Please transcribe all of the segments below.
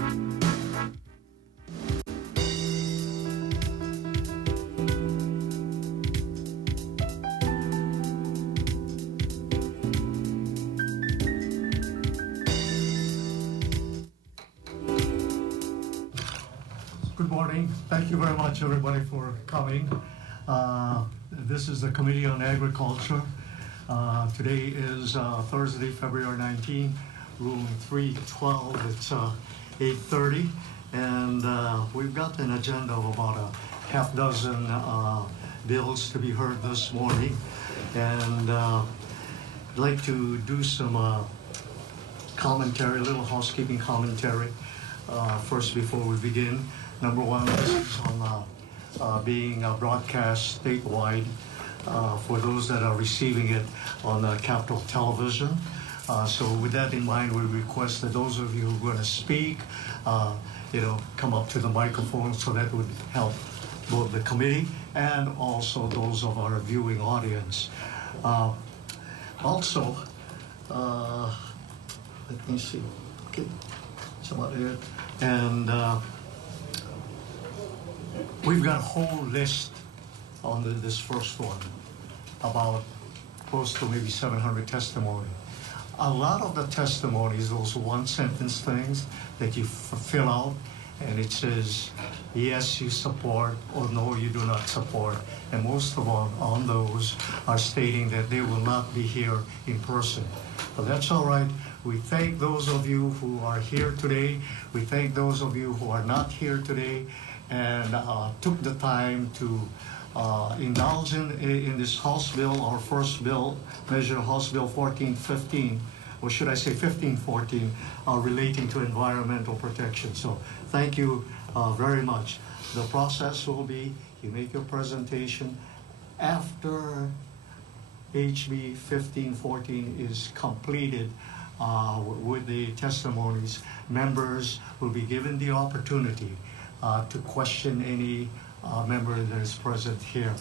Good morning. Thank you very much, everybody, for coming. This is the Committee on Agriculture. Today is Thursday, February 19, room 312. It's 8:30, and we've got an agenda of about a half dozen bills to be heard this morning. And I'd like to do some commentary, a little housekeeping commentary first before we begin. Number one, this is on being broadcast statewide for those that are receiving it on Capital Television. So with that in mind, we request that those of you who are going to speak, come up to the microphone, so that would help both the committee and also those of our viewing audience. Also, let me see. Okay, somebody here. And we've got a whole list on this first one, about close to maybe 700 testimony. A lot of the testimonies, those one-sentence things that you fill out, and it says, yes, you support, or no, you do not support. And most of all on those are stating that they will not be here in person. But that's all right. We thank those of you who are here today. We thank those of you who are not here today and took the time to indulge in this House bill, our first bill, measure House Bill 1415, or should I say 1514, relating to environmental protection. So thank you very much. The process will be, you make your presentation after HB 1514 is completed with the testimonies. Members will be given the opportunity to question any member that is present here.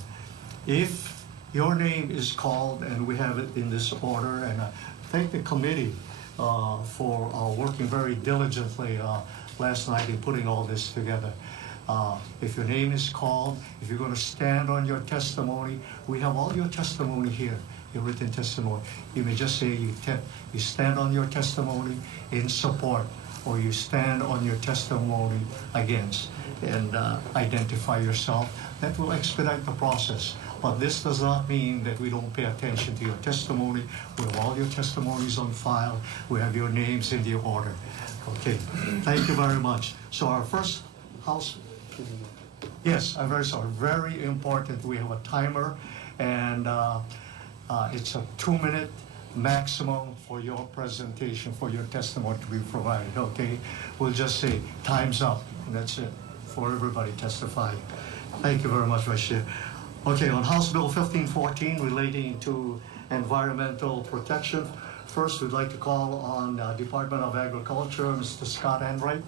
If your name is called, and we have it in this order, and I thank the committee for working very diligently last night in putting all this together. If your name is called, if you're going to stand on your testimony, we have all your testimony here, your written testimony. You may just say you stand on your testimony in support, or you stand on your testimony against, and identify yourself. That will expedite the process. But this does not mean that we don't pay attention to your testimony. We have all your testimonies on file. We have your names in the order. Okay, thank you very much. So our first House, yes, I'm very sorry, very important. We have a timer, and it's a 2-minute maximum for your presentation, for your testimony to be provided, okay? We'll just say, time's up, and that's it for everybody testifying. Thank you very much, Vice Chair. Okay, on House Bill 1514 relating to environmental protection, first we'd like to call on Department of Agriculture, Mr. Scott Enright.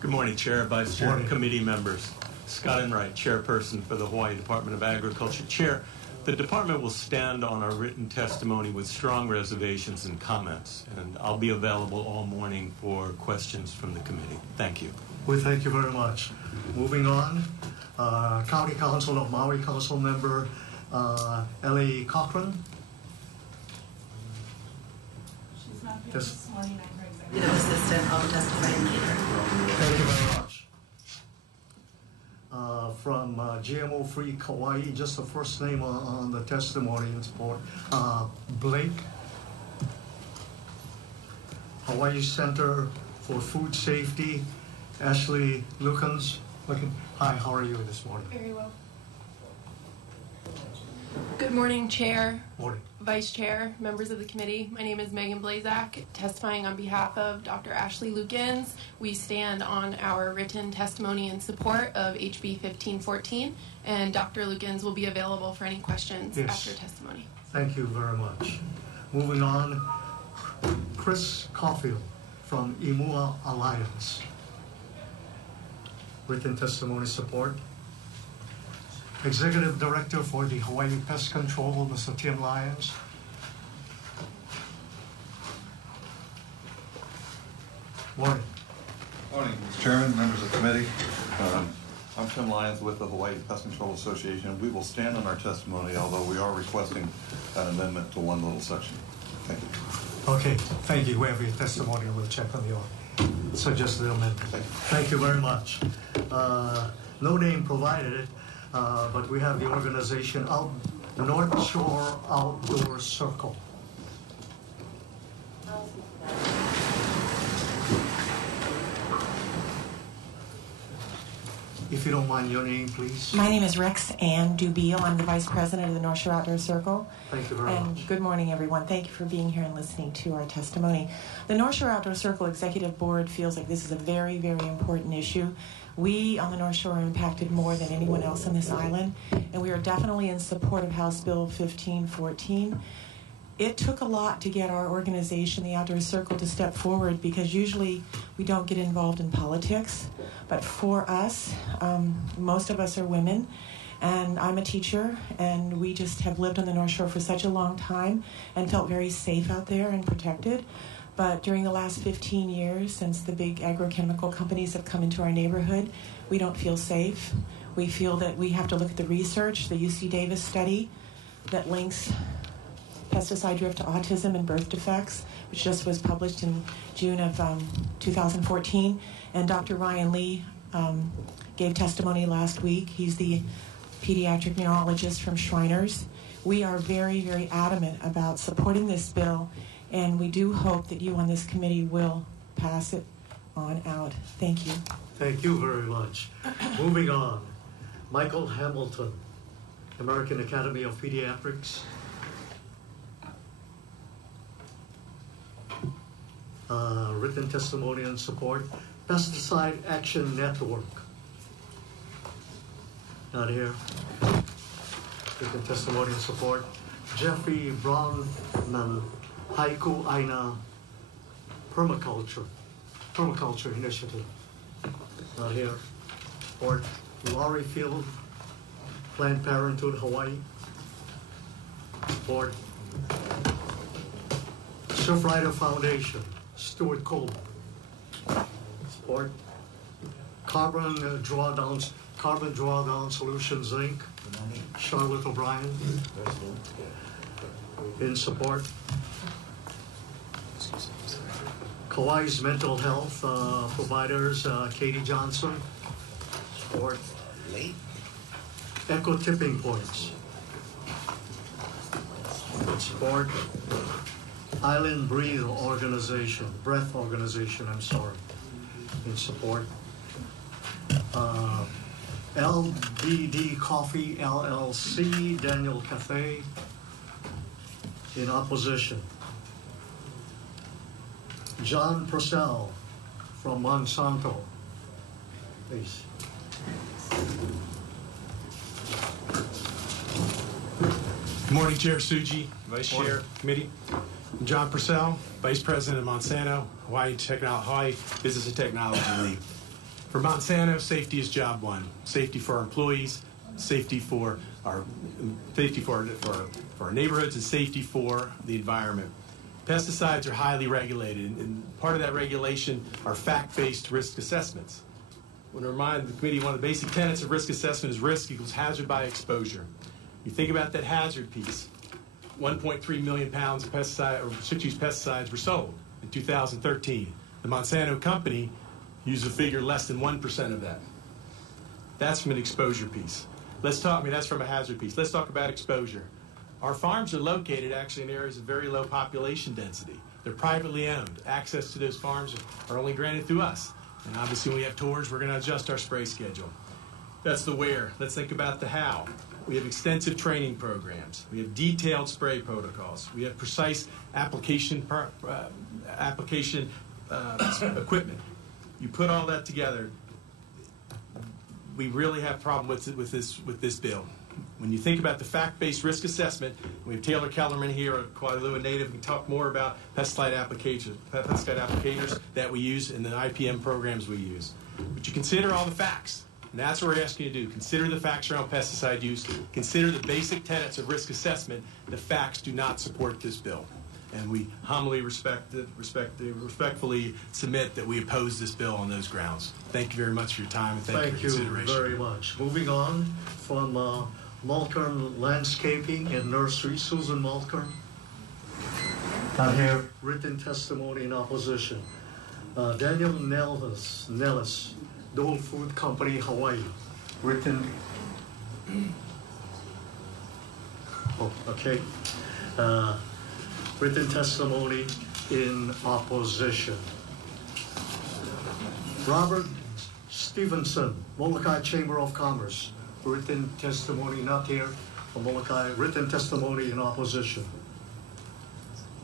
Good morning, Chair, Vice Chair, committee members. Scott Enright, Chairperson for the Hawaii Department of Agriculture. Chair, the department will stand on our written testimony with strong reservations and comments, and I'll be available all morning for questions from the committee. Thank you. We thank you very much. Moving on, County Council of Maui Council Member Ellie Cochran. She's not here this morning. I'm her executive assistant. I'll testify later. Thank you very much. From GMO-free Kauai, just the first name on the testimony in support, Blake. Hawaii Center for Food Safety, Ashley Lukens. Hi, how are you this morning? Very well. Good morning, Chair, Morning. Vice Chair, members of the committee. My name is Megan Blazak, testifying on behalf of Dr. Ashley Lukens. We stand on our written testimony in support of HB 1514, and Dr. Lukens will be available for any questions after testimony. Thank you very much. Moving on, Chris Caulfield from Imua Alliance. Written testimony support. Executive Director for the Hawaii Pest Control, Mr. Tim Lyons. Morning. Morning, Mr. Chairman, members of the committee. I'm Tim Lyons with the Hawaii Pest Control Association. We will stand on our testimony, although we are requesting an amendment to one little section. Thank you. Okay, thank you. We have your testimony. We'll check on the suggested amendment. Thank you very much. No name provided, but we have the organization North Shore Outdoor Circle. If you don't mind, your name, please. My name is Rex Ann Dubiel. I'm the Vice President of the North Shore Outdoor Circle. Thank you very much. Good morning, everyone. Thank you for being here and listening to our testimony. The North Shore Outdoor Circle Executive Board feels like this is a very, very important issue. We on the North Shore are impacted more than anyone else on this island, and we are definitely in support of House Bill 1514. It took a lot to get our organization, the Outdoor Circle, to step forward because usually we don't get involved in politics. But for us, most of us are women, and I'm a teacher, and we just have lived on the North Shore for such a long time and felt very safe out there and protected. But during the last 15 years, since the big agrochemical companies have come into our neighborhood, we don't feel safe. We feel that we have to look at the research, the UC Davis study that links pesticide drift to autism and birth defects, which just was published in June of 2014. And Dr. Ryan Lee gave testimony last week. He's the pediatric neurologist from Shriners. We are very, very adamant about supporting this bill, and we do hope that you on this committee will pass it on out. Thank you. Thank you very much. Moving on. Michael Hamilton, American Academy of Pediatrics. Written testimony and support. Pesticide Action Network. Not here. Written testimony and support. Jeffrey Brownman, Haiku Aina Permaculture Initiative. Not here. Or Laurie Field, Planned Parenthood, Hawaii. Support. Surfrider Foundation, Stuart Coleman. Support. Carbon Drawdown Solutions, Inc., Charlotte O'Brien. In support. Kauai's mental health providers, Katie Johnson. Support. Echo Tipping Points. Support. Island Breath Organization, in support. LBD Coffee LLC, Daniel Cafe, in opposition. John Purcell from Monsanto, please. Good morning, Chair Suji, Vice Chair, Committee. I'm John Purcell, Vice President of Monsanto, Hawaii Business and Technology League. For Monsanto, safety is job one. Safety for our employees, safety for our neighborhoods, and safety for the environment. Pesticides are highly regulated, and part of that regulation are fact-based risk assessments. I want to remind the committee one of the basic tenets of risk assessment is risk equals hazard by exposure. You think about that hazard piece. 1.3 million pounds of pesticide or switch-use pesticides were sold in 2013. The Monsanto company used a figure less than 1% of that. That's from an exposure piece. That's from a hazard piece. Let's talk about exposure. Our farms are located actually in areas of very low population density. They're privately owned. Access to those farms are only granted through us. And obviously when we have tours, we're going to adjust our spray schedule. That's the where. Let's think about the how. We have extensive training programs. We have detailed spray protocols. We have precise application equipment. You put all that together, we really have a problem with this bill. When you think about the fact-based risk assessment, we have Taylor Kellerman here, a Kualua native, who can talk more about pesticide applicators that we use and the IPM programs we use. But you consider all the facts. And that's what we're asking you to do. Consider the facts around pesticide use. Consider the basic tenets of risk assessment. The facts do not support this bill. And we humbly respectfully submit that we oppose this bill on those grounds. Thank you very much for your time, and thank you for your consideration. Thank you very much. Moving on from Malkern Landscaping and Nursery, Susan Malkern. I have written testimony in opposition. Daniel Nellis, Dole Food Company, Hawaii. Written. Oh, okay. Written testimony in opposition. Robert Stevenson, Molokai Chamber of Commerce. Written testimony, not here, from Molokai. Written testimony in opposition.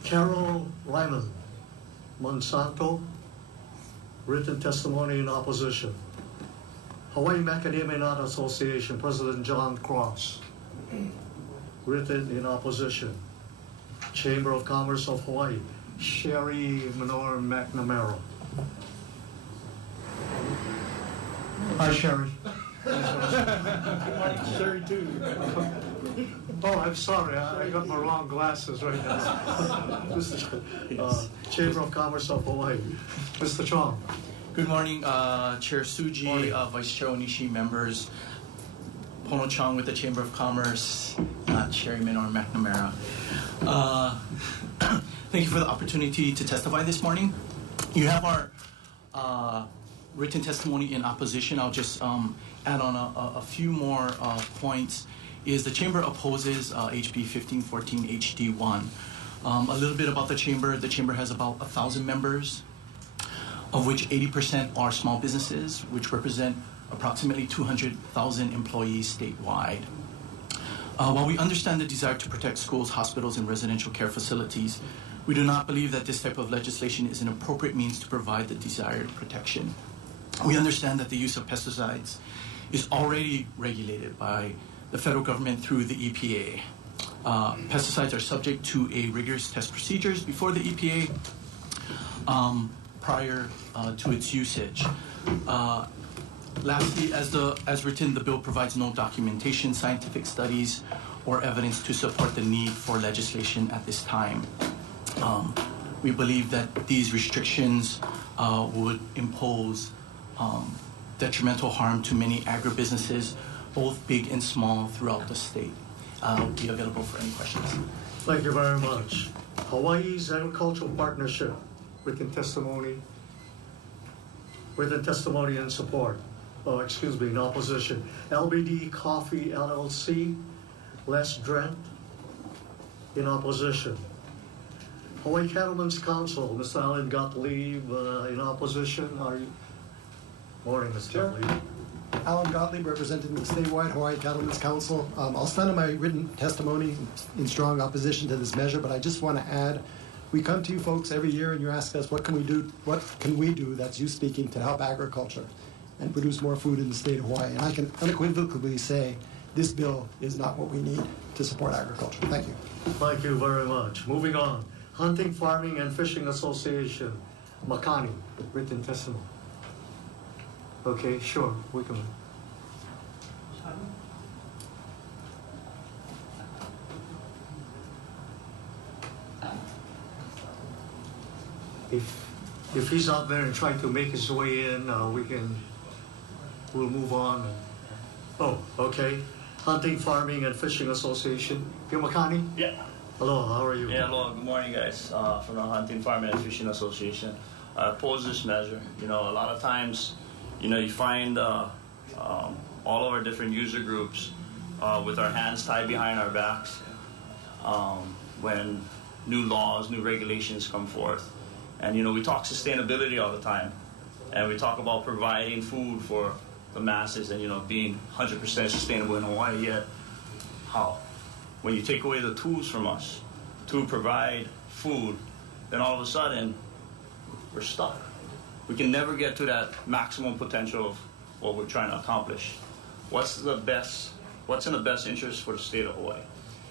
Carol Lyman, Monsanto. Written testimony in opposition. Hawaii Macadamia Nut Association, President John Cross. Written in opposition. Chamber of Commerce of Hawaii, Sherry Menor McNamara. Hi, Sherry. Sherry, too. Oh, I'm sorry. I got my wrong glasses right now. Chamber of Commerce of Hawaii. Mr. Chong. Good morning, Chair Suji, Vice Chair Onishi, members. Pono Chong with the Chamber of Commerce, Sherry Menor McNamara. Thank you for the opportunity to testify this morning. You have our written testimony in opposition. I'll just add on a few more points. Is the Chamber opposes HB1514 HD1. A little bit about the Chamber. The Chamber has about 1,000 members, of which 80% are small businesses, which represent approximately 200,000 employees statewide. While we understand the desire to protect schools, hospitals, and residential care facilities, we do not believe that this type of legislation is an appropriate means to provide the desired protection. We understand that the use of pesticides is already regulated by the federal government through the EPA. Pesticides are subject to a rigorous test procedures before the EPA prior to its usage. Lastly, as written, the bill provides no documentation, scientific studies, or evidence to support the need for legislation at this time. We believe that these restrictions would impose detrimental harm to many agribusinesses, both big and small, throughout the state. I'll be available for any questions. Thank you very much. Hawaii's Agricultural Partnership, written testimony in support. Oh, excuse me, in opposition. LBD Coffee LLC, Les Drent, in opposition. Hawaii Cattlemen's Council, Mr. Alan Gottlieb, in opposition. Are you? Morning, Mr. Gottlieb. Alan Gottlieb, representing the statewide Hawaii Cattlemen's Council. I'll stand on my written testimony in strong opposition to this measure, but I just want to add, we come to you folks every year and you ask us, what can we do, that's you speaking, to help agriculture and produce more food in the state of Hawaii? And I can unequivocally say this bill is not what we need to support agriculture. Thank you. Thank you very much. Moving on. Hunting, Farming, and Fishing Association, Makani, written testimony. Okay, sure, we can. If he's out there and trying to make his way in, we'll move on. Oh, okay. Hunting, Farming, and Fishing Association. You're Makani? Yeah. Hello, how are you? Yeah, hello, good morning, guys. From the Hunting, Farming, and Fishing Association. I oppose this measure. You know, a lot of times, you know, you find all of our different user groups with our hands tied behind our backs when new laws, new regulations come forth. And, you know, we talk sustainability all the time. And we talk about providing food for the masses and, you know, being 100% sustainable in Hawaii, yet how? When you take away the tools from us to provide food, then all of a sudden, we're stuck. We can never get to that maximum potential of what we're trying to accomplish. What's in the best interest for the state of Hawaii?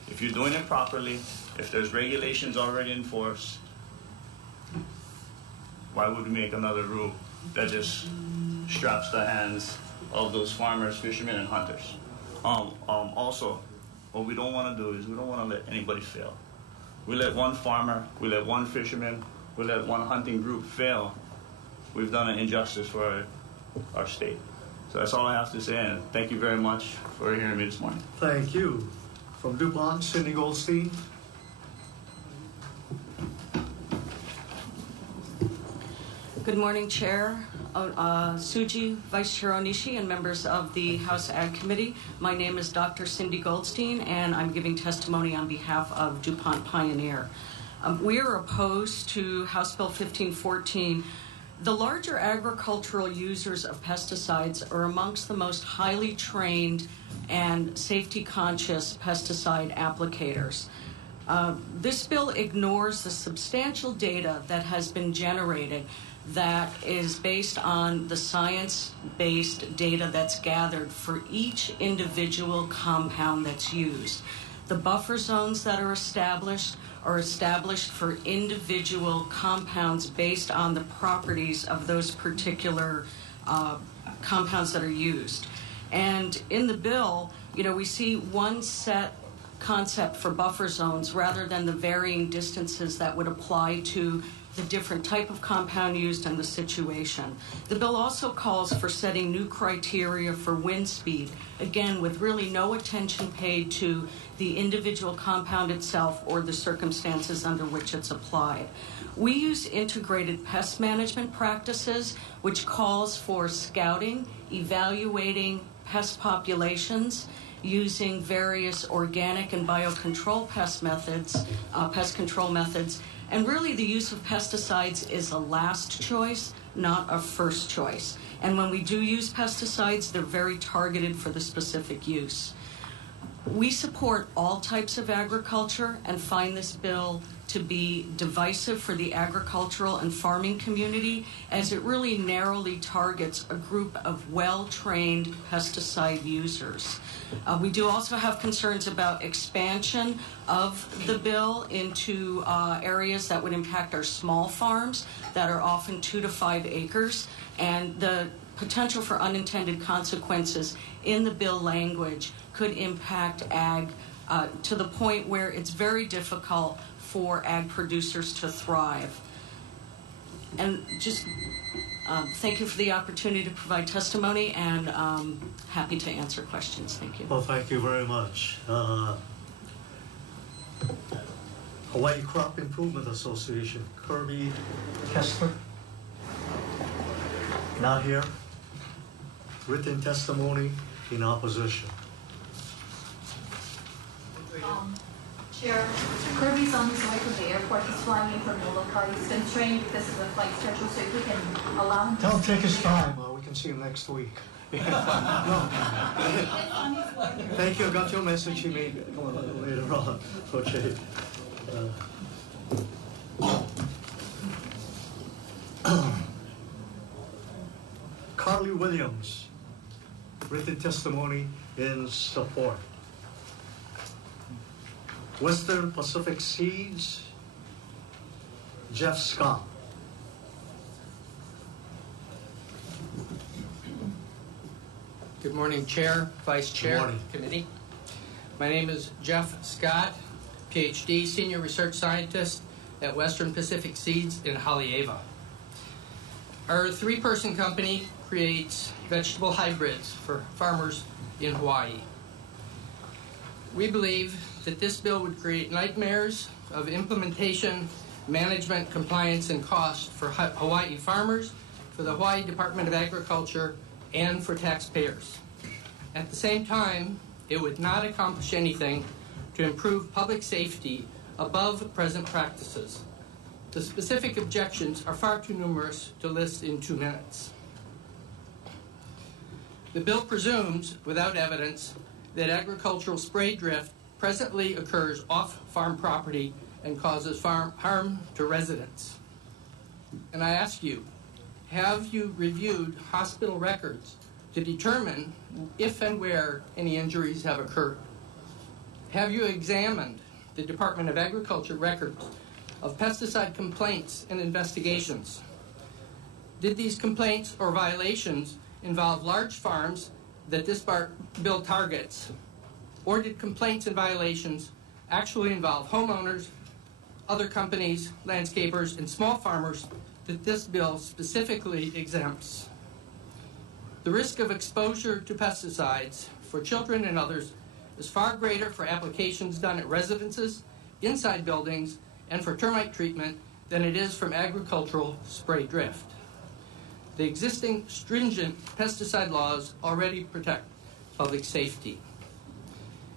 If you're doing it properly, if there's regulations already in force, why would we make another rule that just straps the hands of those farmers, fishermen, and hunters. Also, what we don't want to do is we don't want to let anybody fail. We let one farmer, we let one fisherman, we let one hunting group fail. We've done an injustice for our state. So that's all I have to say, and thank you very much for hearing me this morning. Thank you. From DuPont, Cindy Goldstein. Good morning, Chair, Suji, Vice Chair Onishi, and members of the House Ag Committee. My name is Dr. Cindy Goldstein, and I'm giving testimony on behalf of DuPont Pioneer. We are opposed to House Bill 1514. The larger agricultural users of pesticides are amongst the most highly trained and safety-conscious pesticide applicators. This bill ignores the substantial data that has been generated that is based on the science-based data that's gathered for each individual compound that's used. The buffer zones that are established for individual compounds based on the properties of those particular compounds that are used. And in the bill, we see one set concept for buffer zones rather than the varying distances that would apply to the different type of compound used and the situation. The bill also calls for setting new criteria for wind speed, again, with really no attention paid to the individual compound itself or the circumstances under which it's applied. We use integrated pest management practices, which calls for scouting, evaluating pest populations, using various organic and biocontrol pest control methods, and really the use of pesticides is a last choice, not a first choice. And when we do use pesticides, they're very targeted for the specific use. We support all types of agriculture and find this bill to be divisive for the agricultural and farming community, as it really narrowly targets a group of well-trained pesticide users. We do also have concerns about expansion of the bill into areas that would impact our small farms that are often 2 to 5 acres, and the potential for unintended consequences in the bill language could impact ag to the point where it's very difficult for ag producers to thrive. And just thank you for the opportunity to provide testimony, and happy to answer questions. Thank you. Well, thank you very much. Hawaii Crop Improvement Association, Kirby Kessler. Not here. Written testimony in opposition. Chair, Kirby's on his way to the airport. He's flying in from Molokai. He's been trained because of the flight schedule, so if we can allow him to... Don't take his time. We can see him next week. No. Thank you. I got your message. He made later on. Okay. Carly Williams, written testimony in support. Western Pacific Seeds, Jeff Scott. Good morning, Chair, Vice Chair, Committee. My name is Jeff Scott, PhD, Senior Research Scientist at Western Pacific Seeds in Haleiwa. Our 3-person company creates vegetable hybrids for farmers in Hawaii. We believe that this bill would create nightmares of implementation, management, compliance, and cost for Hawaii farmers, for the Hawaii Department of Agriculture, and for taxpayers. At the same time, it would not accomplish anything to improve public safety above present practices. The specific objections are far too numerous to list in 2 minutes. The bill presumes, without evidence, that agricultural spray drift presently occurs off farm property and causes harm to residents. And I ask you, have you reviewed hospital records to determine if and where any injuries have occurred? Have you examined the Department of Agriculture records of pesticide complaints and investigations? Did these complaints or violations involve large farms that this bill targets, or did complaints and violations actually involve homeowners, other companies, landscapers, and small farmers that this bill specifically exempts? The risk of exposure to pesticides for children and others is far greater for applications done at residences, inside buildings, and for termite treatment than it is from agricultural spray drift. The existing stringent pesticide laws already protect public safety.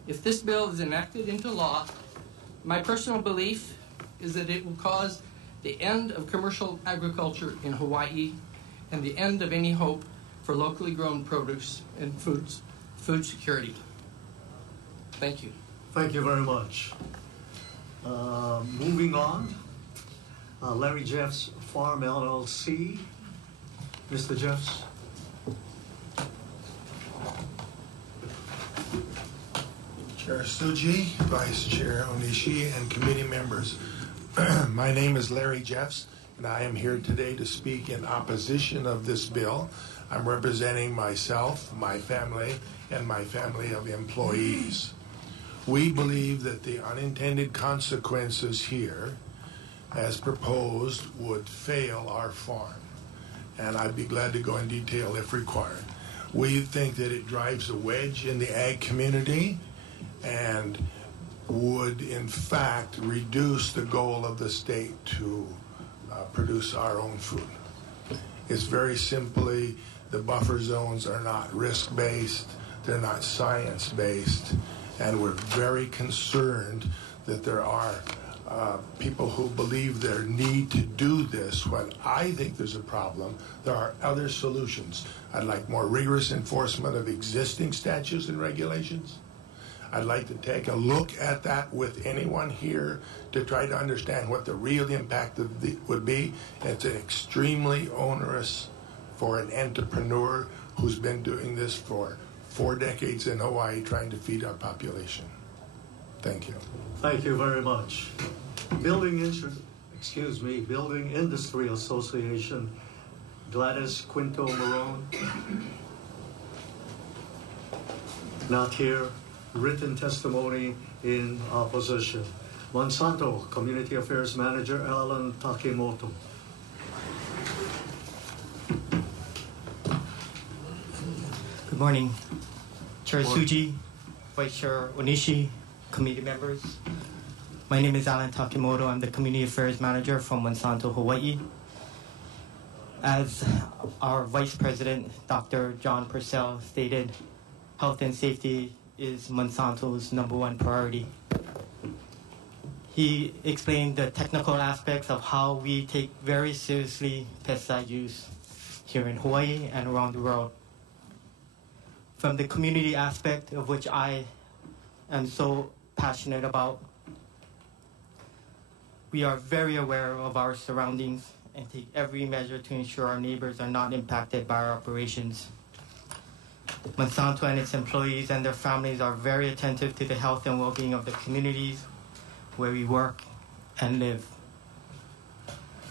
If this bill is enacted into law, my personal belief is that it will cause the end of commercial agriculture in Hawaii and the end of any hope for locally grown produce and food security. Thank you. Thank you very much. Moving on, Larry Jeffs Farm LLC. Mr. Jeffs. Chair Tsuji, Vice Chair Onishi, and committee members. My name is Larry Jeffs, and I am here today to speak in opposition of this bill. I'm representing myself, my family, and my family of employees. We believe that the unintended consequences here, as proposed, would fail our farm. And I'd be glad to go in detail if required. We think that it drives a wedge in the ag community and would, in fact, reduce the goal of the state to produce our own food. It's very simply, the buffer zones are not risk-based, they're not science-based, and we're very concerned that there are people who believe their need to do this when I think there's a problem. There are other solutions. I'd like more rigorous enforcement of existing statutes and regulations. I'd like to take a look at that with anyone here to try to understand what the real impact would be. It's extremely onerous for an entrepreneur who's been doing this for 4 decades in Hawaii trying to feed our population. Thank you. Thank you very much. Building Industry Association, Gladys Quinto Marone. Not here. Written testimony in opposition. Monsanto Community Affairs Manager Alan Takemoto. Good morning, Chair Tsuji, Vice Chair Onishi, committee members. My name is Alan Takemoto. I'm the Community Affairs Manager from Monsanto, Hawaii. As our Vice President, Dr. John Purcell, stated, health and safety is Monsanto's #1 priority. He explained the technical aspects of how we take very seriously pesticide use here in Hawaii and around the world. From the community aspect, of which I am so passionate about, we are very aware of our surroundings and take every measure to ensure our neighbors are not impacted by our operations. Monsanto and its employees and their families are very attentive to the health and well-being of the communities where we work and live.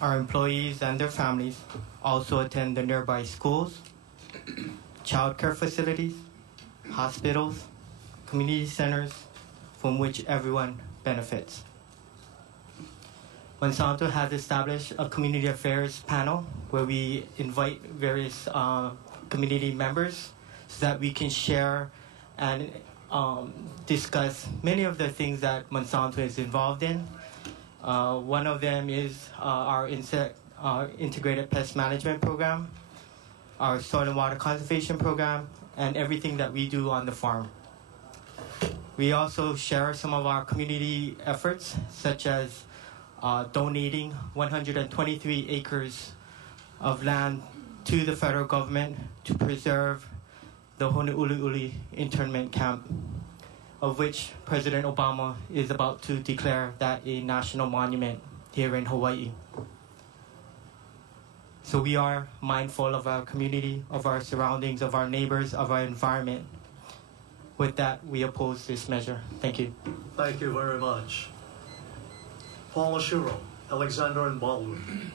Our employees and their families also attend the nearby schools, childcare facilities, hospitals, community centers, from which everyone benefits. Monsanto has established a community affairs panel where we invite various community members so that we can share and discuss many of the things that Monsanto is involved in. One of them is our integrated pest management program, our soil and water conservation program, and everything that we do on the farm. We also share some of our community efforts, such as donating 123 acres of land to the federal government to preserve the Honolulu internment camp, of which President Obama is about to declare that a national monument here in Hawaii. So we are mindful of our community, of our surroundings, of our neighbors, of our environment. With that, we oppose this measure. Thank you. Thank you very much. Paul Ashuro, Alexander and Baldwin.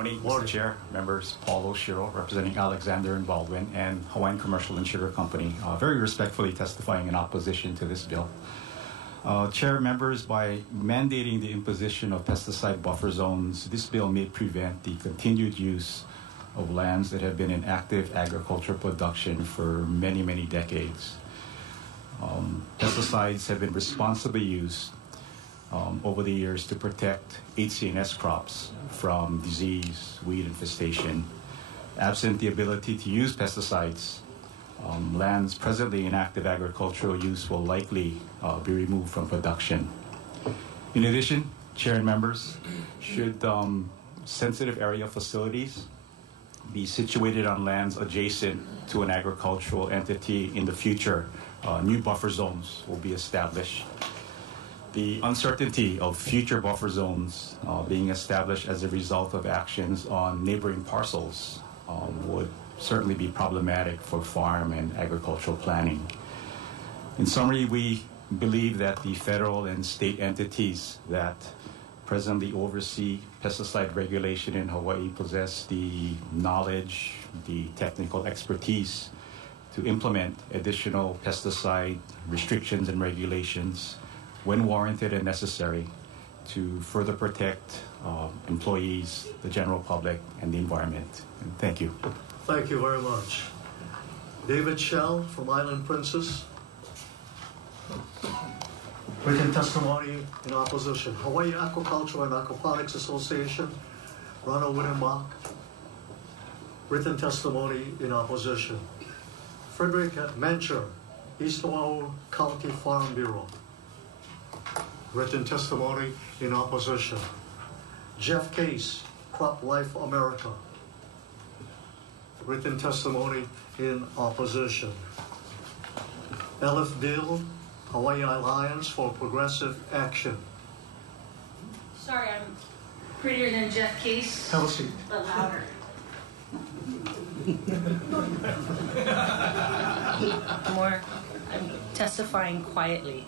Morning, Mr. Chair, members, Paul O'Shiro, representing Alexander and Baldwin and Hawaiian Commercial and Sugar Company, very respectfully testifying in opposition to this bill. Chair, members, by mandating the imposition of pesticide buffer zones, this bill may prevent the continued use of lands that have been in active agricultural production for many, many decades. Pesticides have been responsibly used over the years to protect HCNS crops from disease, weed infestation. Absent the ability to use pesticides, lands presently in active agricultural use will likely be removed from production. In addition, Chair and members, should sensitive area facilities be situated on lands adjacent to an agricultural entity in the future, new buffer zones will be established. The uncertainty of future buffer zones being established as a result of actions on neighboring parcels would certainly be problematic for farm and agricultural planning. In summary, we believe that the federal and state entities that presently oversee pesticide regulation in Hawaii possess the knowledge, the technical expertise to implement additional pesticide restrictions and regulations when warranted and necessary to further protect employees, the general public, and the environment. And thank you. Thank you very much. David Shell from Island Princess. Written testimony in opposition. Hawaii Aquaculture and Aquaponics Association, Ronald Widenbach. Written testimony in opposition. Frederick Mencher, East Oahu County Farm Bureau. Written testimony in opposition. Jeff Case, Crop Life America. Written testimony in opposition. Elif Dill, Hawaii Alliance for Progressive Action. Sorry, I'm prettier than Jeff Case. Have a seat. But louder. I'm testifying quietly.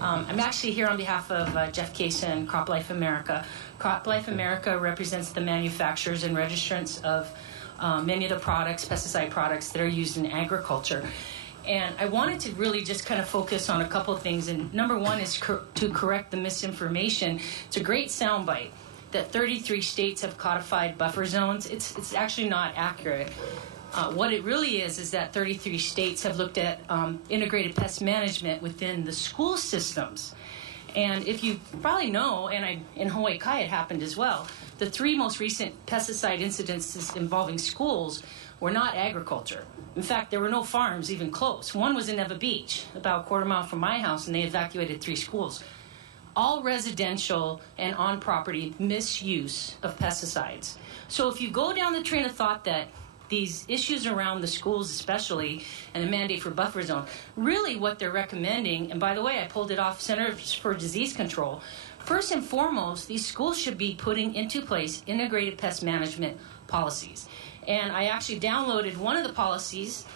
I'm actually here on behalf of Jeff Case and Crop Life America. Crop Life America represents the manufacturers and registrants of many of the products, pesticide products that are used in agriculture. And I wanted to really just kind of focus on a couple of things. And number one is to correct the misinformation. It's a great soundbite that 33 states have codified buffer zones. It's actually not accurate. What it really is that 33 states have looked at integrated pest management within the school systems. And if you probably know, and in Hawaii Kai it happened as well, the 3 most recent pesticide incidences involving schools were not agriculture. In fact, there were no farms even close. One was in Neva Beach, about a quarter mile from my house, and they evacuated 3 schools. All residential and on-property misuse of pesticides. So if you go down the train of thought that these issues around the schools especially, and the mandate for buffer zone, really what they're recommending, and by the way, I pulled it off Centers for Disease Control, first and foremost, these schools should be putting into place integrated pest management policies. And I actually downloaded one of the policies,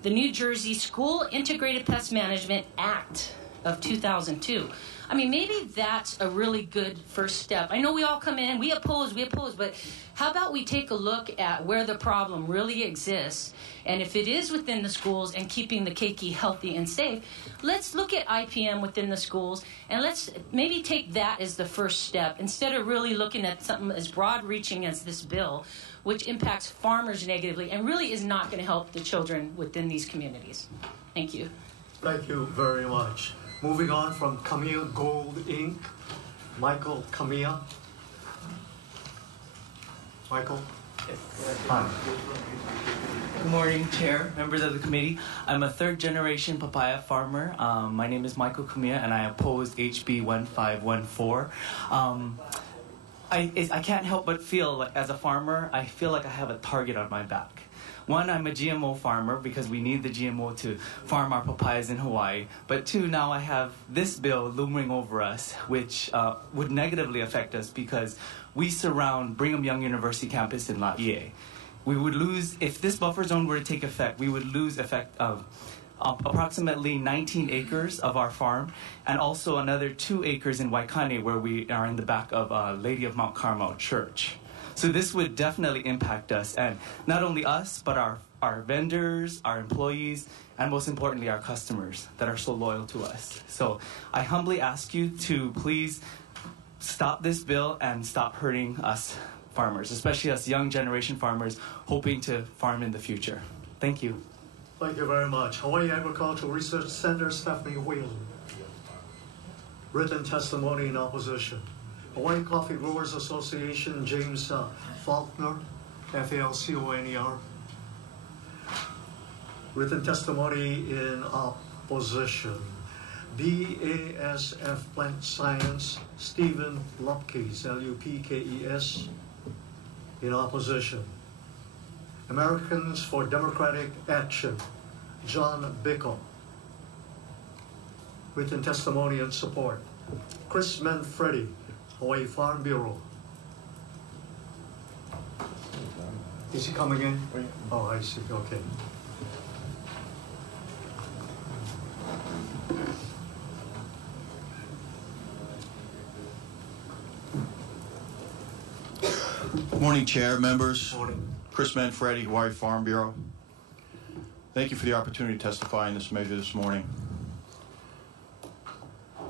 the New Jersey School Integrated Pest Management Act of 2002. I mean, maybe that's a really good first step. I know we all come in, we oppose, but how about we take a look at where the problem really exists, and if it is within the schools and keeping the keiki healthy and safe, let's look at IPM within the schools, and let's maybe take that as the first step, instead of really looking at something as broad-reaching as this bill, which impacts farmers negatively and really is not going to help the children within these communities. Thank you. Thank you very much. Moving on from Kamiya Gold Inc., Michael Kamiya. Michael? Hi. Good morning, Chair, members of the committee. I'm a third-generation papaya farmer. My name is Michael Kamiya, and I oppose HB1514. I can't help but feel like, as a farmer, I feel like I have a target on my back. One, I'm a GMO farmer because we need the GMO to farm our papayas in Hawaii. But 2, now I have this bill looming over us, which would negatively affect us because we surround Brigham Young University campus in Laie. We would lose, if this buffer zone were to take effect, we would lose effect of approximately 19 acres of our farm, and also another 2 acres in Waikane, where we are in the back of Lady of Mount Carmel Church. So this would definitely impact us, and not only us, but our vendors, our employees, and most importantly, our customers that are so loyal to us. So I humbly ask you to please stop this bill and stop hurting us farmers, especially us young generation farmers hoping to farm in the future. Thank you. Thank you very much. Hawaii Agricultural Research Center, Stephanie Whelan. Written testimony in opposition. Hawaii Coffee Growers Association, James Faulkner, Falconer. Written testimony in opposition. BASF Plant Science, Stephen Lupkes, Lupkes, in opposition. Americans for Democratic Action, John Bickel. Written testimony and support. Chris Manfredi, Hawaii Farm Bureau. Is he coming in? Oh, I see, okay. Morning, Chair, members. Morning. Chris Manfredi, Hawaii Farm Bureau. Thank you for the opportunity to testify in this measure this morning.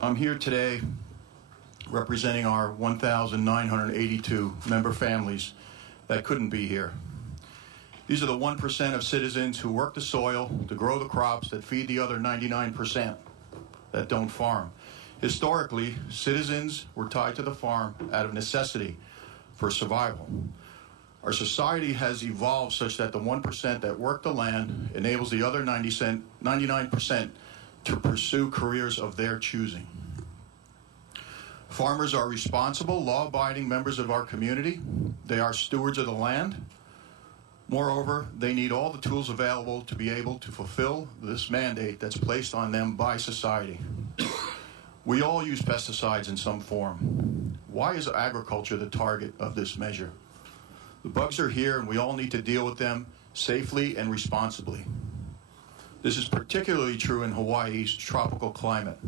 I'm here today representing our 1,982 member families that couldn't be here. These are the 1% of citizens who work the soil to grow the crops that feed the other 99% that don't farm. Historically, citizens were tied to the farm out of necessity for survival. Our society has evolved such that the 1% that work the land enables the other 99% to pursue careers of their choosing. Farmers are responsible, law-abiding members of our community. They are stewards of the land. Moreover, they need all the tools available to be able to fulfill this mandate that's placed on them by society. We all use pesticides in some form. Why is agriculture the target of this measure? The bugs are here and we all need to deal with them safely and responsibly. This is particularly true in Hawaii's tropical climate,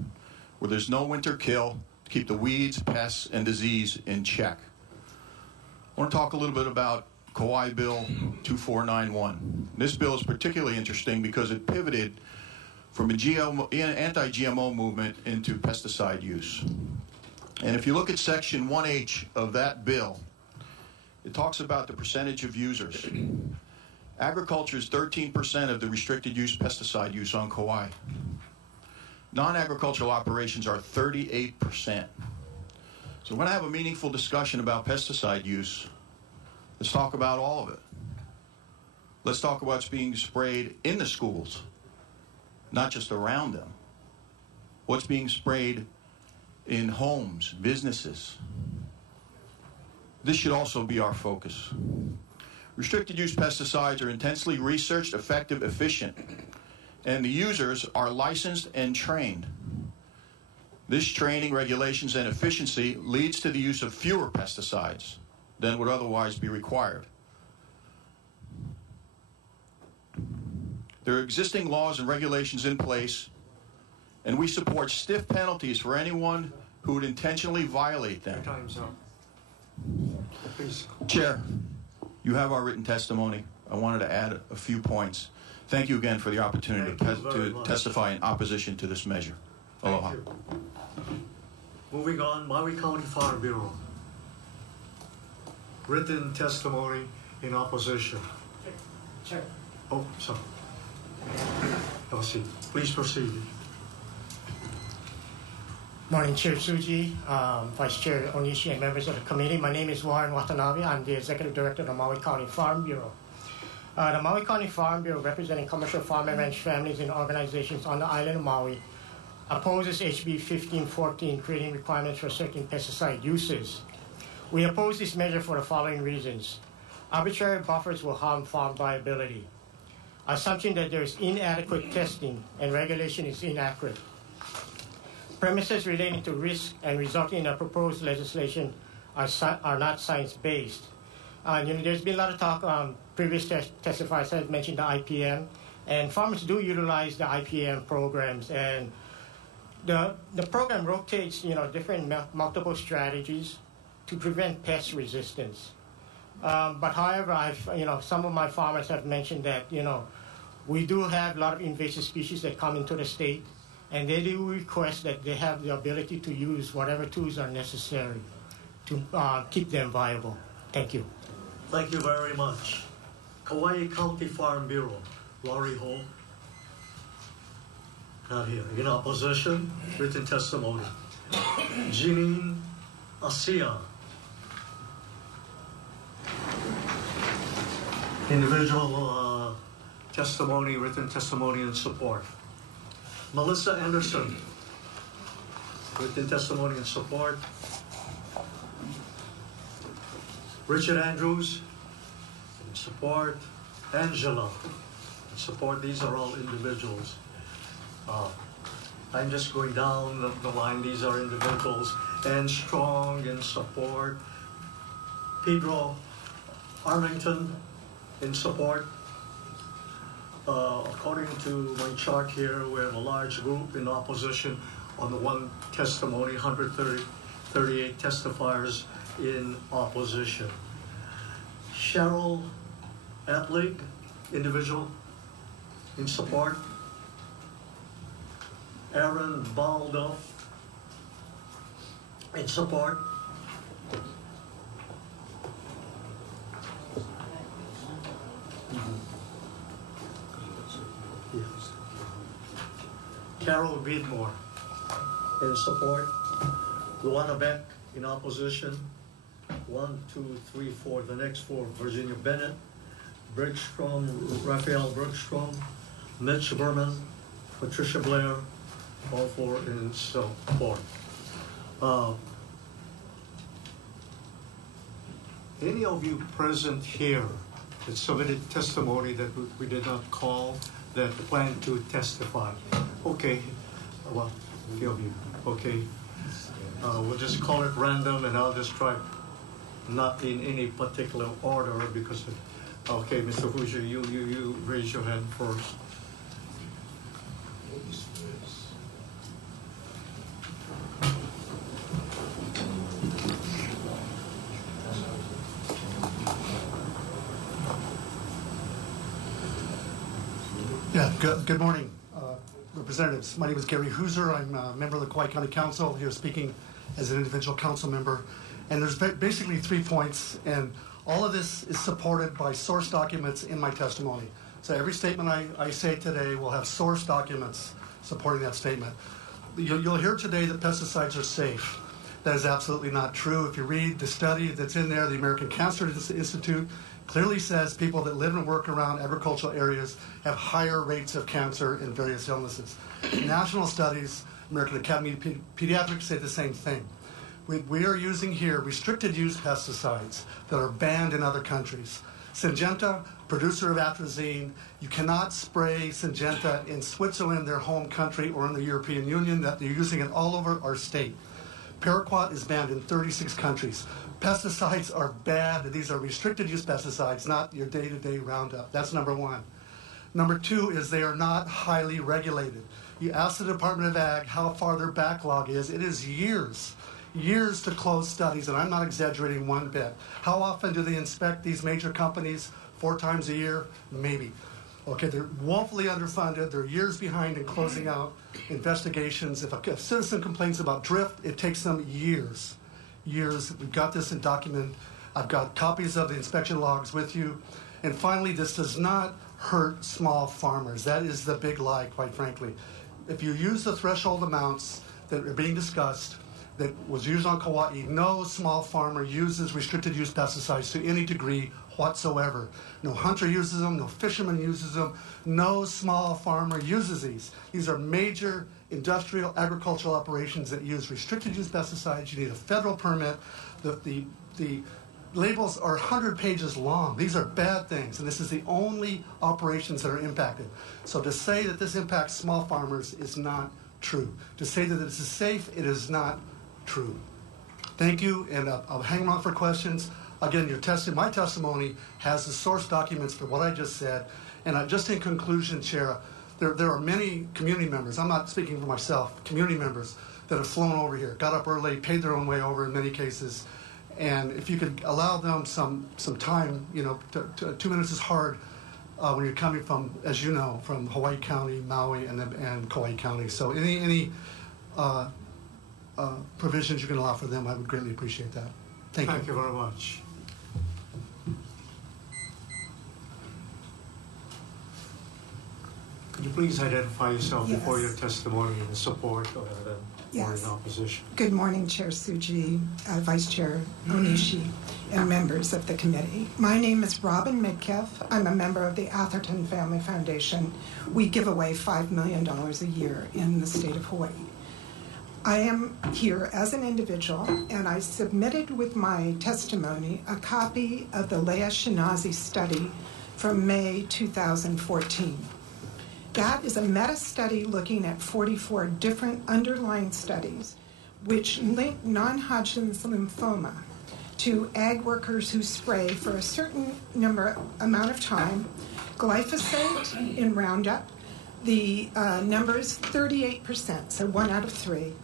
where there's no winter kill to keep the weeds, pests, and disease in check. I want to talk a little bit about Kauai Bill 2491. This bill is particularly interesting because it pivoted from an anti-GMO movement into pesticide use. And if you look at Section 1H of that bill, it talks about the percentage of users. Agriculture is 13% of the restricted use pesticide use on Kauai. Non-agricultural operations are 38%. So we're going to have a meaningful discussion about pesticide use. Let's talk about all of it. Let's talk about what's being sprayed in the schools, not just around them. What's being sprayed in homes, businesses. This should also be our focus. Restricted use pesticides are intensely researched, effective, efficient, and the users are licensed and trained. This training, regulations, and efficiency leads to the use of fewer pesticides than would otherwise be required. There are existing laws and regulations in place, and we support stiff penalties for anyone who would intentionally violate them. Time's up. Please. Chair, you have our written testimony. I wanted to add a few points. Thank you again for the opportunity to testify in opposition to this measure. Aloha. Thank you. Moving on, Maui County Farm Bureau. Written testimony in opposition. Chair. Oh, sorry. Have a seat. Please proceed. Morning, Chair Tsuji, Vice Chair Onishi, and members of the committee. My name is Warren Watanabe. I'm the Executive Director of the Maui County Farm Bureau. The Maui County Farm Bureau, representing commercial farm and ranch families and organizations on the island of Maui, opposes HB 1514, creating requirements for certain pesticide uses. We oppose this measure for the following reasons. Arbitrary buffers will harm farm viability. Assumption that there is inadequate testing and regulation is inaccurate. Premises relating to risk and resulting in the proposed legislation are not science-based. There's been a lot of talk, previous testifiers have mentioned the IPM, and farmers do utilize the IPM programs, and the program rotates, different multiple strategies to prevent pest resistance. But however, some of my farmers have mentioned that, we do have a lot of invasive species that come into the state, and they do request that they have the ability to use whatever tools are necessary to keep them viable. Thank you. Thank you very much. Kauai County Farm Bureau, Laurie Ho. Not here. In opposition, written testimony. Jeanine Asia. Individual testimony, written testimony in support. Melissa Anderson, written testimony in support. Richard Andrews, in support. Angela, in support. These are all individuals. I'm just going down the line. These are individuals. And Strong, in support. Pedro Armington, in support. According to my chart here, we have a large group in opposition on the one testimony, 138 testifiers in opposition. Cheryl Atlig, individual, in support. Aaron Baldo, in support. Yes. Carol Beadmore, in support. Luana Beck, in opposition. 1, 2, 3, 4. The next 4: Virginia Bennett, Bergstrom, Raphael Bergstrom, Mitch Berman, Patricia Blair, all 4 in support. Any of you present here that submitted testimony that we did not call, that plan to testify? Okay, well, a few of you, okay. We'll just call it random, and I'll just try not in any particular order because, okay, Mr. Hoosier, you raise your hand first. Yeah, good morning, representatives. My name is Gary Hooser. I'm a member of the Kauai County Council, here speaking as an individual council member. And there's basically 3 points, and all of this is supported by source documents in my testimony. So every statement I say today will have source documents supporting that statement. You'll hear today that pesticides are safe. That is absolutely not true. If you read the study that's in there, the American Cancer Institute clearly says people that live and work around agricultural areas have higher rates of cancer and various illnesses. National studies, American Academy of Pediatrics, say the same thing. We are using here restricted use pesticides that are banned in other countries. Syngenta, producer of atrazine, you cannot spray Syngenta in Switzerland, their home country, or in the European Union. That they're using it all over our state. Paraquat is banned in 36 countries. Pesticides are bad. These are restricted use pesticides, not your day-to-day Roundup. That's number 1. Number 2 is they are not highly regulated. You ask the Department of Ag how far their backlog is. It is years to close studies, and I'm not exaggerating one bit. How often do they inspect these major companies? 4 times a year? Maybe. Okay, they're woefully underfunded. They're years behind in closing out investigations. If a citizen complains about drift, it takes them years. We've got this in document. I've got copies of the inspection logs with you. And finally, this does not hurt small farmers. That is the big lie, quite frankly. If you use the threshold amounts that are being discussed, that was used on Kauai, no small farmer uses restricted use pesticides to any degree whatsoever. No hunter uses them, no fisherman uses them, no small farmer uses these. These are major industrial agricultural operations that use restricted use pesticides. You need a federal permit. The labels are 100 pages long. These are bad things, and this is the only operations that are impacted. So to say that this impacts small farmers is not true. To say that this is safe, it is not true. Thank you, and I'll hang around for questions. Again, my testimony has the source documents for what I just said. And just in conclusion, Chair, there are many community members, I'm not speaking for myself, community members that have flown over here, got up early, paid their own way over in many cases, And if you could allow them some time, 2 minutes is hard when you're coming from, as you know, from Hawaii County, Maui, and Kauai County. So any provisions you can allow for them, I would greatly appreciate that. Thank you. Thank you very much. Could you please identify yourself before your testimony in support or in opposition? Good morning, Chair Tsuji, Vice Chair Onishi, and members of the committee. My name is Robin Midkiff. I'm a member of the Atherton Family Foundation. We give away $5 million a year in the state of Hawaii. I am here as an individual, and I submitted with my testimony a copy of the Leah Shinazi study from May 2014. That is a meta-study looking at 44 different underlying studies which link non-Hodgkin's lymphoma to ag workers who spray for a certain amount of time glyphosate in Roundup. The number is 38%, so 1 out of 3.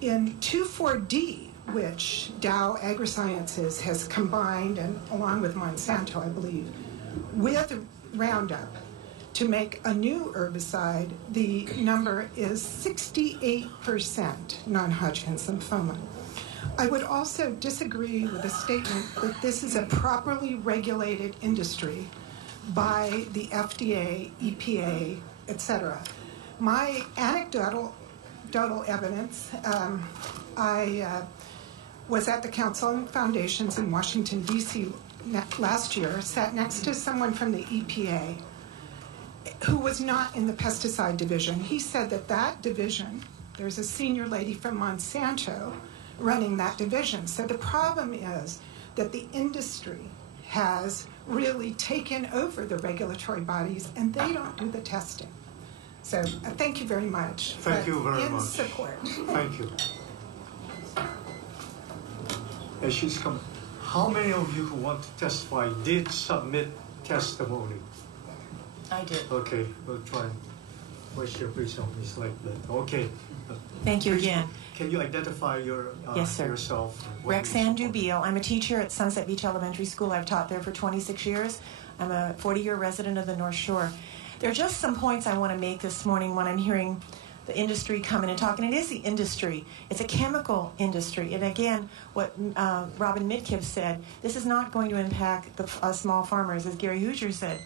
In 2,4-D, which Dow AgriSciences has combined, and along with Monsanto, I believe, with Roundup, to make a new herbicide, the number is 68% non-Hodgkin's lymphoma. I would also disagree with the statement that this is a properly regulated industry by the FDA, EPA, etc. My anecdotal evidence, I was at the Council on Foundations in Washington, D.C. last year, sat next to someone from the EPA who was not in the pesticide division. He said that division, there's a senior lady from Monsanto running that division. So the problem is that the industry has really taken over the regulatory bodies, and they don't do the testing. So thank you very much. Thank you very much. In support. Thank you. As she's coming, how many of you who want to testify did submit testimony? I did. Okay, we'll try and Vice Chair, please help me select that. Okay. Thank you again. Can you identify Yes, sir. yourself? Rexanne Dubio. I'm a teacher at Sunset Beach Elementary School. I've taught there for 26 years. I'm a 40-year resident of the North Shore. There are just some points I want to make this morning when I'm hearing the industry come in and talk. And it is the industry. It's a chemical industry. And again, what Robin Midkiff said, this is not going to impact the small farmers, as Gary Hoosier said.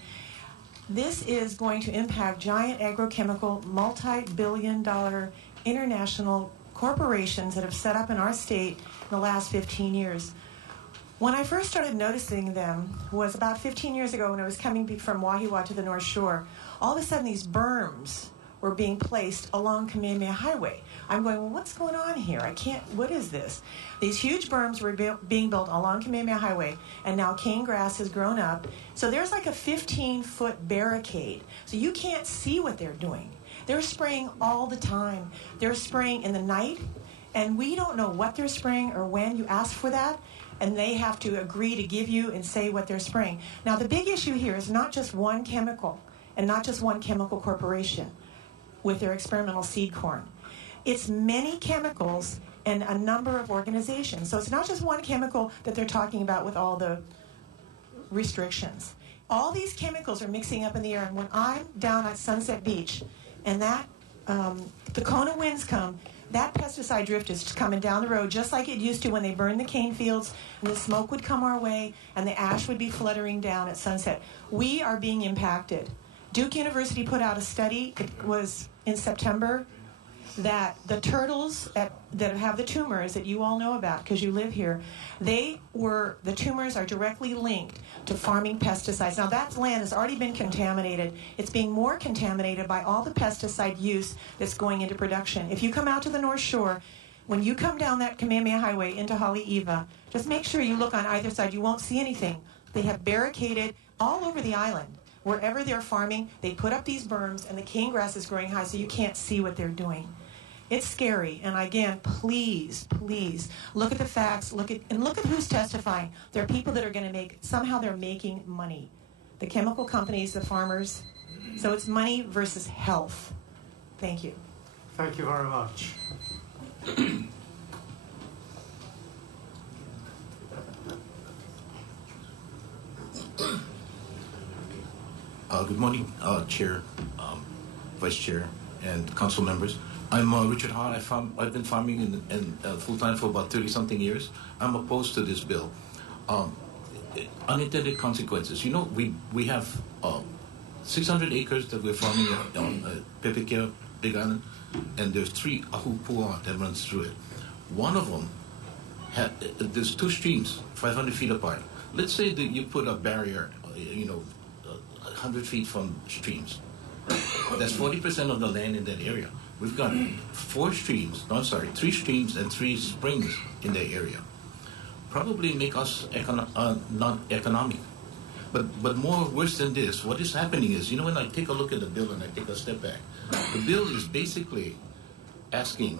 This is going to impact giant agrochemical, multi-billion-dollar international corporations that have set up in our state in the last 15 years. When I first started noticing them was about 15 years ago when I was coming from Wahiawa to the North Shore. All of a sudden, these berms were being placed along Kamehameha Highway. I'm going, well, what's going on here? What is this? These huge berms were being built along Kamehameha Highway, and now cane grass has grown up. So there's like a 15-foot barricade. So you can't see what they're doing. They're spraying all the time. They're spraying in the night, and we don't know what they're spraying or when. You ask for that, and they have to agree to give you and say what they're spraying. Now, the big issue here is not just one chemical and not just one chemical corporation with their experimental seed corn. It's many chemicals and a number of organizations. So it's not just one chemical that they're talking about with all the restrictions. All these chemicals are mixing up in the air. And when I'm down at Sunset Beach and the Kona winds come, that pesticide drift is coming down the road just like it used to when they burned the cane fields, and the smoke would come our way and the ash would be fluttering down at sunset. We are being impacted. Duke University put out a study, it was in September, that the turtles that have the tumors that you all know about because you live here, the tumors are directly linked to farming pesticides. Now that land has already been contaminated. It's being more contaminated by all the pesticide use that's going into production. If you come out to the North Shore, when you come down that Kamehameha Highway into Haleiwa, just make sure you look on either side. You won't see anything. They have barricaded all over the island. Wherever they're farming, they put up these berms, and the cane grass is growing high, so you can't see what they're doing. It's scary, and again, please, please, look at the facts, look at who's testifying. There are people that are going to somehow they're making money. The chemical companies, the farmers. So it's money versus health. Thank you. Thank you very much. Good morning, Chair, Vice Chair, and Council members. I'm Richard Hahn. I've been farming full-time for about 30-something years. I'm opposed to this bill. Unintended consequences. You know, we have 600 acres that we're farming on Pepekea, Big Island, and there's 3 ahupua that runs through it. One of them, there's 2 streams, 500 feet apart. Let's say that you put a barrier, 100 feet from streams. That's 40% of the land in that area. We've got 3 streams and 3 springs in that area. Probably make us not economic. But more worse than this, what is happening is, when I take a look at the bill and I take a step back, the bill is basically asking,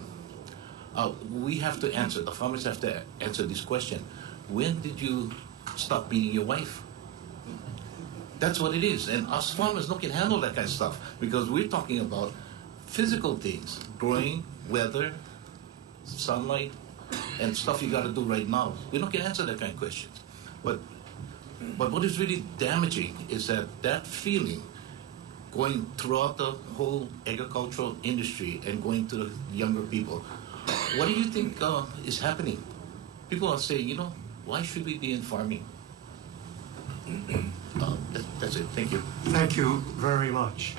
we have to answer, the farmers have to answer this question. When did you stop beating your wife? That's what it is. And us farmers can handle that kind of stuff because we're talking about physical things, growing, weather, sunlight, and stuff you got to do right now. We don't can answer that kind of questions. But what is really damaging is that feeling going throughout the whole agricultural industry and going to the younger people. What do you think is happening? People are saying, why should we be in farming? That's it. Thank you. Thank you very much.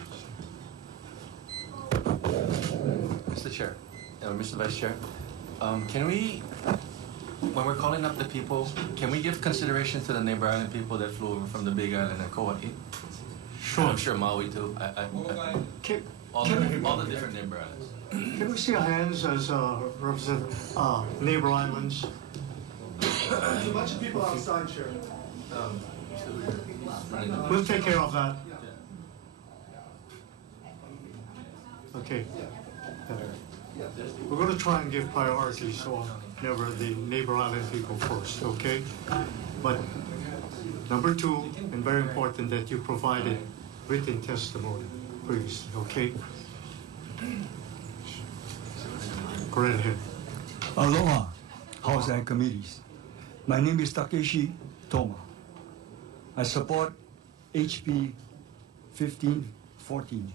Mr. Chair, Mr. Vice Chair, can we, when we're calling up the people, can we give consideration to the neighbor island people that flew over from the Big Island and Kauai? Sure. I'm sure Maui too. All the different neighbor islands. Can we see our hands as represent neighbor islands? There's a bunch of people outside, Chair. We'll take care of that. Okay. We're going to try and give priority to the neighbor island people first, okay? But number 2, and very important, that you provided written testimony, please, okay? Go right ahead. Aloha, House and Committees. My name is Takeshi Toma. I support HB 1514.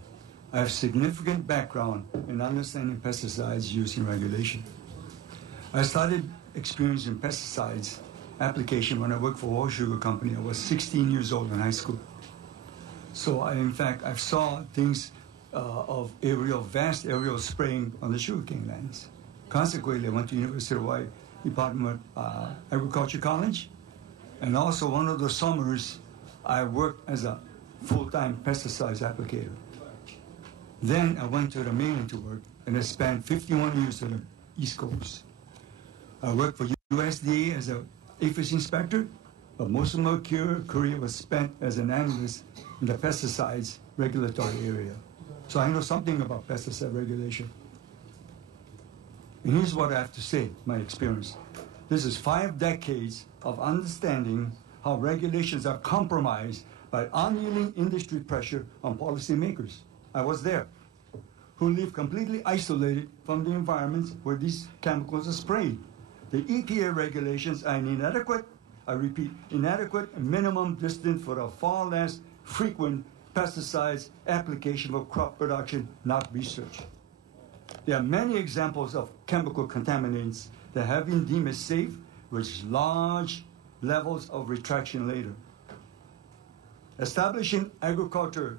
I have significant background in understanding pesticides use in regulation. I started experiencing pesticides application when I worked for Oil Sugar Company. I was 16 years old in high school. So I saw things of vast aerial spraying on the sugarcane lands. Consequently, I went to University of Hawaii Department of Agriculture College, and also one of the summers I worked as a full-time pesticides applicator. Then I went to the mainland to work, and I spent 51 years on the East Coast. I worked for USDA as an aphis inspector, but most of my career was spent as an analyst in the pesticides regulatory area. So I know something about pesticide regulation. And here's what I have to say, my experience. This is 5 decades of understanding how regulations are compromised by unyielding industry pressure on policymakers. I was there, who live completely isolated from the environments where these chemicals are sprayed. The EPA regulations are inadequate, I repeat, inadequate and minimum distance for a far less frequent pesticides application for crop production, not research. There are many examples of chemical contaminants that have been deemed as safe, with large levels of retraction later. Establishing agriculture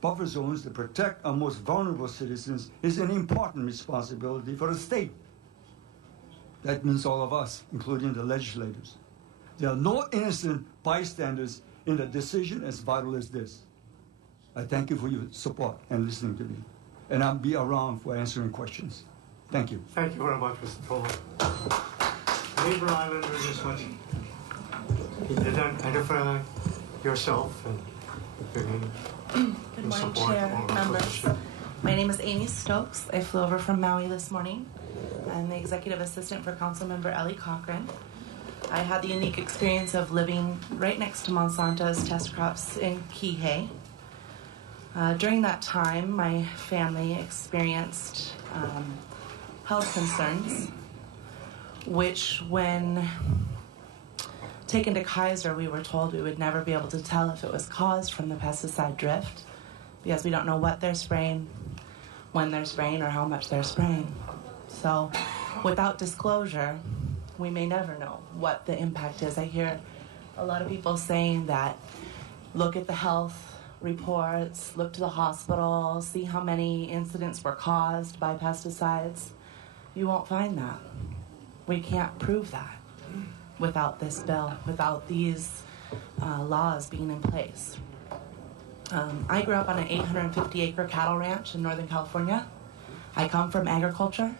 buffer zones to protect our most vulnerable citizens is an important responsibility for the state. That means all of us, including the legislators. There are no innocent bystanders in a decision as vital as this. I thank you for your support and listening to me. And I'll be around for answering questions. Thank you. Thank you very much, Mr. Tola. Neighbor Islanders, as much. Identify yourself and your name. Good morning, Chair, members. My name is Amy Stokes. I flew over from Maui this morning. I'm the Executive Assistant for Councilmember Ellie Cochran. I had the unique experience of living right next to Monsanto's test crops in Kihei. During that time, my family experienced health concerns, which when taken to Kaiser, we were told we would never be able to tell if it was caused from the pesticide drift because we don't know what they're spraying, when they're spraying, or how much they're spraying. So without disclosure, we may never know what the impact is. I hear a lot of people saying that look at the health reports, look to the hospital, see how many incidents were caused by pesticides. You won't find that. We can't prove that without this bill, without these laws being in place. I grew up on an 850-acre cattle ranch in Northern California. I come from agriculture.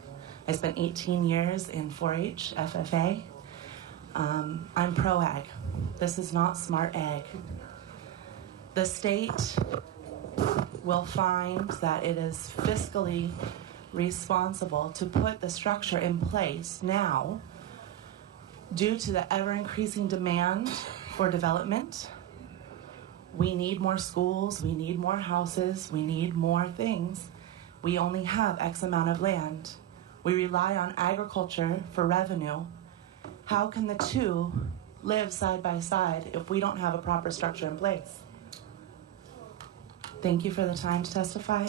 I spent 18 years in 4-H, FFA. I'm pro-ag. This is not smart ag. The state will find that it is fiscally responsible to put the structure in place now due to the ever-increasing demand for development. We need more schools, we need more houses, we need more things. We only have X amount of land. We rely on agriculture for revenue. How can the two live side by side if we don't have a proper structure in place? Thank you for the time to testify.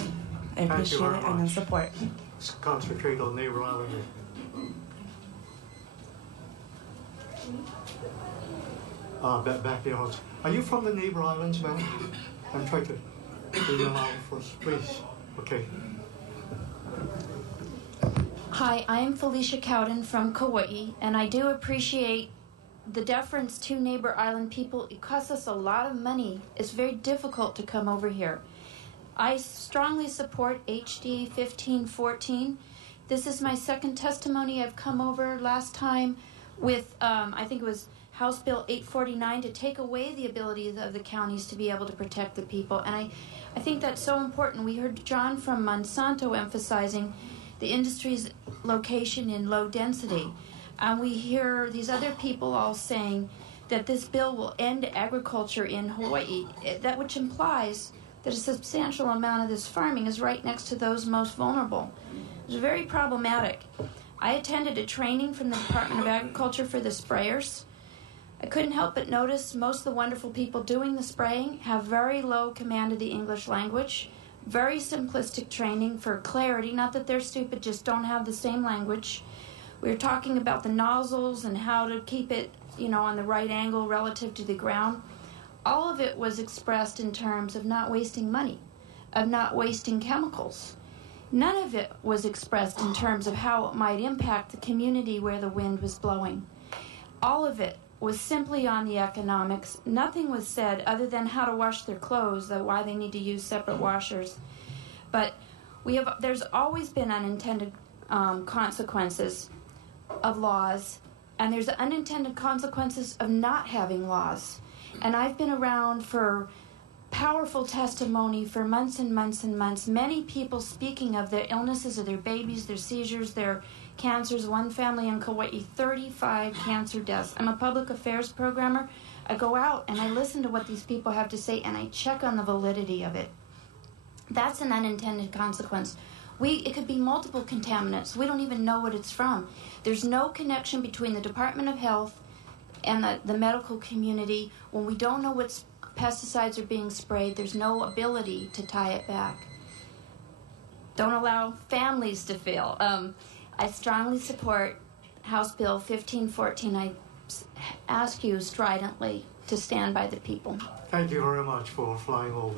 I appreciate it and the support. Let's concentrate on Neighbor Island. Back there. Are you from the Neighbor Islands, ma'am? I'm trying to do your line first, please. Okay. Hi, I am Felicia Cowden from Kauai, and I do appreciate the deference to Neighbor Island people. It costs us a lot of money. It's very difficult to come over here. I strongly support HD1514. This is my second testimony. I've come over last time with, I think it was House Bill 849 to take away the ability of the counties to be able to protect the people. And I think that's so important. We heard John from Monsanto emphasizing the industry's location in low density. And we hear these other people all saying that this bill will end agriculture in Hawaii, that which implies that a substantial amount of this farming is right next to those most vulnerable. It's very problematic. I attended a training from the Department of Agriculture for the sprayers. I couldn't help but notice most of the wonderful people doing the spraying have very low command of the English language, very simplistic training for clarity, not that they're stupid, just don't have the same language. We were talking about the nozzles and how to keep it, on the right angle relative to the ground. All of it was expressed in terms of not wasting money, of not wasting chemicals. None of it was expressed in terms of how it might impact the community where the wind was blowing. All of it was simply on the economics. Nothing was said other than how to wash their clothes, why they need to use separate washers. But there's always been unintended consequences of laws, and there's unintended consequences of not having laws. And I've been around for powerful testimony for months and months and months. Many people speaking of their illnesses, of their babies, their seizures, their cancers. One family in Kauai, 35 cancer deaths. I'm a public affairs programmer. I go out and I listen to what these people have to say and I check on the validity of it. That's an unintended consequence. It could be multiple contaminants. We don't even know what it's from. There's no connection between the Department of Health and the medical community. When we don't know what pesticides are being sprayed, there's no ability to tie it back. Don't allow families to fail. I strongly support House Bill 1514. I ask you stridently to stand by the people. Thank you very much for flying over.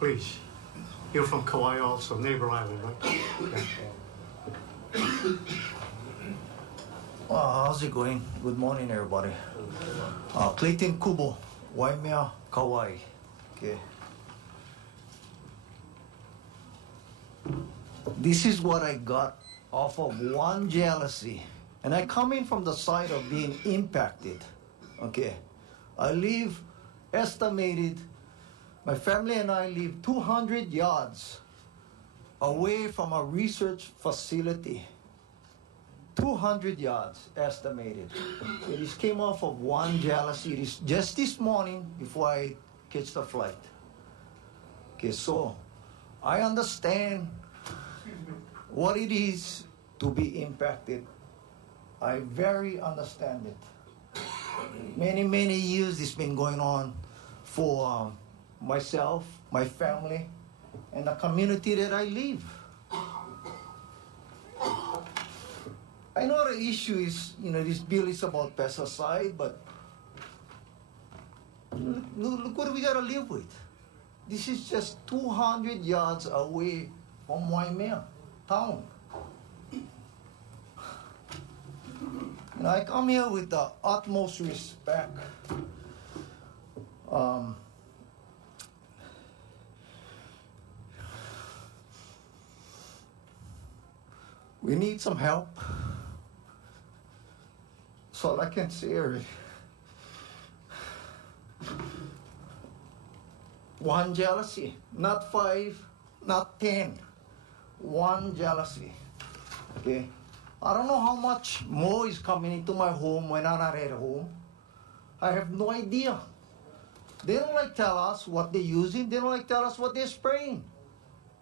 Please. You're from Kauai also, Neighbor Island, right? How's it going? Good morning, everybody. Clayton Kubo, Waimea, Kauai. Okay. This is what I got off of one jealousy. And I come in from the side of being impacted. Okay. I live estimated, my family and I live 200 yards away from a research facility. 200 yards estimated. It just came off of one jealousy. It is just this morning before I catch the flight. Okay, so I understand what it is to be impacted I very understand it. Many years it's been going on for myself, my family, and the community that I live. I know the issue is, this bill is about pesticide, but look what we gotta live with. This is just 200 yards away from Waimea town. I come here with the utmost respect. We need some help. That's all I can say already. One jealousy, not 5, not 10. One jealousy. Okay? I don't know how much more is coming into my home when I'm not at home. I have no idea. They don't like tell us what they're using. They don't like tell us what they're spraying.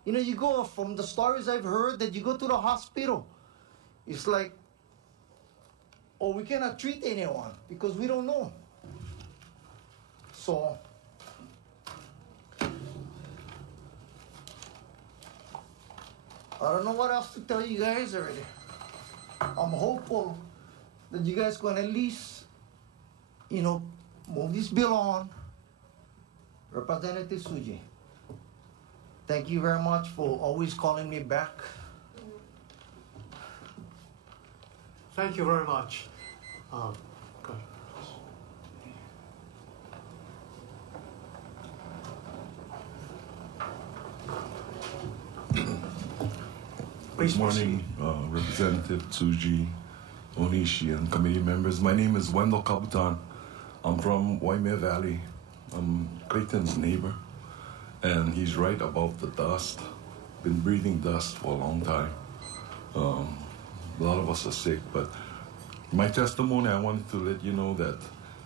You go from the stories I've heard that you go to the hospital. It's like, oh, we cannot treat anyone because we don't know. So, I don't know what else to tell you guys already. I'm hopeful that you guys can at least, move this bill on. Representative Suji, thank you very much for always calling me back. Thank you very much. Go ahead. Good morning, Representative Tsuji, Onishi, and committee members. My name is Wendell Kabutan. I'm from Waimea Valley. I'm Clayton's neighbor, and he's right about the dust. Been breathing dust for a long time. A lot of us are sick, but my testimony, I wanted to let you know that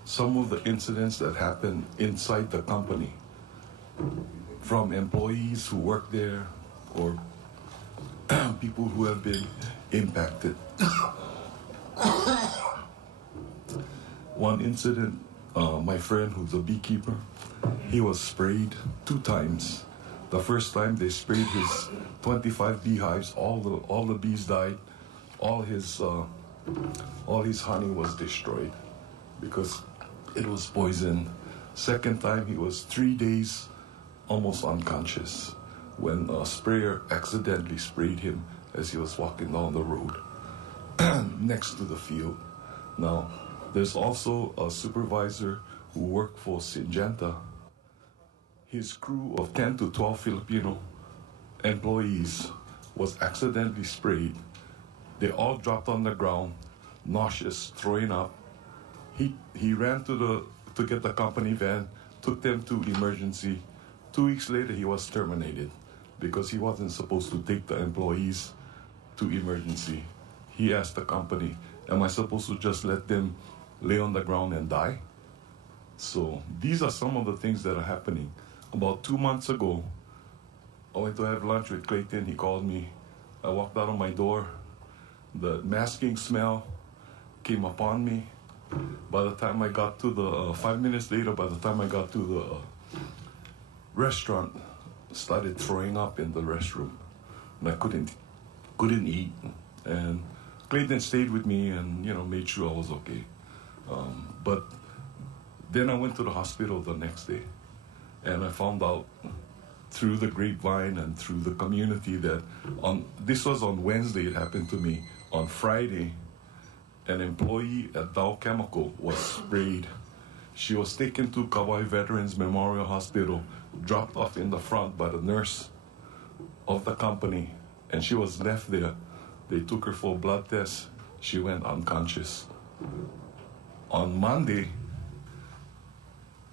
some of the incidents that happen inside the company, from employees who work there or people who have been impacted. One incident, my friend who's a beekeeper, he was sprayed 2 times. The first time they sprayed his 25 beehives, all the bees died, all his honey was destroyed because it was poisoned. Second time he was 3 days almost unconscious when a sprayer accidentally sprayed him as he was walking down the road next to the field. Now, there's also a supervisor who worked for Syngenta. His crew of 10 to 12 Filipino employees was accidentally sprayed. They all dropped on the ground, nauseous, throwing up. He ran to get the company van, took them to emergency. 2 weeks later, he was terminated because he wasn't supposed to take the employees to emergency. He asked the company, am I supposed to just let them lay on the ground and die? So these are some of the things that are happening. About 2 months ago, I went to have lunch with Clayton. He called me. I walked out of my door. The masking smell came upon me. By the time I got to the, 5 minutes later, by the time I got to the restaurant, started throwing up in the restroom. And I couldn't eat. And Clayton stayed with me and, made sure I was okay. But then I went to the hospital the next day. And I found out through the grapevine and through the community that this was on Wednesday, it happened to me. On Friday, an employee at Dow Chemical was sprayed. She was taken to Kauai Veterans Memorial Hospital, dropped off in the front by the nurse of the company, and she was left there. They took her for a blood test. She went unconscious. On Monday,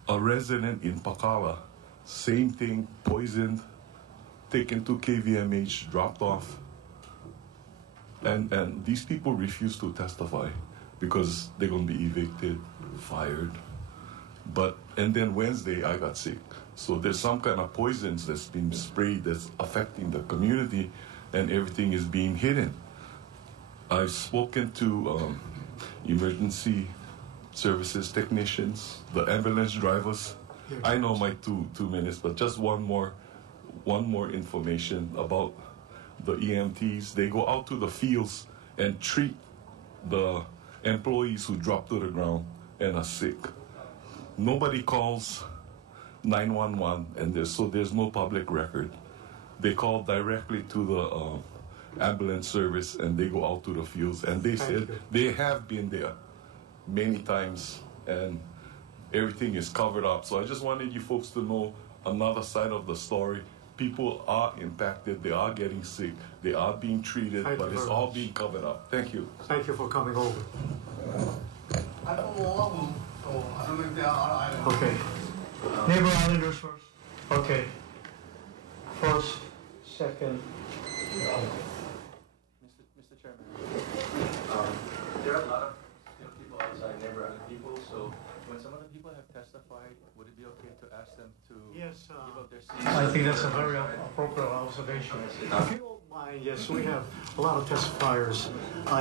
a resident in Pakala, same thing, poisoned, taken to KVMH, dropped off. And these people refuse to testify because they're going to be evicted, fired. And then Wednesday, I got sick. So there's some kind of poisons that's been sprayed that's affecting the community, and everything is being hidden. I've spoken to emergency services technicians, the ambulance drivers. I know my two minutes, but just one more information about the EMTs. They go out to the fields and treat the employees who drop to the ground and are sick. Nobody calls 911, and there's no public record. They call directly to the ambulance service, and they go out to the fields, and they said they have been there many times, and everything is covered up. So I just wanted you folks to know another side of the story. People are impacted, they are getting sick, they are being treated, but it's all being covered up. Thank you. Thank you for coming over. Okay. Neighbor Islanders first. Okay. First, second. Mr. Chairman, there are a lot of people outside, neighbor island people, so when some of the people have testified, would it be okay to ask them to give up their seats? I think that's a very appropriate observation. If you don't mind, yes, we have a lot of testifiers,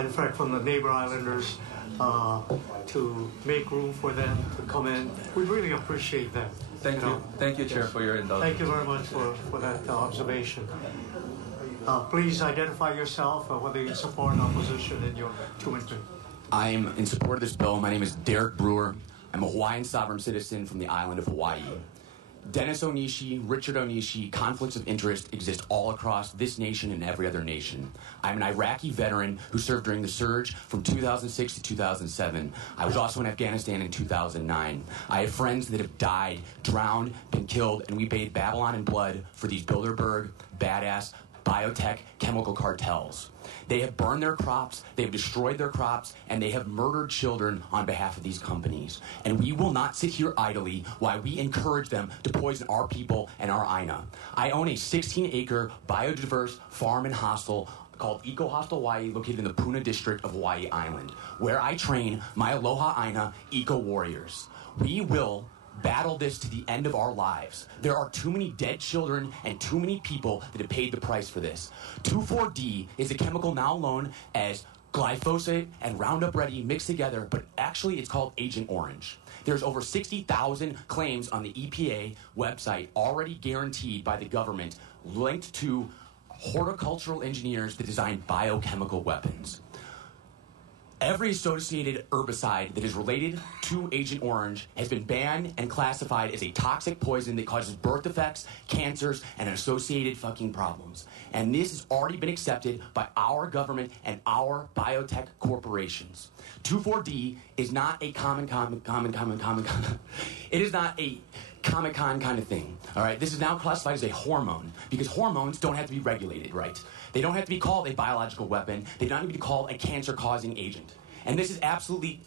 in fact, from the neighbor islanders, to make room for them to come in. We really appreciate that. Thank you, Chair, for your indulgence. Thank you very much for that observation. Please identify yourself, whether you support or opposition in your 2 minutes. I'm in support of this bill. My name is Derek Brewer. I'm a Hawaiian sovereign citizen from the island of Hawaii. Dennis Onishi, Richard Onishi, conflicts of interest exist all across this nation and every other nation. I'm an Iraqi veteran who served during the surge from 2006 to 2007. I was also in Afghanistan in 2009. I have friends that have died, drowned, been killed, and we paid Babylon in blood for these Bilderberg, badass, biotech, chemical cartels. They have burned their crops, they have destroyed their crops, and they have murdered children on behalf of these companies. And we will not sit here idly while we encourage them to poison our people and our Aina. I own a 16-acre biodiverse farm and hostel called Eco Hostel Hawaii, located in the Puna district of Hawaii Island, where I train my Aloha Aina eco warriors. We will battle this to the end of our lives. There are too many dead children and too many people that have paid the price for this. 2,4-D is a chemical now known as glyphosate and Roundup Ready mixed together, but actually it's called Agent Orange. There's over 60,000 claims on the EPA website already guaranteed by the government linked to horticultural engineers that design biochemical weapons. Every associated herbicide that is related to Agent Orange has been banned and classified as a toxic poison that causes birth defects, cancers, and associated fucking problems. And this has already been accepted by our government and our biotech corporations. 2,4-D is not a it is not a Comic-Con kind of thing, all right? This is now classified as a hormone because hormones don't have to be regulated, right? They don't have to be called a biological weapon. They don't need to be called a cancer-causing agent. And this is absolutely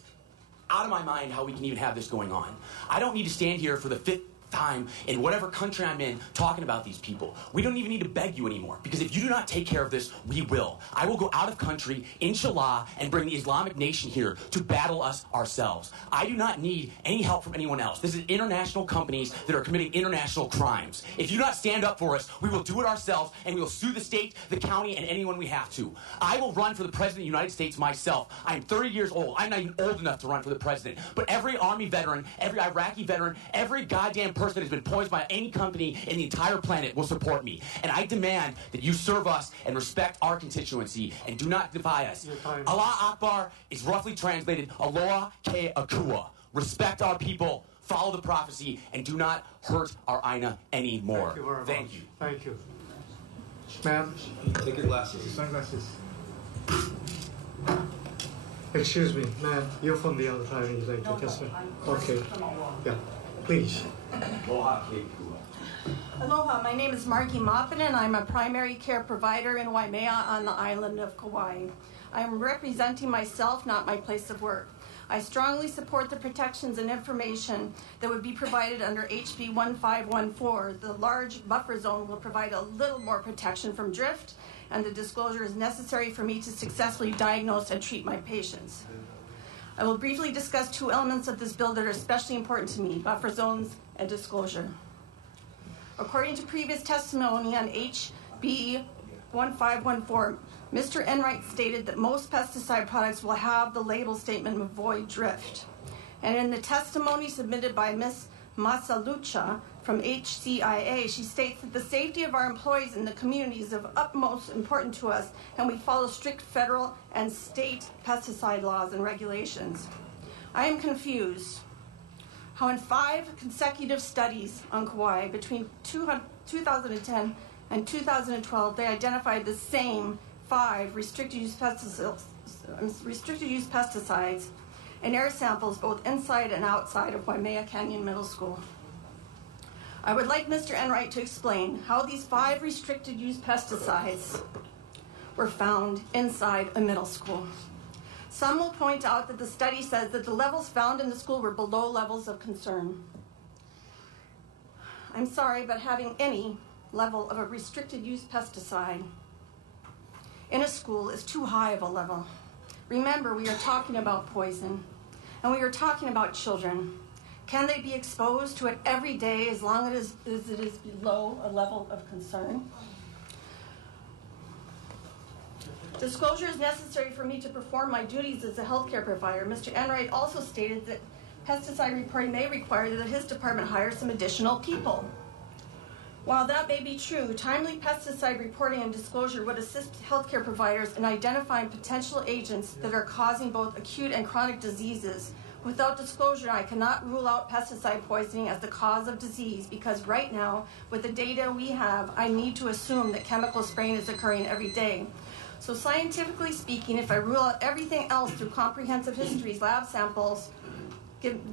out of my mind how we can even have this going on. I don't need to stand here for the 5th time in whatever country I'm in talking about these people. We don't even need to beg you anymore because if you do not take care of this, we will. I will go out of country, inshallah, and bring the Islamic nation here to battle us ourselves. I do not need any help from anyone else. This is international companies that are committing international crimes. If you do not stand up for us, we will do it ourselves and we will sue the state, the county, and anyone we have to. I will run for the President of the United States myself. I'm 30 years old. I'm not even old enough to run for the President. But every Army veteran, every Iraqi veteran, every goddamn person that has been poisoned by any company in the entire planet will support me. And I demand that you serve us and respect our constituency and do not defy us. Allah Akbar is roughly translated Aloha Ke Akua. Respect our people, follow the prophecy, and do not hurt our Aina anymore. Thank you very much. Thank you. Thank you. Ma'am? Take your glasses. Sunglasses. Excuse me, ma'am. You're from the other side. You'd like to testify? Okay. Yeah. Please. Aloha, my name is Margie Moffin and I'm a primary care provider in Waimea on the island of Kauai. I am representing myself, not my place of work. I strongly support the protections and information that would be provided under HB1514. The large buffer zone will provide a little more protection from drift, and the disclosure is necessary for me to successfully diagnose and treat my patients. I will briefly discuss 2 elements of this bill that are especially important to me: buffer zones and disclosure. According to previous testimony on HB HB1514, Mr. Enright stated that most pesticide products will have the label statement avoid drift. And in the testimony submitted by Ms. Masalucha from HCIA, she states that the safety of our employees in the community is of utmost importance to us, and we follow strict federal and state pesticide laws and regulations. I am confused how in 5 consecutive studies on Kauai between 2010 and 2012, they identified the same 5 restricted use pesticides in air samples both inside and outside of Waimea Canyon Middle School. I would like Mr. Enright to explain how these 5 restricted use pesticides were found inside a middle school. Some will point out that the study says that the levels found in the school were below levels of concern. I'm sorry, but having any level of a restricted use pesticide in a school is too high of a level. Remember, we are talking about poison, and we are talking about children. Can they be exposed to it every day as long as it is below a level of concern? Disclosure is necessary for me to perform my duties as a healthcare provider. Mr. Enright also stated that pesticide reporting may require that his department hire some additional people. While that may be true, timely pesticide reporting and disclosure would assist healthcare providers in identifying potential agents that are causing both acute and chronic diseases. Without disclosure, I cannot rule out pesticide poisoning as the cause of disease because right now, with the data we have, I need to assume that chemical spraying is occurring every day. So scientifically speaking, if I rule out everything else through comprehensive histories, lab samples,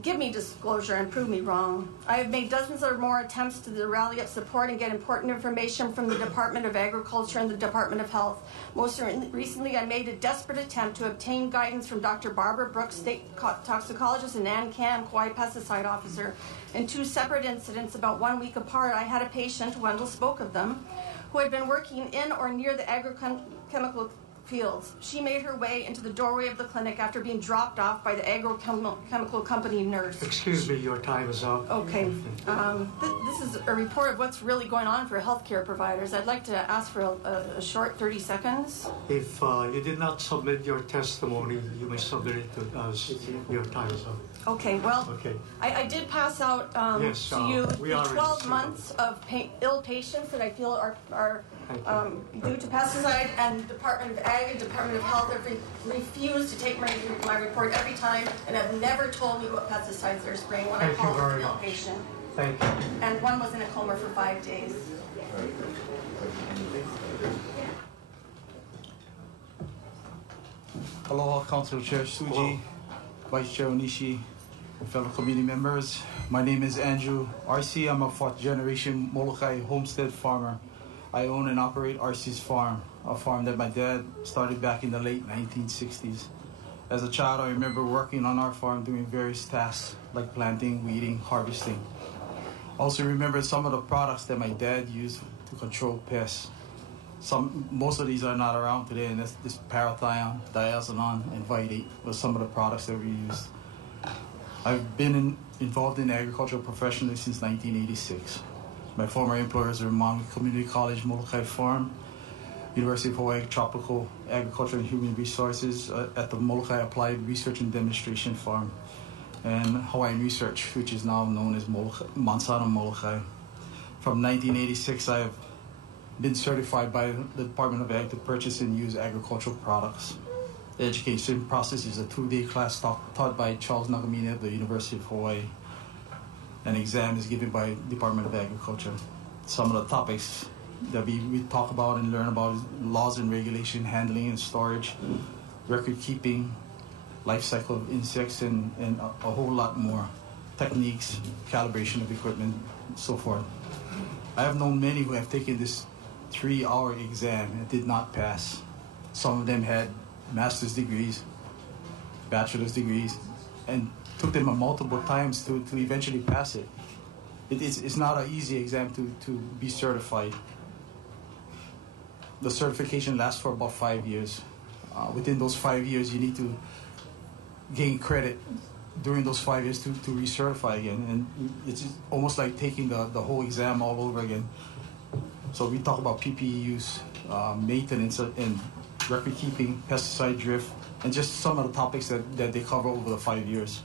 give me disclosure and prove me wrong. I have made dozens or more attempts to rally up support and get important information from the Department of Agriculture and the Department of Health. Most recently, I made a desperate attempt to obtain guidance from Dr. Barbara Brooks, state toxicologist, and Ann Kam, Kauai pesticide officer. In 2 separate incidents about 1 week apart, I had a patient, Wendell spoke of them, who had been working in or near the agrochemical fields. She made her way into the doorway of the clinic after being dropped off by the agrochemical company nurse. Excuse me, your time is up. Okay. This is a report of what's really going on for healthcare providers. I'd like to ask for a short 30 seconds. If you did not submit your testimony, you may submit it to us. Your time is up. Okay, well, okay. I did pass out yes, to you the 12 registered. months of ill patients that I feel are due to pesticide, and Department of Ag and Department of Health have refused to take my report every time and have never told me what pesticides they're spraying when I call an ill patient. Thank you. And one was in a coma for 5 days. Aloha, Council Chair Suji, Vice Chair Onishi, fellow committee members. My name is Andrew RC. I'm a 4th generation Molokai homestead farmer. I own and operate RC's farm, a farm that my dad started back in the late 1960s. As a child, I remember working on our farm doing various tasks like planting, weeding, harvesting. I also remember some of the products that my dad used to control pests. Most of these are not around today, and that's this parathion, diazinon, and vitate were some of the products that we used. I've been involved in agriculture professionally since 1986. My former employers were Maui Community College, Molokai Farm, University of Hawaii Tropical Agriculture and Human Resources at the Molokai Applied Research and Demonstration Farm, and Hawaiian Research, which is now known as Monsanto Molokai. From 1986, I have been certified by the Department of Ag to purchase and use agricultural products. The education process is a 2-day class taught by Charles Nagamine of the University of Hawaii. An exam is given by Department of Agriculture. Some of the topics that we talk about and learn about is laws and regulation, handling and storage, record keeping, life cycle of insects, and a whole lot more. Techniques, calibration of equipment, and so forth. I have known many who have taken this 3-hour exam and did not pass. Some of them had master's degrees, bachelor's degrees, and took them multiple times to eventually pass it. It's not an easy exam to be certified. The certification lasts for about 5 years. Within those 5 years, you need to gain credit during those 5 years to recertify again. And it's almost like taking the whole exam all over again. So we talk about PPE use, maintenance and record keeping, pesticide drift, and just some of the topics that they cover over the 5 years.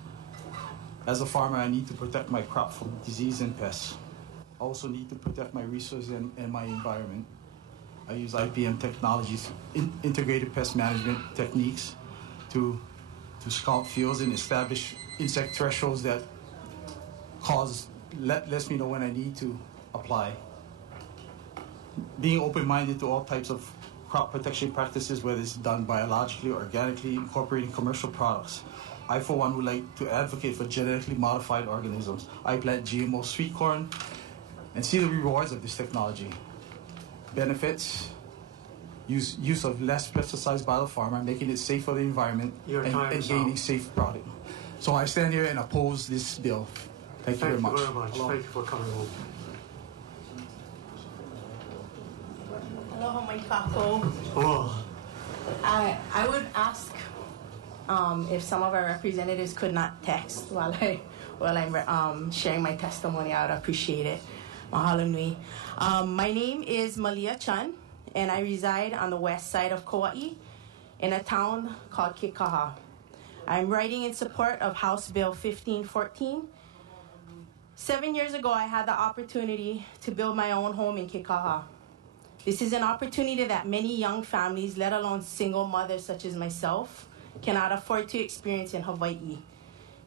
As a farmer, I need to protect my crop from disease and pests. I also need to protect my resources and my environment. I use IPM technologies, integrated pest management techniques to scout fields and establish insect thresholds that lets me know when I need to apply. Being open-minded to all types of crop protection practices, whether it's done biologically, organically, incorporating commercial products. I, for one, would like to advocate for genetically modified organisms. I plant GMO sweet corn and see the rewards of this technology. Benefits, use of less pesticides by the farmer, making it safe for the environment and gaining safe product. So I stand here and oppose this bill. Thank you very much. Thank you for coming over. Hello, my Kako. Hello. I would ask if some of our representatives could not text while I'm sharing my testimony. I would appreciate it. Mahalo nui. My name is Malia Chan, and I reside on the west side of Kauai in a town called Kekaha. I'm writing in support of House Bill 1514. 7 years ago, I had the opportunity to build my own home in Kekaha. This is an opportunity that many young families, let alone single mothers such as myself, cannot afford to experience in Hawaii.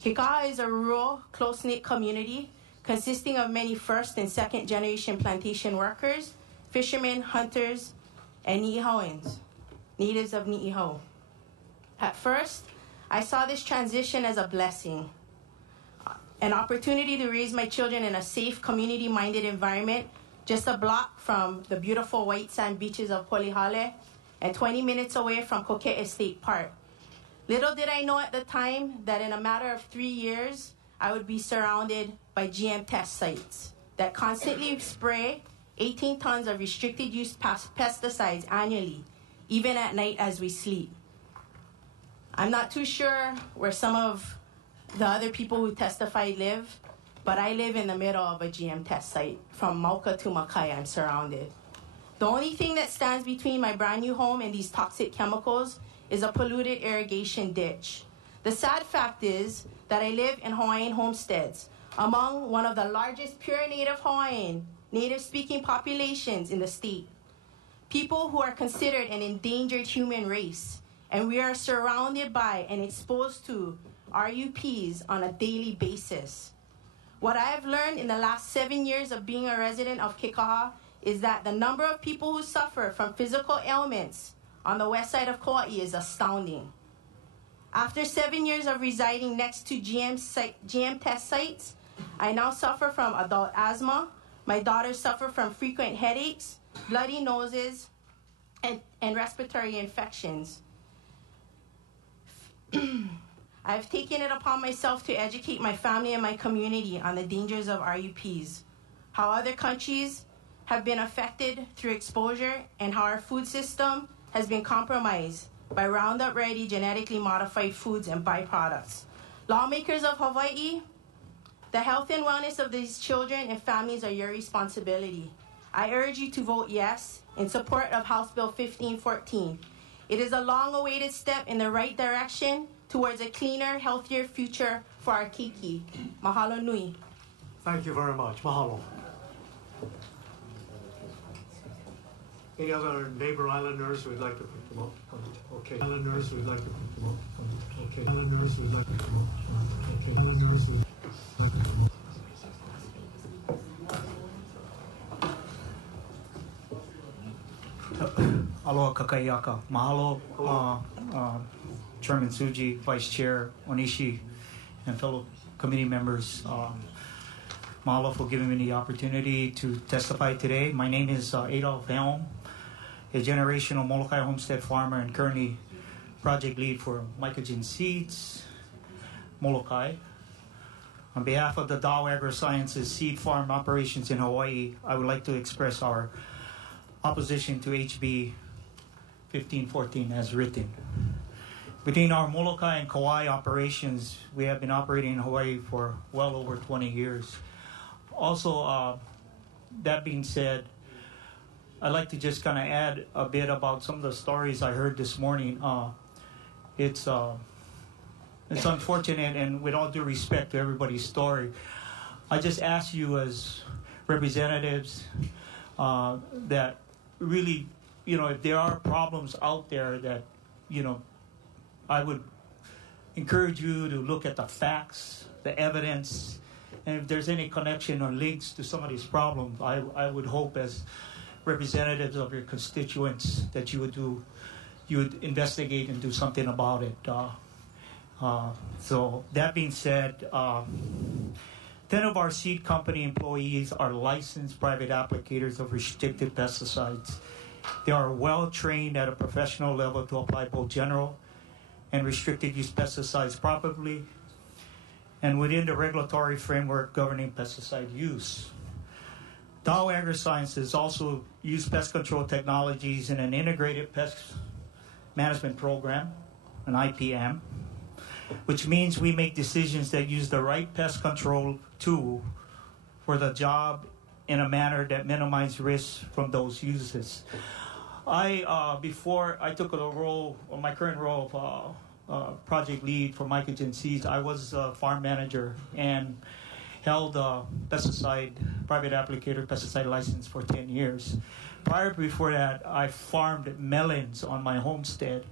Kekaha is a rural, close-knit community consisting of many first and second generation plantation workers, fishermen, hunters, and Ni'ihauans, natives of Ni'ihau. At first, I saw this transition as a blessing, an opportunity to raise my children in a safe, community-minded environment just a block from the beautiful white sand beaches of Polihale and 20 minutes away from Koke'e State Park. Little did I know at the time that in a matter of 3 years, I would be surrounded by GM test sites that constantly spray 18 tons of restricted use pesticides annually, even at night as we sleep. I'm not too sure where some of the other people who testified live, but I live in the middle of a GM test site. From Mauka to Makai, I'm surrounded. The only thing that stands between my brand new home and these toxic chemicals is a polluted irrigation ditch. The sad fact is that I live in Hawaiian homesteads, among one of the largest pure native Hawaiian, native-speaking populations in the state. People who are considered an endangered human race, and we are surrounded by and exposed to RUPs on a daily basis. What I have learned in the last 7 years of being a resident of Kekaha is that the number of people who suffer from physical ailments on the west side of Kauai is astounding. After 7 years of residing next to GM test sites, I now suffer from adult asthma. My daughters suffer from frequent headaches, bloody noses, and respiratory infections. I've taken it upon myself to educate my family and my community on the dangers of RUPs, how other countries have been affected through exposure, and how our food system has been compromised by Roundup-ready genetically modified foods and byproducts. Lawmakers of Hawaii, the health and wellness of these children and families are your responsibility. I urge you to vote yes in support of House Bill 1514. It is a long-awaited step in the right direction towards a cleaner, healthier future for our keiki. Mahalo nui. Thank you very much. Mahalo. Any other neighbor islanders who would like to put them up? Okay. Islanders who would like to put them up? Okay. Islanders who would like to put them up? Okay. Islanders who would like to put them up? Aloha kakaiaka. Mahalo, Chairman Tsuji, Vice Chair Onishi, and fellow committee members. Mahalo for giving me the opportunity to testify today. My name is Adolf Helm, a generational Molokai homestead farmer and currently project lead for Mycogen Seeds, Molokai. On behalf of the Dow AgroSciences seed farm operations in Hawaii, I would like to express our opposition to HB 1514 as written. Between our Molokai and Kauai operations, we have been operating in Hawaii for well over 20 years. Also, that being said, I'd like to just kind of add a bit about some of the stories I heard this morning. It's unfortunate, and with all due respect to everybody's story, I just ask you as representatives that really, if there are problems out there that, I would encourage you to look at the facts, the evidence, and if there's any connection or links to some of these problems, I would hope as representatives of your constituents that you would investigate and do something about it. So that being said, 10 of our seed company employees are licensed private applicators of restricted pesticides. They are well trained at a professional level to apply both general and restricted use pesticides properly and within the regulatory framework governing pesticide use. Dow AgriSciences also use pest control technologies in an integrated pest management program, an IPM, which means we make decisions that use the right pest control tool for the job in a manner that minimizes risks from those uses. Before I took my current role of project lead for mycogen seeds, I was a farm manager and held a private applicator pesticide license for 10 years. Before that, I farmed melons on my homestead.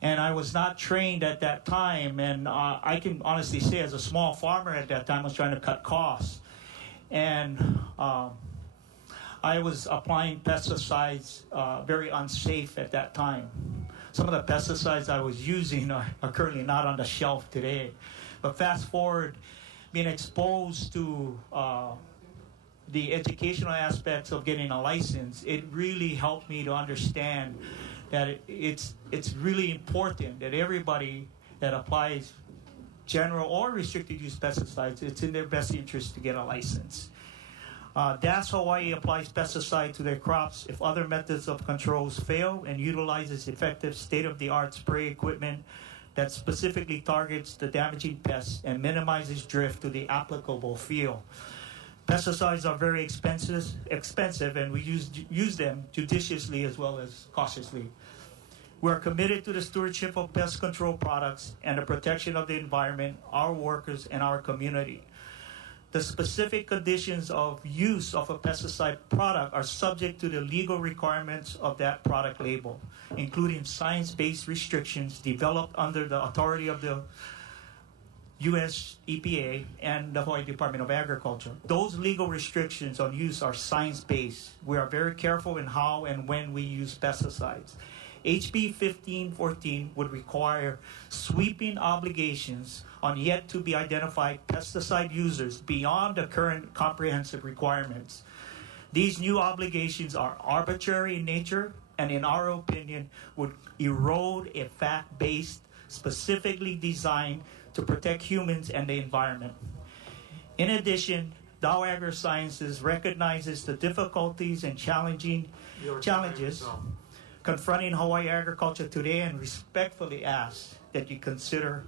And I was not trained at that time, and I can honestly say as a small farmer at that time, I was trying to cut costs. And I was applying pesticides very unsafe at that time. Some of the pesticides I was using are currently not on the shelf today. But fast forward, being exposed to the educational aspects of getting a license, it really helped me to understand that it's really important that everybody that applies general or restricted use pesticides, it's in their best interest to get a license. DAS Hawaii applies pesticide to their crops if other methods of controls fail and utilizes effective state-of-the-art spray equipment that specifically targets the damaging pests and minimizes drift to the applicable field. Pesticides are very expensive, and we use them judiciously as well as cautiously. We are committed to the stewardship of pest control products and the protection of the environment, our workers, and our community. The specific conditions of use of a pesticide product are subject to the legal requirements of that product label, including science-based restrictions developed under the authority of the U.S. EPA and the Hawaii Department of Agriculture. Those legal restrictions on use are science-based. We are very careful in how and when we use pesticides. HB1514 would require sweeping obligations on yet-to-be-identified pesticide users beyond the current comprehensive requirements. These new obligations are arbitrary in nature and, in our opinion, would erode a fact-based, specifically designed to protect humans and the environment. In addition, Dow AgriSciences recognizes the difficulties and challenges confronting Hawaii agriculture today and respectfully asks that you consider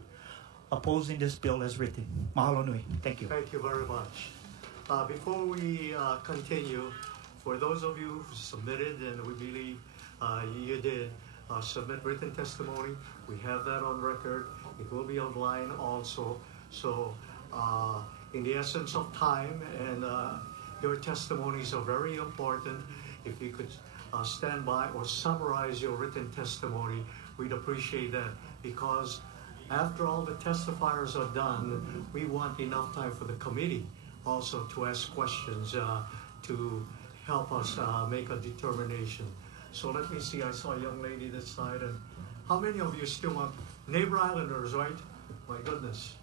opposing this bill as written. Mahalo nui. Thank you. Thank you very much. Before we continue, for those of you who submitted, and we believe you did submit written testimony, we have that on record. It will be online also. So in the essence of time, and your testimonies are very important. If you could stand by or summarize your written testimony, we'd appreciate that, because after all the testifiers are done, we want enough time for the committee also to ask questions to help us make a determination. So let me see, I saw a young lady this side, and how many of you still want neighbor islanders, right? My goodness.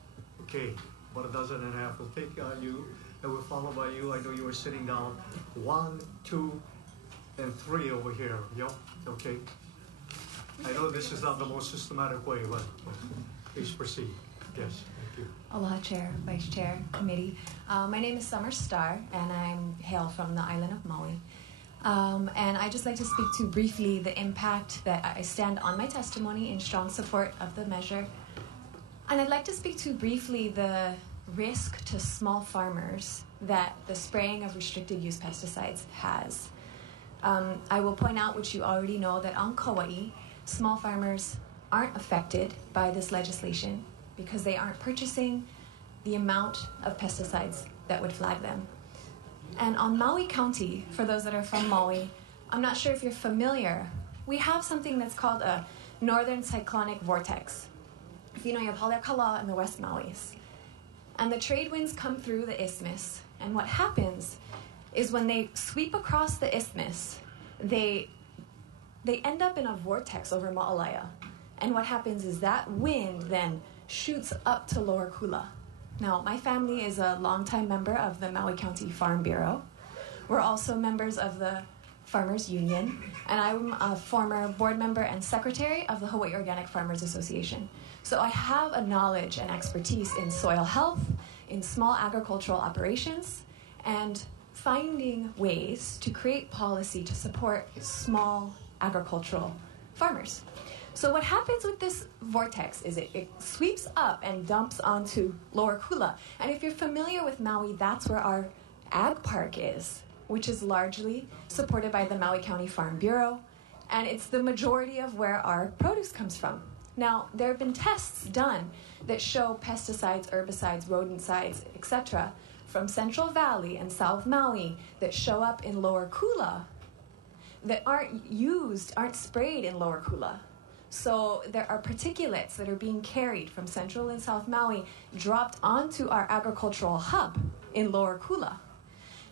Okay, about a dozen and a half. We'll take you, and we'll follow by you. I know you were sitting down. 1, 2, and 3 over here. Yep, okay. I know this is not the most systematic way, but please proceed. Yes, thank you. Aloha, Chair, Vice Chair, Committee. My name is Summer Starr, and I'm hail from the island of Maui. And I'd just like to speak to briefly the impact that I stand on my testimony in strong support of the measure. And I'd like to speak to briefly the risk to small farmers that the spraying of restricted use pesticides has. I will point out, which you already know, that on Kauai, small farmers aren't affected by this legislation because they aren't purchasing the amount of pesticides that would flag them. And on Maui County, for those that are from Maui, I'm not sure if you're familiar, we have something that's called a northern cyclonic vortex. If you know, you have Haleakala and the West Mauis. And the trade winds come through the isthmus, and what happens is when they sweep across the isthmus, they end up in a vortex over Ma'alaya. And what happens is that wind then shoots up to Lower Kula. Now, my family is a longtime member of the Maui County Farm Bureau. We're also members of the Farmers Union, and I'm a former board member and secretary of the Hawaii Organic Farmers Association. So I have a knowledge and expertise in soil health, in small agricultural operations, and finding ways to create policy to support small agricultural farmers. So what happens with this vortex is it sweeps up and dumps onto Lower Kula. And if you're familiar with Maui, that's where our ag park is, which is largely supported by the Maui County Farm Bureau. And it's the majority of where our produce comes from. Now, there have been tests done that show pesticides, herbicides, rodenticides, etc., from Central Valley and South Maui that show up in Lower Kula that aren't sprayed in Lower Kula. So there are particulates that are being carried from Central and South Maui, dropped onto our agricultural hub in Lower Kula.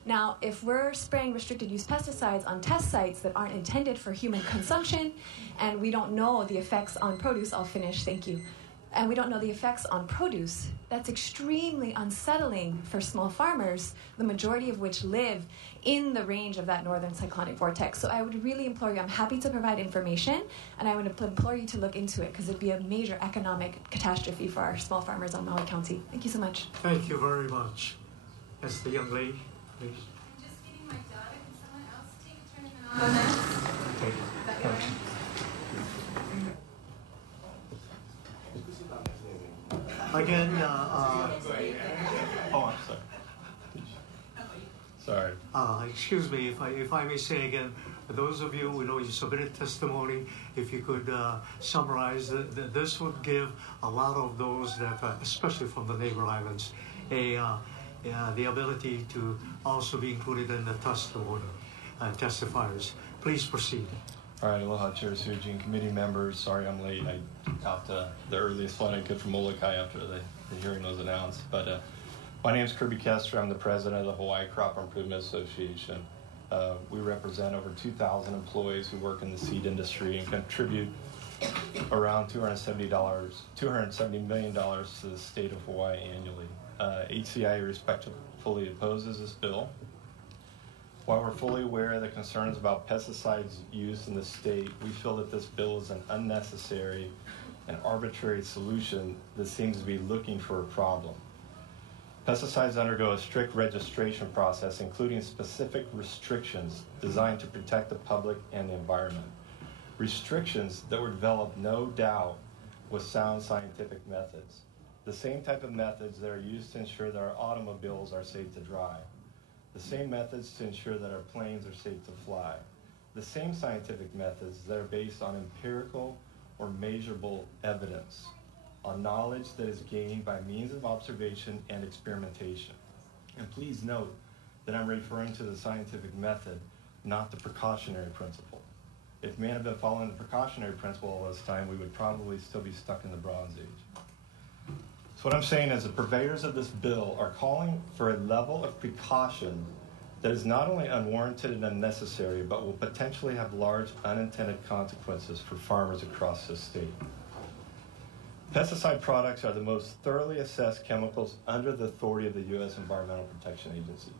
Now, if we're spraying restricted use pesticides on test sites that aren't intended for human consumption, and we don't know the effects on produce, I'll finish, thank you. And we don't know the effects on produce, that's extremely unsettling for small farmers, the majority of which live in the range of that northern cyclonic vortex. So I would really implore you, I'm happy to provide information, and I would implore you to look into it, because it'd be a major economic catastrophe for our small farmers on Maui County. Thank you so much. Thank you very much. Yes, the young lady, please. I'm just feeding my daughter. Can someone else take a turn in the on that? Okay. Thank you. Again, oh, I'm sorry. Sorry. Excuse me, if I may say again, for those of you who know you submitted testimony, if you could summarize, this would give a lot of those that, especially from the neighbor islands, the ability to also be included in the testimony, testifiers. Please proceed. All right, aloha, Chair Suji and committee members. Sorry I'm late. I got the earliest flight I could from Molokai after the hearing was announced. But my name is Kirby Kester. I'm the president of the Hawaii Crop Improvement Association. We represent over 2,000 employees who work in the seed industry and contribute around $270 million to the state of Hawaii annually. HCI respectfully opposes this bill. While we're fully aware of the concerns about pesticides used in the state, we feel that this bill is an unnecessary and arbitrary solution that seems to be looking for a problem. Pesticides undergo a strict registration process, including specific restrictions designed to protect the public and the environment. Restrictions that were developed, no doubt, with sound scientific methods. The same type of methods that are used to ensure that our automobiles are safe to drive. The same methods to ensure that our planes are safe to fly. The same scientific methods that are based on empirical or measurable evidence, on knowledge that is gained by means of observation and experimentation. And please note that I'm referring to the scientific method, not the precautionary principle. If man had been following the precautionary principle all this time, we would probably still be stuck in the Bronze Age. So what I'm saying is the purveyors of this bill are calling for a level of precaution that is not only unwarranted and unnecessary, but will potentially have large unintended consequences for farmers across this state. Pesticide products are the most thoroughly assessed chemicals under the authority of the U.S. Environmental Protection Agency.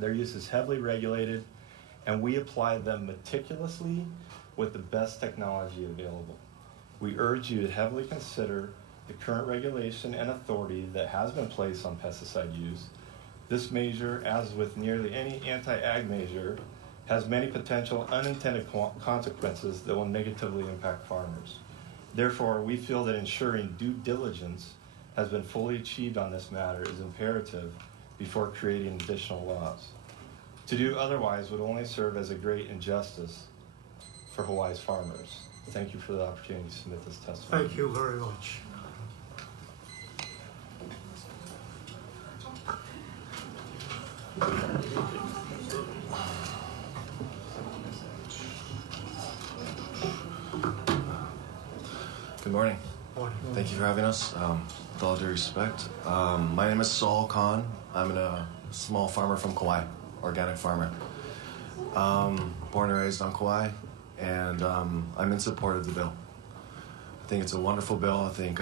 Their use is heavily regulated, and we apply them meticulously with the best technology available. We urge you to heavily consider the current regulation and authority that has been placed on pesticide use. This measure, as with nearly any anti-ag measure, has many potential unintended consequences that will negatively impact farmers. Therefore, we feel that ensuring due diligence has been fully achieved on this matter is imperative before creating additional laws. To do otherwise would only serve as a great injustice for Hawaii's farmers. Thank you for the opportunity to submit this testimony. Thank you very much. Good morning. Thank you for having us. With all due respect, my name is Saul Kahn. I'm a small farmer from Kauai, organic farmer. Born and raised on Kauai, and I'm in support of the bill. I think it's a wonderful bill. I think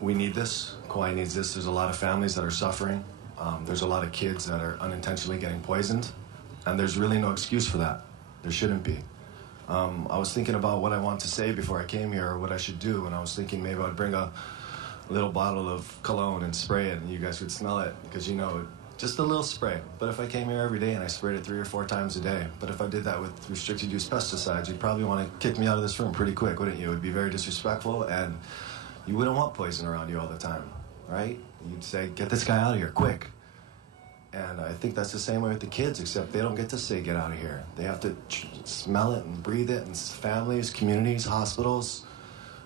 we need this. Kauai needs this. There's a lot of families that are suffering. There's a lot of kids that are unintentionally getting poisoned, and there's really no excuse for that. There shouldn't be. I was thinking about what I want to say before I came here, or what I should do, and I was thinking maybe I'd bring a little bottle of cologne and spray it, and you guys could smell it, because you know, just a little spray. But if I came here every day and I sprayed it 3 or 4 times a day, but if I did that with restricted use pesticides, you'd probably want to kick me out of this room pretty quick, wouldn't you? It would be very disrespectful, and you wouldn't want poison around you all the time, right? You'd say, get this guy out of here, quick. And I think that's the same way with the kids, except they don't get to say, get out of here. They have to smell it and breathe it, and families, communities, hospitals.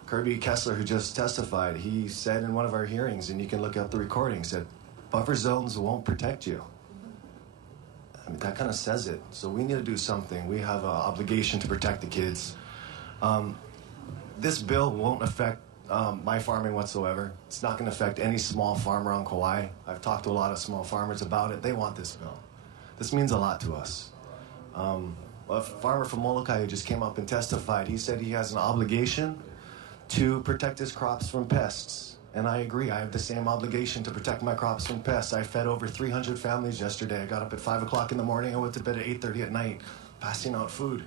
Kirby Kessler, who just testified, he said in one of our hearings, and you can look up the recordings, that buffer zones won't protect you. I mean, that kind of says it. So we need to do something. We have an obligation to protect the kids. This bill won't affect my farming whatsoever. It's not going to affect any small farmer on Kauai. I've talked to a lot of small farmers about it. They want this bill. This means a lot to us. A farmer from Molokai who just came up and testified, he said he has an obligation to protect his crops from pests. And I agree, I have the same obligation to protect my crops from pests. I fed over 300 families yesterday. I got up at 5 o'clock in the morning, I went to bed at 8:30 at night, passing out food.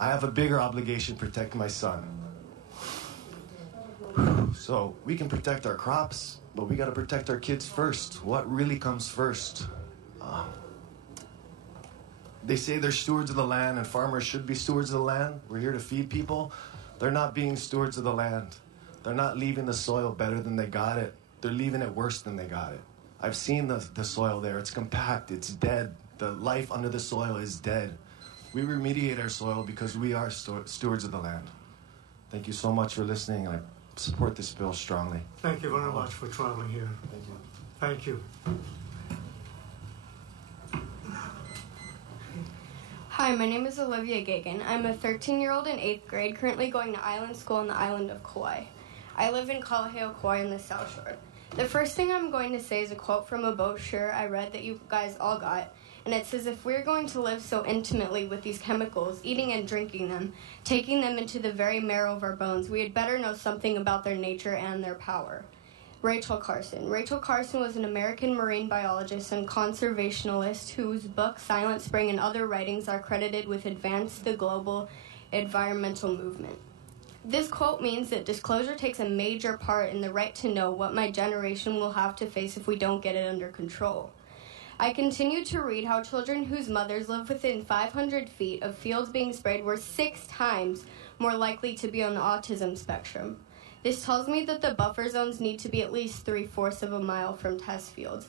I have a bigger obligation to protect my son. So we can protect our crops, but we got to protect our kids first. What really comes first? They say they're stewards of the land, and farmers should be stewards of the land. We're here to feed people. They're not being stewards of the land. They're not leaving the soil better than they got it. They're leaving it worse than they got it. I've seen the soil there. It's compact. It's dead. The life under the soil is dead. We remediate our soil because we are stewards of the land. Thank you so much for listening. I support this bill strongly. Thank you very much for traveling here. Thank you. Hi, my name is Olivia Gagan. I'm a 13-year-old in 8th grade, currently going to island school on the island of Kauai. I live in Kalaheo, Kauai on the South Shore. The first thing I'm going to say is a quote from a brochure I read that you guys all got, and it says, if we're going to live so intimately with these chemicals, eating and drinking them, taking them into the very marrow of our bones, we had better know something about their nature and their power. Rachel Carson. Rachel Carson was an American marine biologist and conservationalist whose book, Silent Spring, and other writings are credited with advancing the global environmental movement. This quote means that disclosure takes a major part in the right to know what my generation will have to face if we don't get it under control. I continue to read how children whose mothers live within 500 feet of fields being sprayed were 6 times more likely to be on the autism spectrum. This tells me that the buffer zones need to be at least 3/4 of a mile from test fields.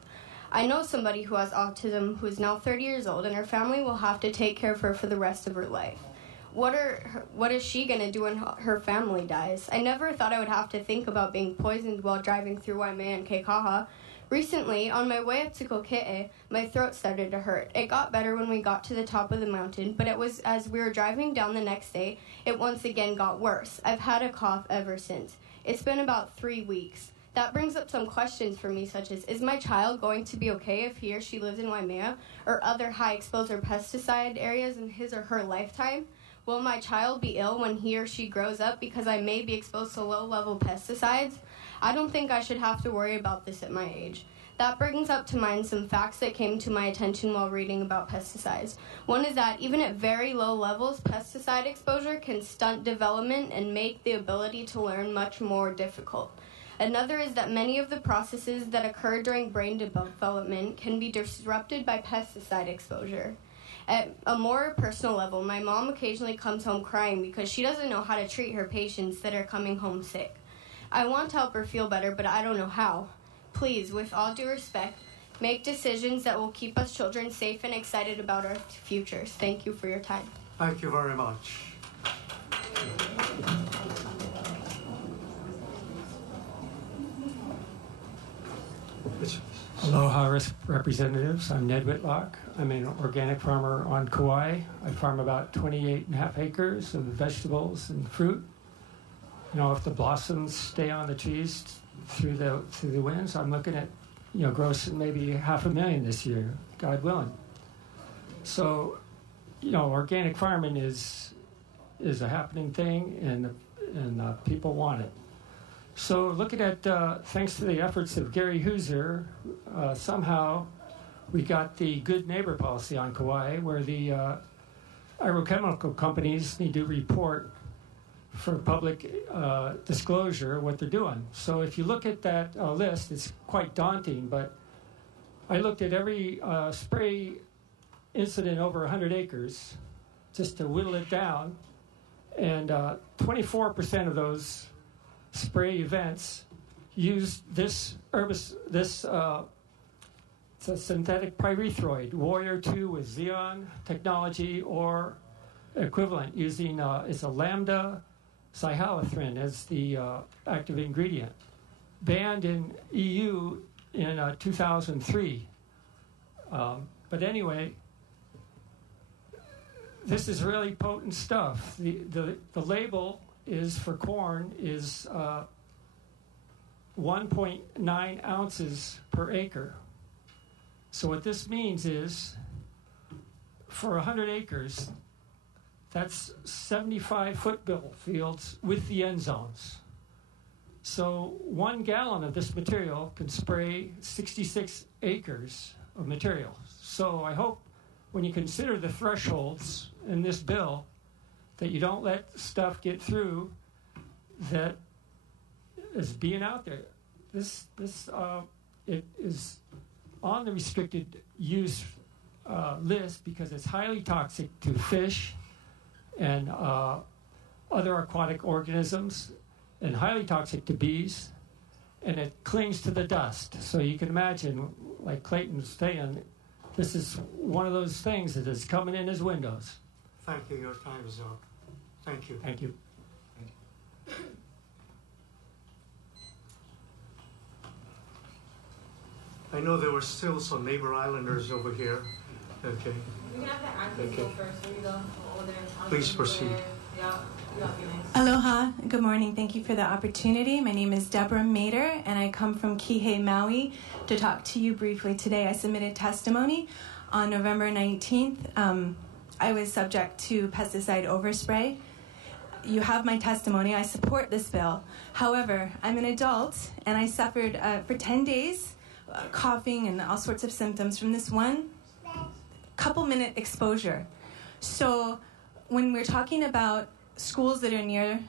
I know somebody who has autism who is now 30 years old, and her family will have to take care of her for the rest of her life. What is she going to do when her family dies? I never thought I would have to think about being poisoned while driving through Waimea and Keikaha. Recently, on my way up to Koke'e, my throat started to hurt. It got better when we got to the top of the mountain, but it was as we were driving down the next day, it once again got worse. I've had a cough ever since. It's been about 3 weeks. That brings up some questions for me, such as, is my child going to be okay if he or she lives in Waimea or other high-exposure pesticide areas in his or her lifetime? Will my child be ill when he or she grows up because I may be exposed to low-level pesticides? I don't think I should have to worry about this at my age. That brings up to mind some facts that came to my attention while reading about pesticides. One is that even at very low levels, pesticide exposure can stunt development and make the ability to learn much more difficult. Another is that many of the processes that occur during brain development can be disrupted by pesticide exposure. At a more personal level, my mom occasionally comes home crying because she doesn't know how to treat her patients that are coming home sick. I want to help her feel better, but I don't know how. Please, with all due respect, make decisions that will keep us children safe and excited about our futures. Thank you for your time. Thank you very much. Aloha, representatives. I'm Ned Whitlock. I'm an organic farmer on Kauai. I farm about 28.5 acres of vegetables and fruit. You know, if the blossoms stay on the trees through the winds, I'm looking at, you know, grossing maybe $500,000 this year, God willing. So, you know, organic farming is a happening thing, and people want it. So looking at, thanks to the efforts of Gary Hooser, somehow we got the good neighbor policy on Kauai, where the agrochemical companies need to report for public disclosure what they're doing. So if you look at that list, it's quite daunting, but I looked at every spray incident over 100 acres just to whittle it down, and 24% of those spray events used this it's a synthetic pyrethroid, Warrior 2 with Xeon technology or equivalent, using it's a lambda cyhalothrin as the active ingredient. Banned in EU in 2003. But anyway, this is really potent stuff. The label is for corn is 1.9 ounces per acre. So what this means is, for 100 acres, that's 75 football fields with the end zones. So 1 gallon of this material can spray 66 acres of material. So I hope when you consider the thresholds in this bill, that you don't let stuff get through that is being out there. It is on the restricted use list because it's highly toxic to fish and other aquatic organisms, and highly toxic to bees, and it clings to the dust. So you can imagine, like Clayton was saying, this is one of those things that is coming in as windows. Thank you. Your time is up. Thank you. Thank you. I know there were still some neighbor islanders over here. Okay. We can have the aunties go first. We go over there. Please proceed. Aloha, good morning. Thank you for the opportunity. My name is Deb Mader, and I come from Kihei, Maui, to talk to you briefly today. I submitted testimony on November 19th. I was subject to pesticide overspray. You have my testimony. I support this bill. However, I'm an adult, and I suffered for 10 days coughing and all sorts of symptoms from this one couple-minute exposure. So when we're talking about schools that are near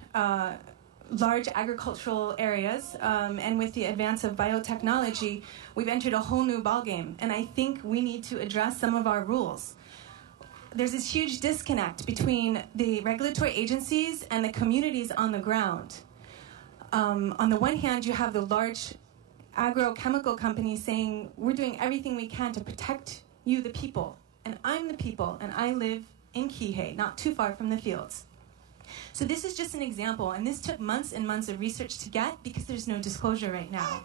large agricultural areas, and with the advance of biotechnology, we've entered a whole new ballgame. And I think we need to address some of our rules. There's this huge disconnect between the regulatory agencies and the communities on the ground. On the one hand, you have the large agrochemical companies saying, we're doing everything we can to protect you, the people. And I'm the people, and I live in Kihei, not too far from the fields. So this is just an example, and this took months and months of research to get because there's no disclosure right now.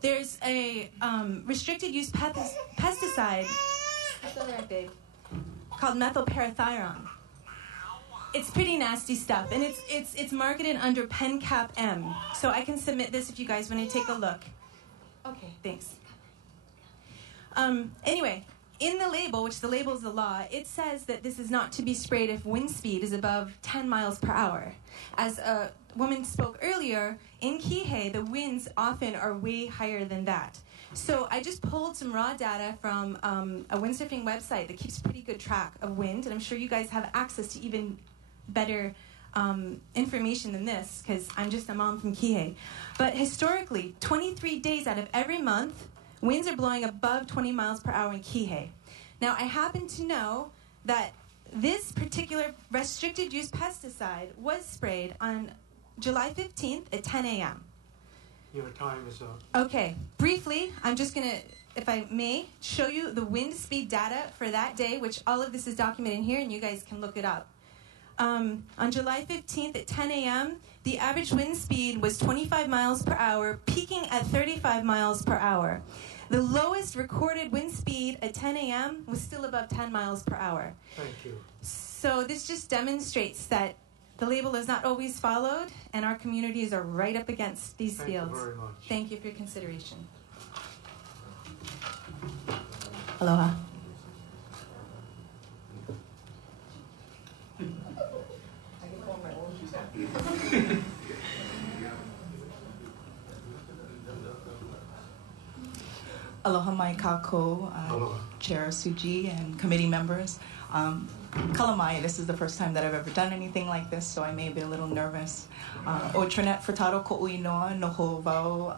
There's a restricted use pesticide called Methyl Parathion. It's pretty nasty stuff, and it's marketed under Pen Cap M. So I can submit this if you guys want to take a look. Okay, thanks. Anyway, in the label, which the label is the law, it says that this is not to be sprayed if wind speed is above 10 miles per hour. As a woman spoke earlier, in Kihei, the winds often are way higher than that. So I just pulled some raw data from a windsurfing website that keeps pretty good track of wind, and I'm sure you guys have access to even better information than this, because I'm just a mom from Kihei. But historically, 23 days out of every month, winds are blowing above 20 miles per hour in Kihei. Now, I happen to know that this particular restricted use pesticide was sprayed on July 15th at 10 a.m. Your time is up. Okay, briefly, I'm just going to if I may, show you the wind speed data for that day, which all of this is documented here, and you guys can look it up. On July 15th at 10 a.m., the average wind speed was 25 miles per hour, peaking at 35 miles per hour. The lowest recorded wind speed at 10 a.m. was still above 10 miles per hour. Thank you. So this just demonstrates that the label is not always followed, and our communities are right up against these fields. Thank you very much. Thank you for your consideration. Aloha. Aloha mai kako, Chair Suji and committee members. Kalamai, this is the first time that I've ever done anything like this, so I may be a little nervous. O Trinette Furtado ko uinoa no ho vau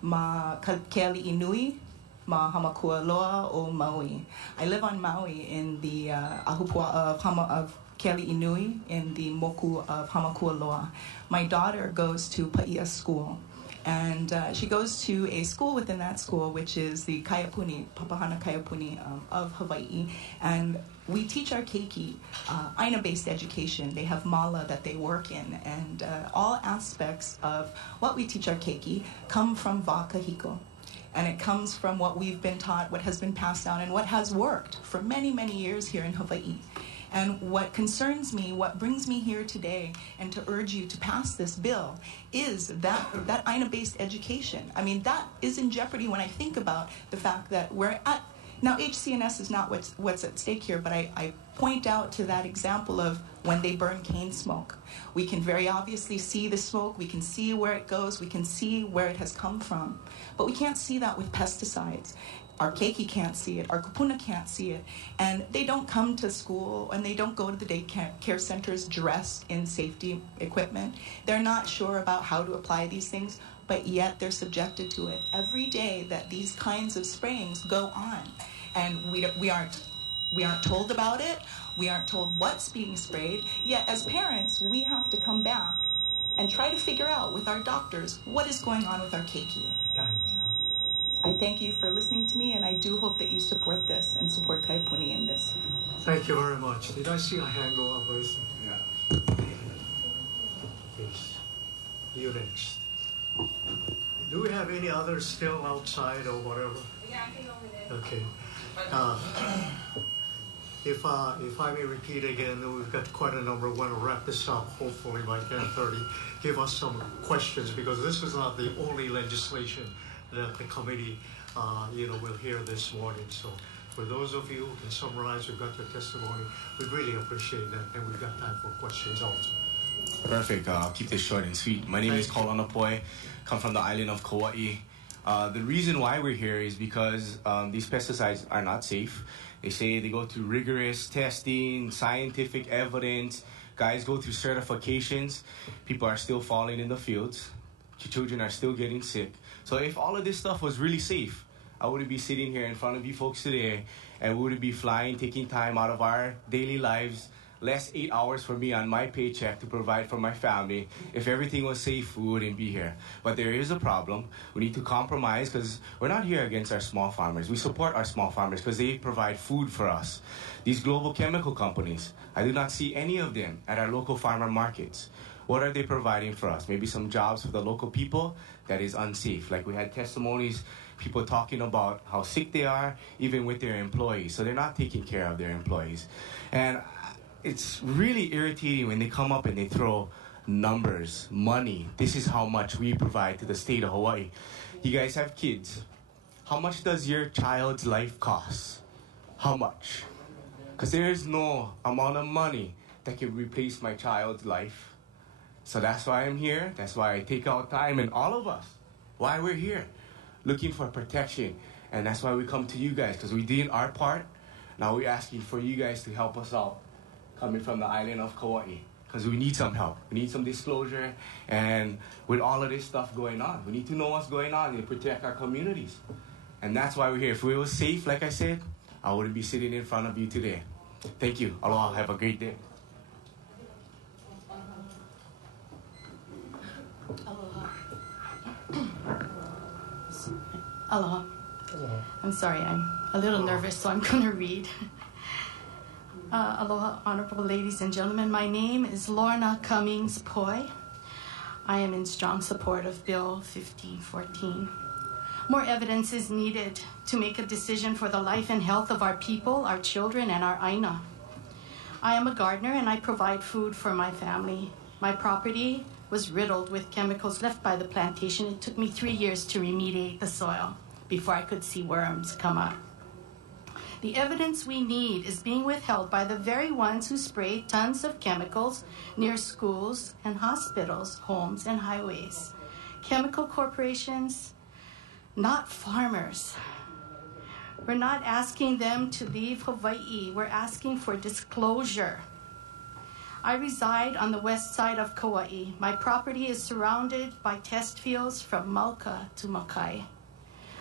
ma keali inui ma hamakua loa o Maui. I live on Maui in the ahupua of Keali Inui in the moku of Hamakua Loa. My daughter goes to Paia school. And she goes to a school within that school, which is the Kaiapuni, Papahana Kaiapuni of Hawaii. And we teach our keiki aina-based education. They have mala that they work in. And all aspects of what we teach our keiki come from wa kahiko. And it comes from what we've been taught, what has been passed down, and what has worked for many, many years here in Hawaii. And what concerns me, what brings me here today, and to urge you to pass this bill, is that aina-based education. I mean, that is in jeopardy when I think about the fact that we're at, now HCNS is not what's at stake here, but I point out to that example of when they burn cane smoke. We can very obviously see the smoke, we can see where it goes, we can see where it has come from, but we can't see that with pesticides. Our keiki can't see it, our kupuna can't see it, and they don't come to school and they don't go to the daycare centers dressed in safety equipment. They're not sure about how to apply these things, but yet they're subjected to it every day that these kinds of sprayings go on. And we aren't told about it, we aren't told what's being sprayed, yet as parents, we have to come back and try to figure out with our doctors what is going on with our keiki. I thank you for listening to me, and I do hope that you support this and support Kaipuni in this. Thank you very much. Did I see a hand go up? Yeah. Please. You next. Do we have any others still outside or whatever? Yeah, I think over there. Okay. If I may repeat again, we've got quite a number. We want to wrap this up hopefully by 10:30. Give us some questions, because this is not the only legislation that the committee will hear this morning. So for those of you who can summarize, we've got your testimony. We really appreciate that, and we've got time for questions also. Perfect. I'll keep this short and sweet. My name is Kolonapoi. Come from the island of Kauai. The reason why we're here is because these pesticides are not safe. They say they go through rigorous testing, scientific evidence. Guys go through certifications. People are still falling in the fields. Children are still getting sick. So if all of this stuff was really safe, I wouldn't be sitting here in front of you folks today, and we wouldn't be flying, taking time out of our daily lives, less 8 hours for me on my paycheck to provide for my family. If everything was safe, we wouldn't be here. But there is a problem. We need to compromise, because we're not here against our small farmers. We support our small farmers because they provide food for us. These global chemical companies, I do not see any of them at our local farmer markets. What are they providing for us? Maybe some jobs for the local people. That is unsafe. Like we had testimonies, people talking about how sick they are, even with their employees. So they're not taking care of their employees. And it's really irritating when they come up and they throw numbers, money. This is how much we provide to the state of Hawaii. You guys have kids. How much does your child's life cost? How much? Because there is no amount of money that can replace my child's life. So that's why I'm here. That's why I take out time, and all of us, why we're here, looking for protection. And that's why we come to you guys, because we did our part. Now we're asking for you guys to help us out, coming from the island of Kauai, because we need some help. We need some disclosure. And with all of this stuff going on, we need to know what's going on and protect our communities. And that's why we're here. If we were safe, like I said, I wouldn't be sitting in front of you today. Thank you. Aloha. Have a great day. Aloha. I'm sorry, I'm a little nervous, so I'm going to read. Aloha, honorable ladies and gentlemen. My name is Lorna Cummings Poi. I am in strong support of Bill 1514. More evidence is needed to make a decision for the life and health of our people, our children, and our aina. I am a gardener and I provide food for my family. My property was riddled with chemicals left by the plantation. It took me 3 years to remediate the soil before I could see worms come up. The evidence we need is being withheld by the very ones who spray tons of chemicals near schools and hospitals, homes and highways. Chemical corporations, not farmers. We're not asking them to leave Hawaii. We're asking for disclosure. I reside on the west side of Kauai. My property is surrounded by test fields from Mauka to Makai.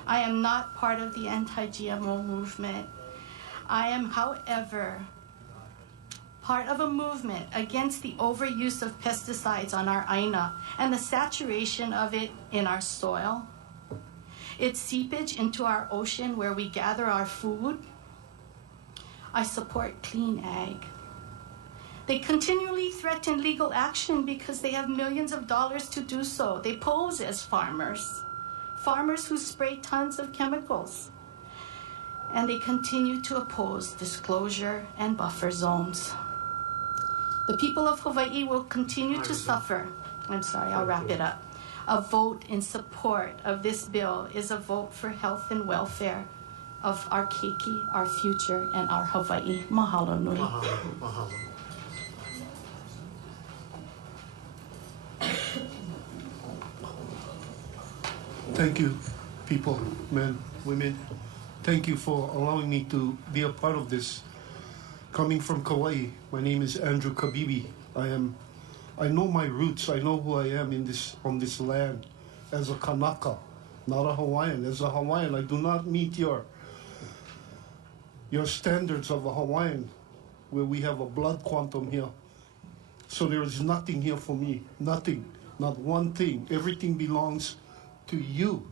I am not part of the anti-GMO movement. I am, however, part of a movement against the overuse of pesticides on our aina and the saturation of it in our soil, its seepage into our ocean where we gather our food. I support clean ag. They continually threaten legal action because they have millions of dollars to do so. They pose as farmers who spray tons of chemicals. And they continue to oppose disclosure and buffer zones. The people of Hawaii will continue to suffer. I'm sorry, I'll wrap it up. A vote in support of this bill is a vote for health and welfare of our keiki, our future, and our Hawaii. Mahalo nui. Mahalo, mahalo. Thank you, people, men, women. Thank you for allowing me to be a part of this. Coming from Kauai, my name is Andrew Kabibi. I know my roots. I know who I am on this land as a Kanaka, not a Hawaiian. As a Hawaiian, I do not meet your standards of a Hawaiian, where we have a blood quantum here. So there is nothing here for me. Nothing. Not one thing. Everything belongs to you.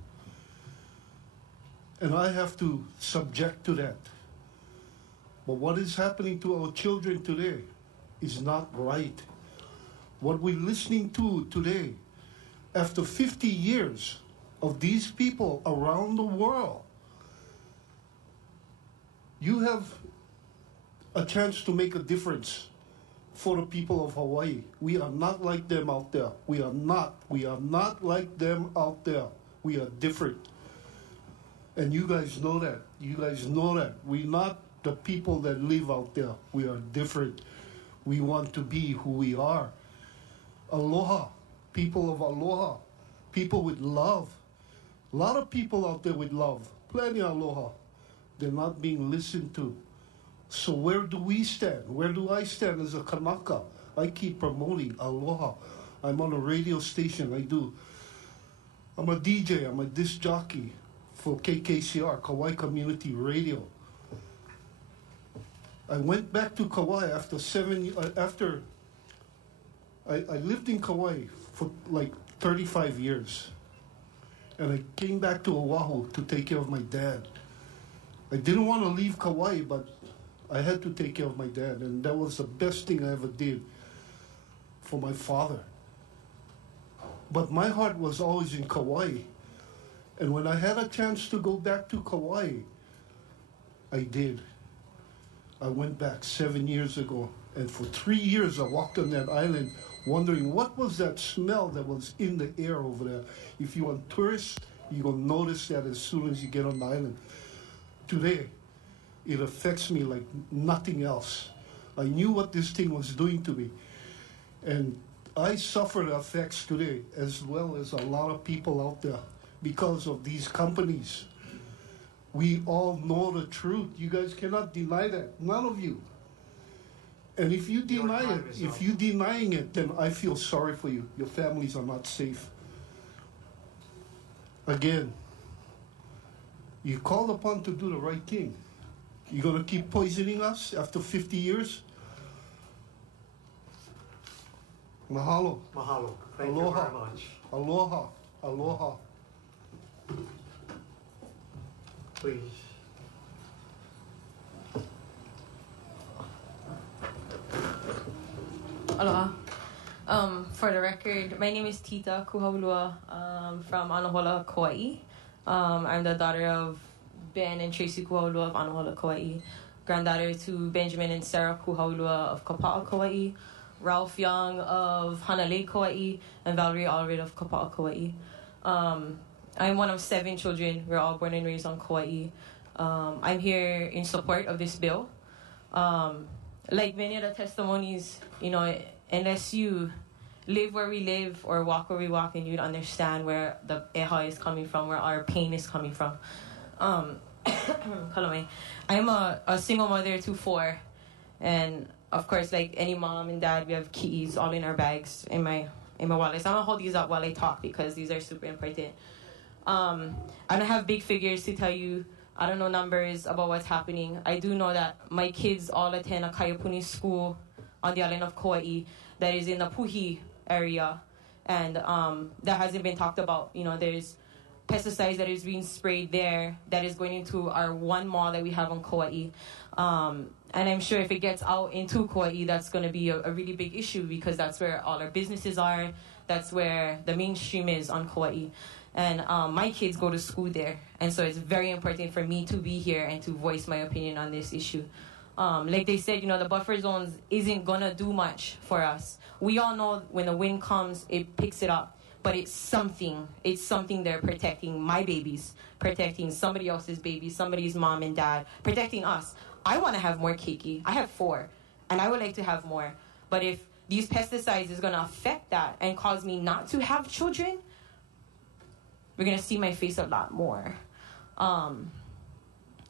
And I have to subject to that. But what is happening to our children today is not right. What we're listening to today, after 50 years of these people around the world, you have a chance to make a difference for the people of Hawaii. We are not like them out there. We are not like them out there. We are different. And you guys know that. You guys know that. We're not the people that live out there. We are different. We want to be who we are. Aloha, people of aloha, people with love. A lot of people out there with love. Plenty of aloha. They're not being listened to. So where do we stand? Where do I stand as a Kanaka? I keep promoting aloha. I'm on a radio station. I'm a DJ. I'm a disc jockey for KKCR, Kauai Community Radio. I went back to Kauai after I lived in Kauai for like 35 years. And I came back to Oahu to take care of my dad. I didn't want to leave Kauai, but I had to take care of my dad. And that was the best thing I ever did for my father. But my heart was always in Kauai. And when I had a chance to go back to Kauai, I did. I went back 7 years ago. And for 3 years, I walked on that island wondering what was that smell that was in the air over there. If you're a tourist, you're going to notice that as soon as you get on the island. Today, it affects me like nothing else. I knew what this thing was doing to me. And I suffer the effects today, as well as a lot of people out there, because of these companies. We all know the truth. You guys cannot deny that. None of you. And if you deny it, if you're denying it, then I feel sorry for you. Your families are not safe. Again, you're called upon to do the right thing. You're going to keep poisoning us after 50 years? Mahalo. Mahalo. Thank Aloha. you very much. Aloha. Aloha. please. Aloha. For the record, my name is Tita Kuhaulua from Anahola, Kauai. I'm the daughter of Ben and Tracy Kuhaulua of Anahola, Kauai. Granddaughter to Benjamin and Sarah Kuhaulua of Kapa'a, Kauai. Ralph Young of Hanalei, Kauai. And Valerie Allred of Kapa'a, Kauai. I'm one of 7 children. We're all born and raised on Kauai. I'm here in support of this bill. Like many of the testimonies, you know, unless you live where we live or walk where we walk, and you'd understand where the eha is coming from, where our pain is coming from. I'm a single mother to 4, and of course, like any mom and dad, we have keys all in our bags in my wallet. So I'm gonna hold these up while I talk because these are super important. I don't have big figures to tell you. I don't know numbers about what's happening. I do know that my kids all attend a Kaiapuni school on the island of Kauai that is in the Puhi area, and that hasn't been talked about. You know, there's pesticides that is being sprayed there that is going into our one mall that we have on Kauai. And I'm sure if it gets out into Kauai, that's going to be a really big issue because that's where all our businesses are. That's where the mainstream is on Kauai. And my kids go to school there. And so it's very important for me to be here and to voice my opinion on this issue. Like they said, you know, the buffer zones isn't going to do much for us. We all know when the wind comes, it picks it up. But it's something. It's something they're protecting my babies, protecting somebody else's babies, somebody's mom and dad, protecting us. I want to have more keiki. I have 4, and I would like to have more. But if these pesticides is going to affect that and cause me not to have children, we're going to see my face a lot more.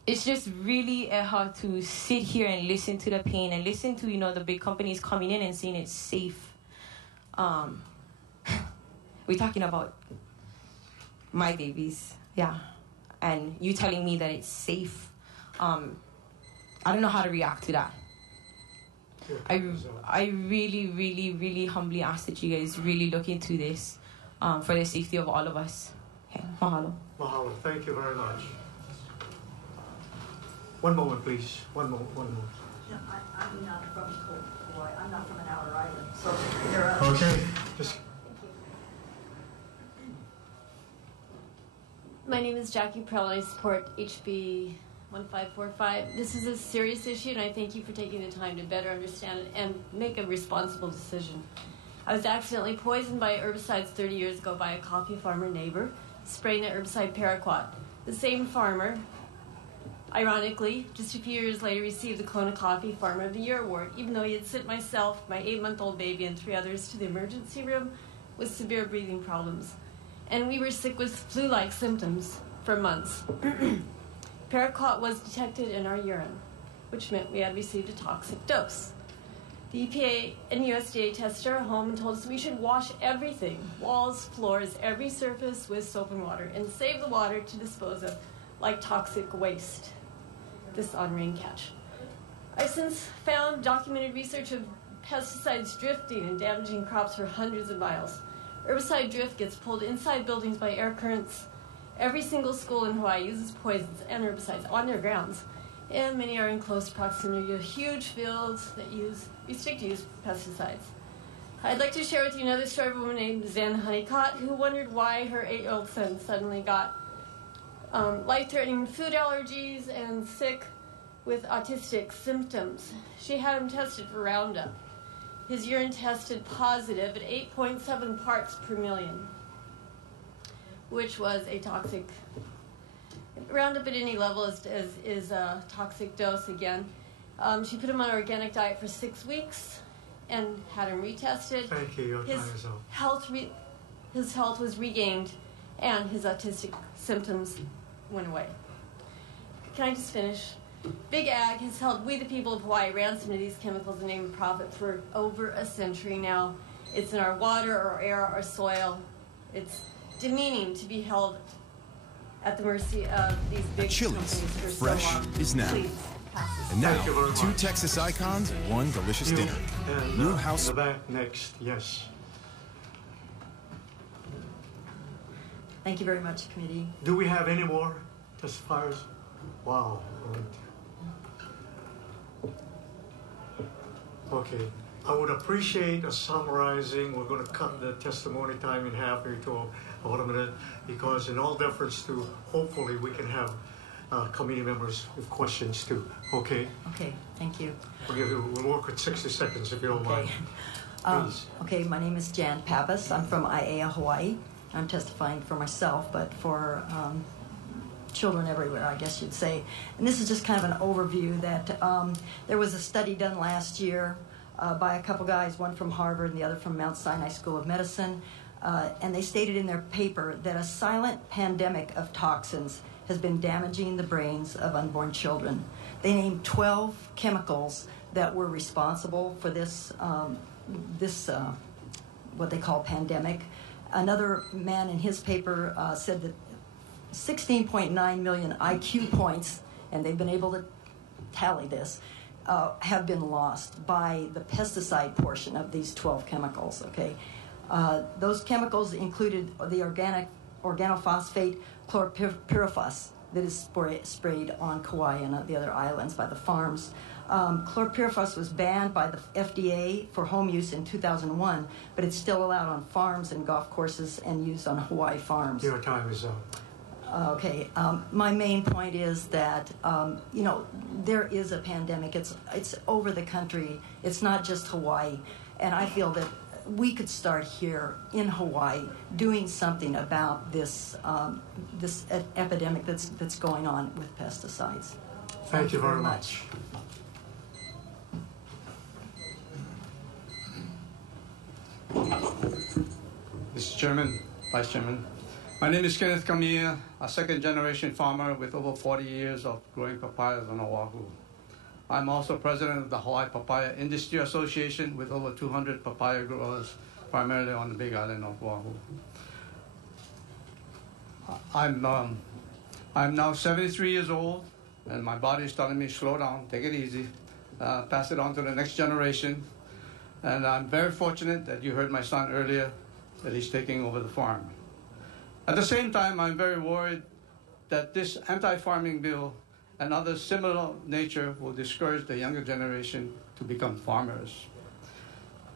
It's just really hard to sit here and listen to the pain and listen to, you know, the big companies coming in and saying it's safe. We're talking about my babies, yeah. And you telling me that it's safe. I don't know how to react to that. I really, really, really humbly ask that you guys really look into this for the safety of all of us. Okay, mahalo. Mahalo. Thank you very much. One moment, please. One moment. Yeah, I'm not from Kauai. I'm not from an outer island. So okay. Just. My name is Jackie Prell, and I support HB1514. This is a serious issue, and I thank you for taking the time to better understand it and make a responsible decision. I was accidentally poisoned by herbicides 30 years ago by a coffee farmer neighbor, spraying the herbicide paraquat. The same farmer, ironically, just a few years later, received the Kona Coffee Farmer of the Year award, even though he had sent myself, my 8-month-old baby, and 3 others to the emergency room with severe breathing problems. And we were sick with flu-like symptoms for months. Paraquat was detected in our urine, which meant we had received a toxic dose. The EPA and USDA tested our home and told us we should wash everything, walls, floors, every surface with soap and water, and save the water to dispose of like toxic waste. This on rain catch. I've since found documented research of pesticides drifting and damaging crops for hundreds of miles. Herbicide drift gets pulled inside buildings by air currents. Every single school in Hawaii uses poisons and herbicides on their grounds, and many are in close proximity to huge fields that use restricted-use pesticides. I'd like to share with you another story of a woman named Zen Honeycutt who wondered why her 8-year-old son suddenly got life-threatening food allergies and sick with autistic symptoms. She had him tested for Roundup. His urine tested positive at 8.7 parts per million, which was a toxic. Roundup at any level is a toxic dose again. She put him on an organic diet for 6 weeks and had him retested. Thank you. Your time is up. His health was regained, and his autistic symptoms went away. Can I just finish? Big Ag has held we the people of Hawaii ransom to these chemicals in the name of profit for over a century now. It's in our water, our air, our soil. It's demeaning to be held at the mercy of these big Chili's companies for fresh so long. is now. Please pass this. And now, 2 Texas icons and 1 delicious dinner. And, New house. In the back next, yes. Thank you very much, committee. Do we have any more testifiers? Wow. Okay. I would appreciate a summarizing. We're going to cut the testimony time in half here to about a minute, because in all deference to, hopefully we can have committee members with questions too. Okay? Okay, thank you. We'll work with 60 seconds if you don't mind. Please. Okay, my name is Jan Pappas. I'm from Aiea, Hawaii. I'm testifying for myself, but for children everywhere, I guess you'd say. And this is just kind of an overview that there was a study done last year by a couple guys, one from Harvard and the other from Mount Sinai School of Medicine, and they stated in their paper that a silent pandemic of toxins has been damaging the brains of unborn children. They named 12 chemicals that were responsible for this, what they call pandemic. Another man in his paper said that 16.9 million IQ points, and they've been able to tally this, have been lost by the pesticide portion of these 12 chemicals, okay? Those chemicals included the organophosphate chlorpyrifos that is sprayed on Kauai and the other islands by the farms. Chlorpyrifos was banned by the FDA for home use in 2001, but it's still allowed on farms and golf courses and used on Hawaii farms. Your time is up. Okay, my main point is that, you know, there is a pandemic. It's over the country. It's not just Hawaii. And I feel that we could start here in Hawaii doing something about this, this epidemic that's going on with pesticides. Thank you very much. Mr. Chairman, Vice Chairman, my name is Joni Kamiya, a second-generation farmer with over 40 years of growing papayas on Oahu. I'm also president of the Hawaii Papaya Industry Association with over 200 papaya growers, primarily on the Big Island of Oahu. I'm now 73 years old, and my body is telling me, slow down, take it easy, pass it on to the next generation. And I'm very fortunate that you heard my son earlier, that he's taking over the farm. At the same time, I'm very worried that this anti-farming bill and other similar nature will discourage the younger generation to become farmers.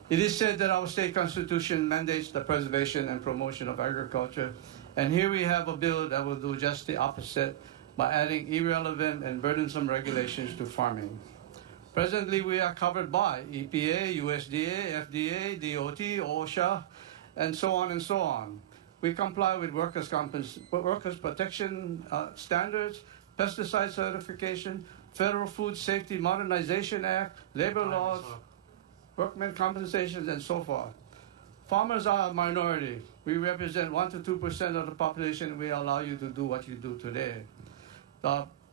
It is said that our state constitution mandates the preservation and promotion of agriculture, and here we have a bill that will do just the opposite by adding irrelevant and burdensome regulations to farming. Presently, we are covered by EPA, USDA, FDA, DOT, OSHA, and so on and so on. We comply with workers' protection standards, pesticide certification, Federal Food Safety Modernization Act, labor laws, workmen compensations, and so forth. Farmers are a minority. We represent 1 to 2% of the population. We allow you to do what you do today.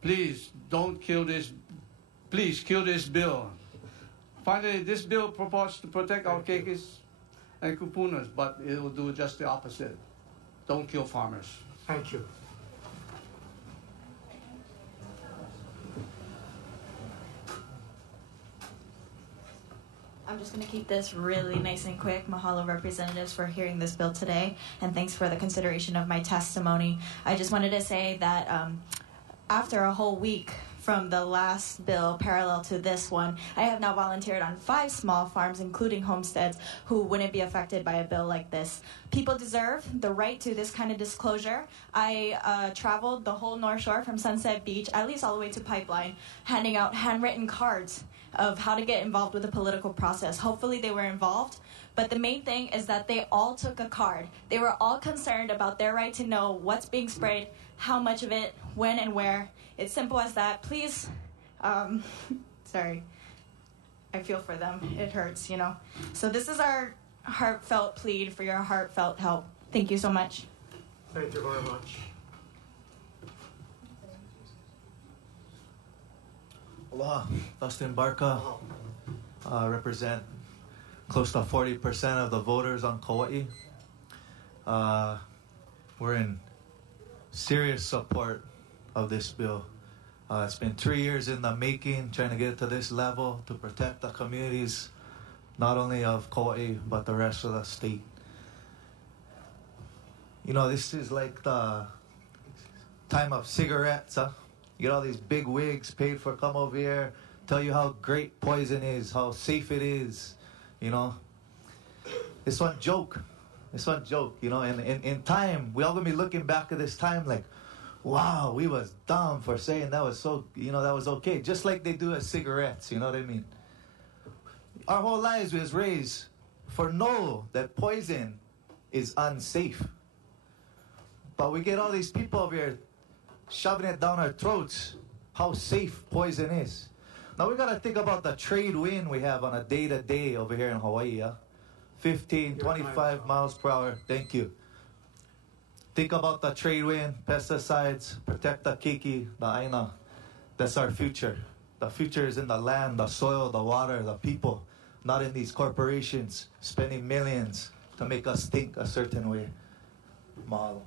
Please don't kill this. Please kill this bill. Finally, this bill purports to protect our keikis and kupunas, but it will do just the opposite. Don't kill farmers. Thank you. I'm just going to keep this really nice and quick. Mahalo, representatives, for hearing this bill today, and thanks for the consideration of my testimony. I just wanted to say that after a whole week from the last bill parallel to this one, I have now volunteered on 5 small farms, including homesteads, who wouldn't be affected by a bill like this. People deserve the right to this kind of disclosure. I traveled the whole North Shore from Sunset Beach, at least all the way to Pipeline, handing out handwritten cards of how to get involved with the political process. Hopefully they were involved, but the main thing is that they all took a card. They were all concerned about their right to know what's being sprayed, how much of it, when and where. It's simple as that. Please, sorry, I feel for them. It hurts, you know. So this is our heartfelt plead for your heartfelt help. Thank you so much. Thank you very much. Aloha, Dustin Barca, represent close to 40% of the voters on Kauai. We're in serious support of this bill. It's been 3 years in the making, trying to get to this level to protect the communities, not only of Kauai, but the rest of the state. You know, this is like the time of cigarettes, huh? get all these big wigs paid for, come over here, tell you how great poison is, how safe it is, you know. It's one joke. It's one joke, you know. And in time, we all gonna be looking back at this time like, wow, we was dumb for saying that was so, you know, that was okay. Just like they do at cigarettes, you know what I mean? Our whole lives we was raised for know that poison is unsafe. But we get all these people over here shoving it down our throats, how safe poison is. Now we gotta think about the trade wind we have on a day-to-day over here in Hawaii, yeah? 15, 25 miles per hour, thank you. Think about the trade wind, pesticides, protect the keiki, the aina. That's our future. The future is in the land, the soil, the water, the people, not in these corporations spending millions to make us think a certain way. Mahalo.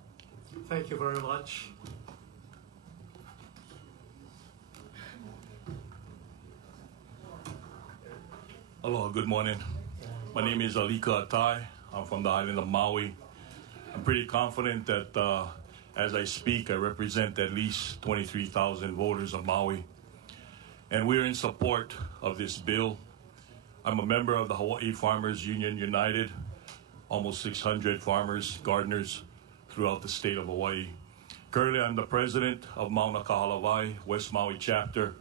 Thank you very much. Hello, good morning. My name is Alika Atay. I'm from the island of Maui. I'm pretty confident that as I speak, I represent at least 23,000 voters of Maui. And we're in support of this bill. I'm a member of the Hawaii Farmers Union United, almost 600 farmers, gardeners throughout the state of Hawaii. Currently, I'm the president of Mauna Kahalawai, West Maui chapter,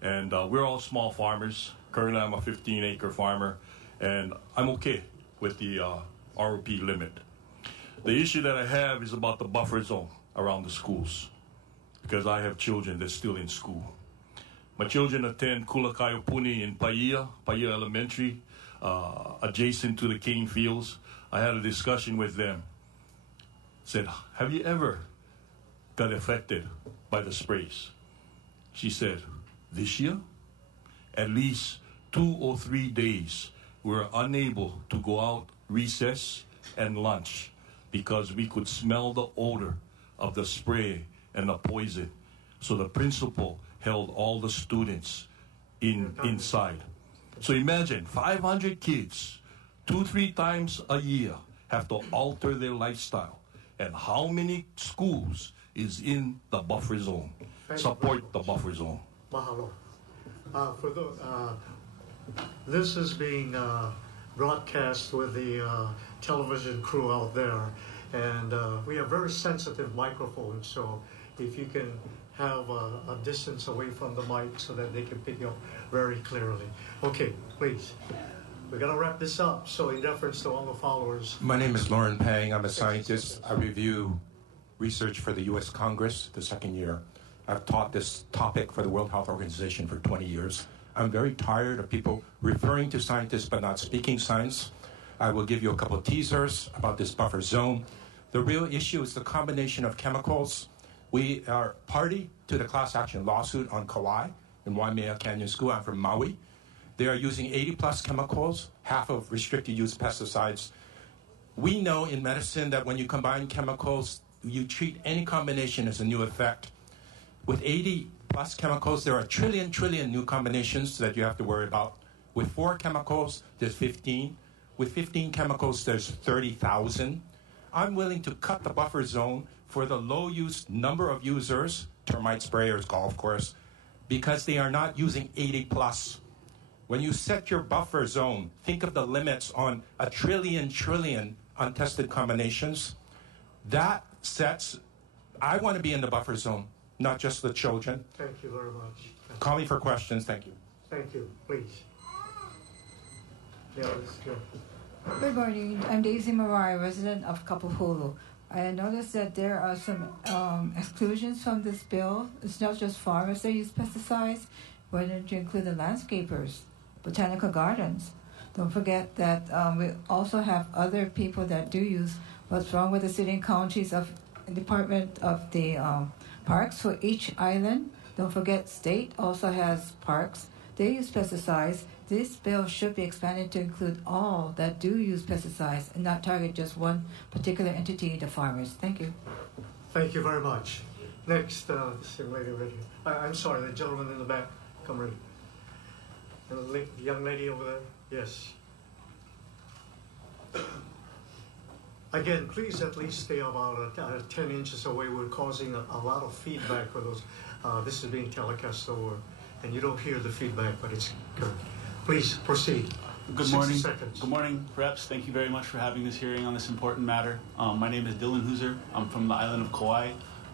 and we're all small farmers. Currently, I'm a 15-acre farmer, and I'm okay with the ROP limit. The issue that I have is about the buffer zone around the schools, because I have children that's still in school. My children attend Kulakaiopuni in Paia Elementary, adjacent to the cane fields. I had a discussion with them. Said, have you ever got affected by the sprays? She said, this year, at least 2 or 3 days, we were unable to go out, recess, and lunch because we could smell the odor of the spray and the poison. So the principal held all the students inside. So imagine 500 kids, 2-3 times a year, have to alter their lifestyle. And how many schools is in the buffer zone? Support the buffer zone. Mahalo. This is being broadcast with the television crew out there, and we have very sensitive microphones, so if you can have a distance away from the mic so that they can pick you up very clearly. Okay, please. We're going to wrap this up, so in deference to all the followers. My name is Lorrin Pang. I'm a scientist. I review research for the U.S. Congress the second year. I've taught this topic for the World Health Organization for 20 years. I'm very tired of people referring to scientists but not speaking science. I will give you a couple of teasers about this buffer zone. The real issue is the combination of chemicals. We are party to the class action lawsuit on Kauai in Waimea Canyon School. I'm from Maui. They are using 80-plus chemicals, half of restricted use pesticides. We know in medicine that when you combine chemicals, you treat any combination as a new effect. With 80-plus chemicals, there are trillion new combinations that you have to worry about. With 4 chemicals, there's 15. With 15 chemicals, there's 30,000. I'm willing to cut the buffer zone for the low-use number of users, termite sprayers, golf course, because they are not using 80-plus. When you set your buffer zone, think of the limits on a trillion untested combinations. That sets, I want to be in the buffer zone, not just the children. Thank you very much. Call me for questions. Thank you. Thank you. Please. Yeah, let's go. Good morning. I'm Daisy Marai, resident of Kapahulu. I noticed that there are some exclusions from this bill. It's not just farmers that use pesticides, but to include the landscapers, botanical gardens. Don't forget that we also have other people that do use what's wrong with the city and counties of Department of the parks for each island. Don't forget state also has parks. They use pesticides. This bill should be expanded to include all that do use pesticides and not target just one particular entity, the farmers. Thank you. Thank you very much. Next, this young lady right here. I'm sorry, the gentleman in the back. Come ready. And the young lady over there. Yes. Again, please at least stay about 10 inches away. We're causing a lot of feedback for those. This is being telecast over, and you don't hear the feedback, but it's good. Please proceed. Good 60 morning. seconds. Good morning, reps. Thank you very much for having this hearing on this important matter. My name is Dylan Hooser. I'm from the island of Kauai.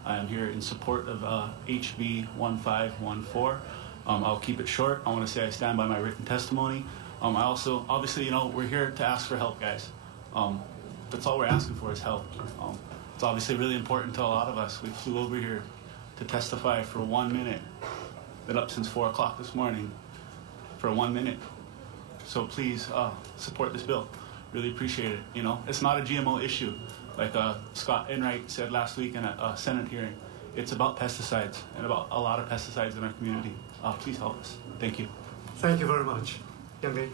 I'm here in support of HB1514. I'll keep it short. I want to say I stand by my written testimony. I also, obviously, you know, we're here to ask for help, guys. That's all we're asking for is help. It's obviously really important to a lot of us. We flew over here to testify for 1 minute. Been up since 4 o'clock this morning for 1 minute. So please support this bill. Really appreciate it. You know, it's not a GMO issue, like Scott Enright said last week in a Senate hearing. It's about pesticides and about a lot of pesticides in our community. Please help us. Thank you. Thank you very much. Young lady.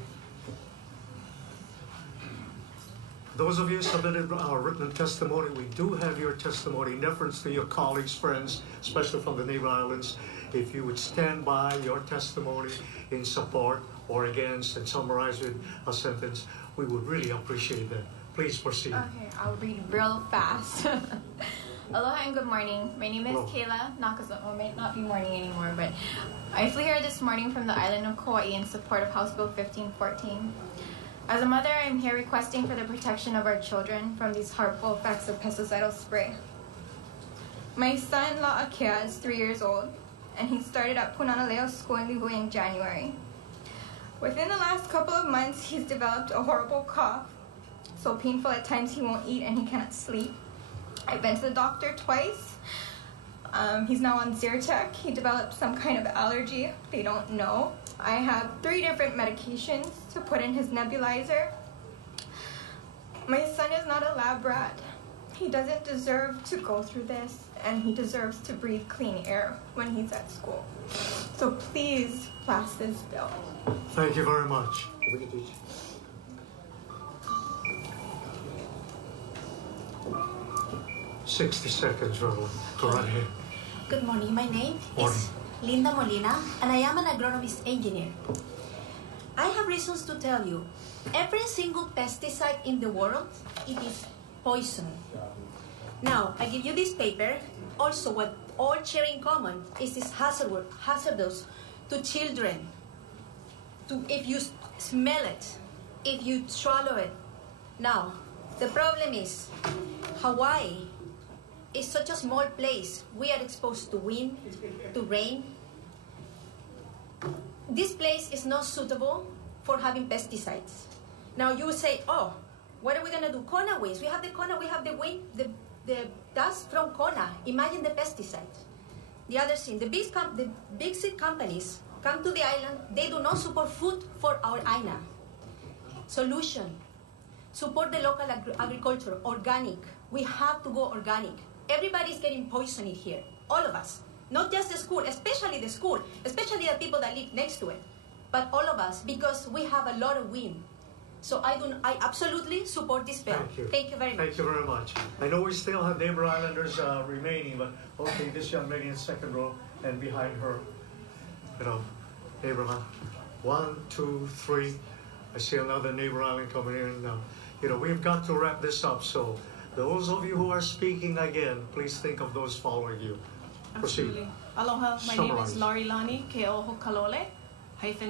Those of you who submitted written testimony, we do have your testimony in deference to your colleagues, friends, especially from the neighbor islands. If you would stand by your testimony in support or against and summarize with a sentence, we would really appreciate that. Please proceed. Okay, I'll read real fast. Aloha and good morning. My name is Kayla Nakazono. It might not be morning anymore, but I flew here this morning from the island of Kauai in support of House Bill 1514. As a mother, I'm here requesting for the protection of our children from these harmful effects of pesticidal spray. My son, La'akea, is 3 years old, and he started at Punanaleo School in Lihue in January. Within the last couple of months, he's developed a horrible cough, so painful at times he won't eat and he cannot sleep. I've been to the doctor twice. He's now on Zyrtec. He developed some kind of allergy. They don't know. I have 3 different medications to put in his nebulizer. My son is not a lab rat. He doesn't deserve to go through this, and he deserves to breathe clean air when he's at school. So please pass this bill. Thank you very much. 60 seconds, Roland. Go right ahead. Good morning. My name is Linda Molina, and I am an agronomist engineer. I have reasons to tell you, every single pesticide in the world, it is poison. Now, I give you this paper. Also, what all share in common is this hazardous to children. If you smell it, if you swallow it. Now, the problem is, Hawaii is such a small place. We are exposed to wind, to rain. This place is not suitable for having pesticides. Now you would say, oh, what are we gonna do? Kona waste. We have the Kona, we have the wind, the dust from Kona. Imagine the pesticides. The other thing, the big seed companies come to the island. They do not support food for our island. Solution, support the local agriculture, organic. We have to go organic. Everybody's getting poisoned here, all of us. Not just the school, especially the school, especially the people that live next to it, but all of us, because we have a lot of wind. So I absolutely support this bill. Thank you very much. Thank you very much. I know we still have neighbor islanders remaining, but okay, this young lady in the second row and behind her, neighbor island. 1, 2, 3. I see another neighbor island coming in. We've got to wrap this up, so those of you who are speaking again, please think of those following you. Proceed. Absolutely. Aloha, my name is Lorilani Ke'oho Kalole,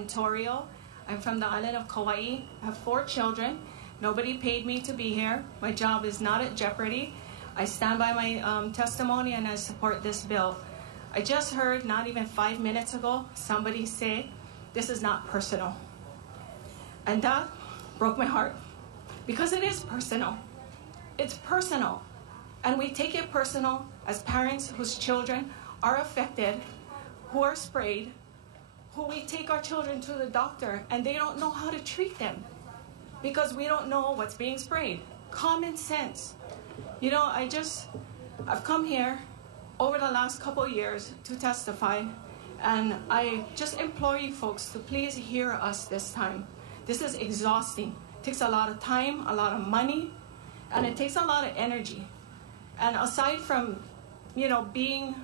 Torio. I'm from the island of Kauai. I have 4 children. Nobody paid me to be here. My job is not at jeopardy. I stand by my testimony and I support this bill. I just heard, not even 5 minutes ago, somebody say, this is not personal. And that broke my heart, because it is personal. It's personal. And we take it personal as parents whose children are affected, who are sprayed, who we take our children to the doctor and they don't know how to treat them because we don't know what's being sprayed. Common sense. I've come here over the last couple of years to testify, and I just implore you folks to please hear us this time. This is exhausting. It takes a lot of time, a lot of money, and it takes a lot of energy. And aside from, being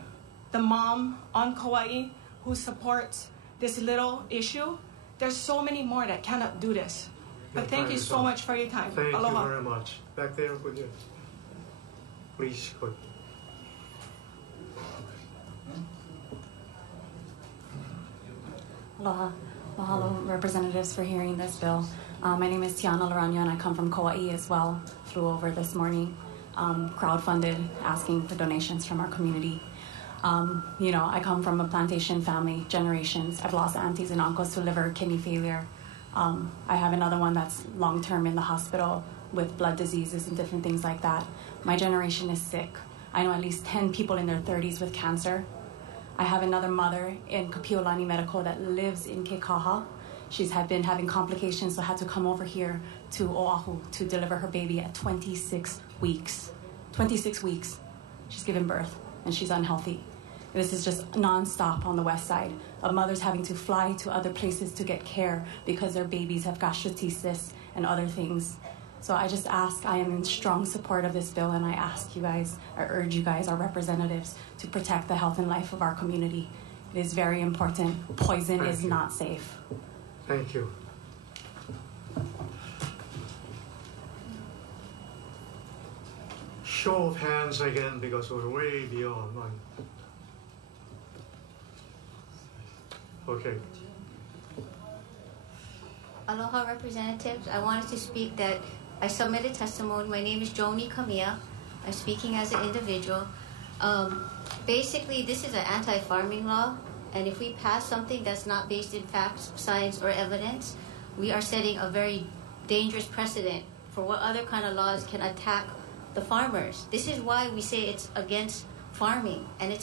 the mom on Kauai who supports this little issue, there's so many more that cannot do this. But thank you so much for your time. Thank Aloha. you very much. Back there with you. Please, good. Aloha. Mahalo, representatives, for hearing this bill. My name is Tiana Laranya, and I come from Kauai as well. Flew over this morning, crowdfunded, asking for donations from our community. I come from a plantation family, generations. I've lost aunties and uncles to liver, kidney failure. I have another one that's long-term in the hospital with blood diseases and different things like that. My generation is sick. I know at least 10 people in their 30s with cancer. I have another mother in Kapiolani Medical that lives in Kekaha. She's been having complications, so had to come over here to Oahu to deliver her baby at 26 weeks. 26 weeks. She's given birth, and she's unhealthy. This is just nonstop on the west side of mothers having to fly to other places to get care because their babies have gastritis and other things. So I just ask, I am in strong support of this bill, and I ask you guys, I urge you guys, our representatives, to protect the health and life of our community. It is very important. Poison is not safe. Thank you. Show of hands again, because we're way beyond mine. Okay. Aloha, representatives. I wanted to speak that I submitted testimony. My name is Joni Kamiya. I'm speaking as an individual. Basically, this is an anti-farming law, and if we pass something that's not based in facts, science, or evidence, we are setting a very dangerous precedent for what other kind of laws can attack the farmers. This is why we say it's against farming, and it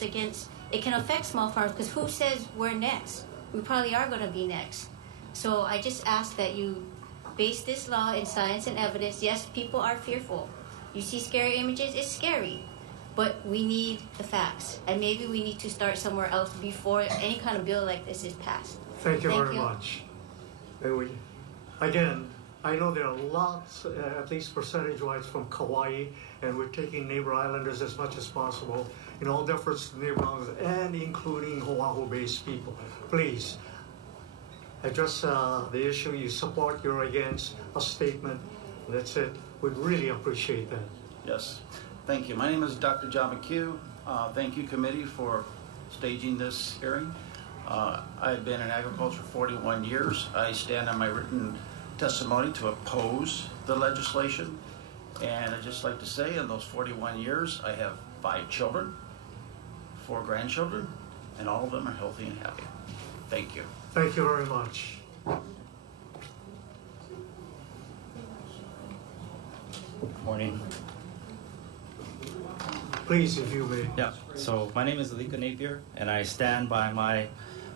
can affect small farmers, because who says we're next? We probably are going to be next. So I just ask that you base this law in science and evidence. Yes, people are fearful. You see scary images, it's scary. But we need the facts. And maybe we need to start somewhere else before any kind of bill like this is passed. Thank you very much. Again, I know there are lots, at least percentage-wise, from Kauai, and we're taking neighbor islanders as much as possible in all deference to neighbor islanders, and including Oahu-based people. Please, address the issue. You support, you're against, a statement. That's it. We'd really appreciate that. Yes. Thank you. My name is Dr. John McHugh. Thank you, committee, for staging this hearing. I've been in agriculture 41 years. I stand on my written testimony to oppose the legislation. And I'd just like to say, in those 41 years, I have 5 children, 4 grandchildren, and all of them are healthy and happy. Thank you. Thank you very much. Good morning. Please, if you may. Yeah, so my name is Alika Napier, and I stand by my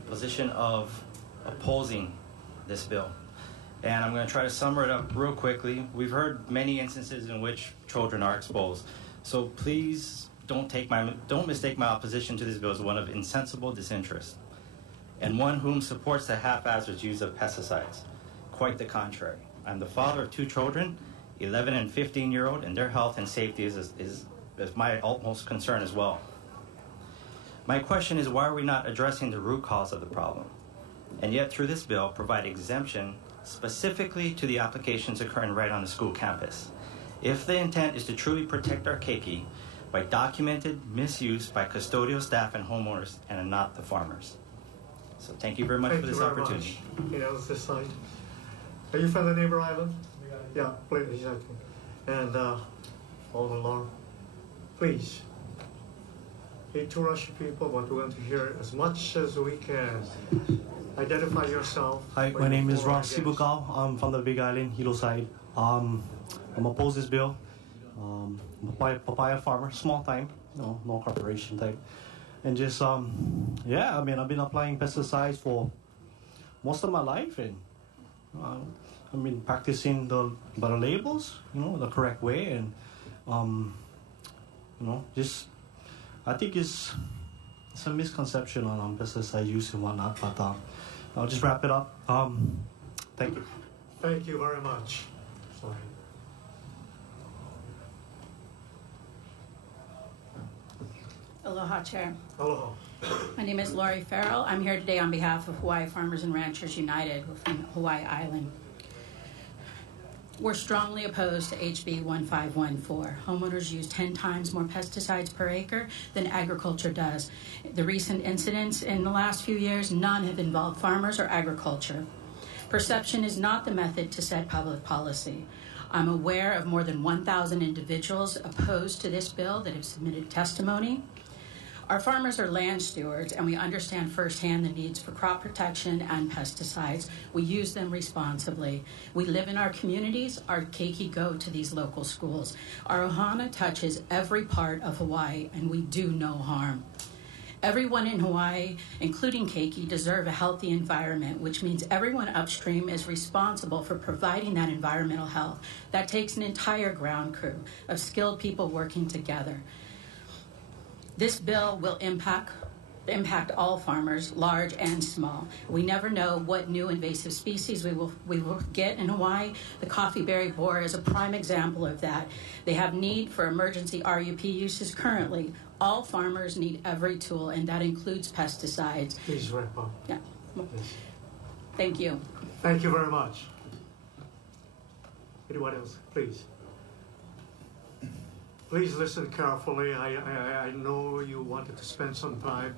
position of opposing this bill. And I'm going to try to sum it up real quickly. We've heard many instances in which children are exposed. So please don't mistake my opposition to this bill as one of insensible disinterest, and one whom supports the haphazard use of pesticides. Quite the contrary. I'm the father of 2 children, 11 and 15-year-old, and their health and safety is my utmost concern as well. My question is, why are we not addressing the root cause of the problem? And yet, through this bill, provide exemption specifically to the applications occurring right on the school campus. If the intent is to truly protect our keiki by documented misuse by custodial staff and homeowners, and not the farmers. So thank you very much for this opportunity. This side. Are you from the neighbor island? Yeah, please, exactly. And all along, please. Hate to rush people, but we're going to hear as much as we can. Identify yourself. Hi, my name is Ross Sibukao. I'm from the Big Island, Hilo side. I'm opposed this bill. I'm a papaya farmer, small time, no corporation type. And just, yeah, I mean, I've been applying pesticides for most of my life, and I've been practicing the labels, the correct way, and, just, I think it's a misconception on pesticide use and whatnot, but I'll just wrap it up. Thank you. Thank you very much. Sorry. Aloha, Chair. Aloha. My name is Lori Farrell. I'm here today on behalf of Hawaii Farmers and Ranchers United from Hawaii Island. We're strongly opposed to HB1514. Homeowners use 10 times more pesticides per acre than agriculture does. The recent incidents in the last few years, none have involved farmers or agriculture. Perception is not the method to set public policy. I'm aware of more than 1,000 individuals opposed to this bill that have submitted testimony. Our farmers are land stewards, and we understand firsthand the needs for crop protection and pesticides. We use them responsibly. We live in our communities. Our keiki go to these local schools. Our ohana touches every part of Hawaii, and we do no harm. Everyone in Hawaii, including keiki, deserve a healthy environment, which means everyone upstream is responsible for providing that environmental health. That takes an entire ground crew of skilled people working together. This bill will impact all farmers, large and small. We never know what new invasive species we will get in Hawaii. The coffee berry borer is a prime example of that. They have need for emergency RUP uses currently. All farmers need every tool, and that includes pesticides. Please wrap up. Yeah. Please. Thank you. Thank you very much. Anyone else, please? Please listen carefully. I know you wanted to spend some time.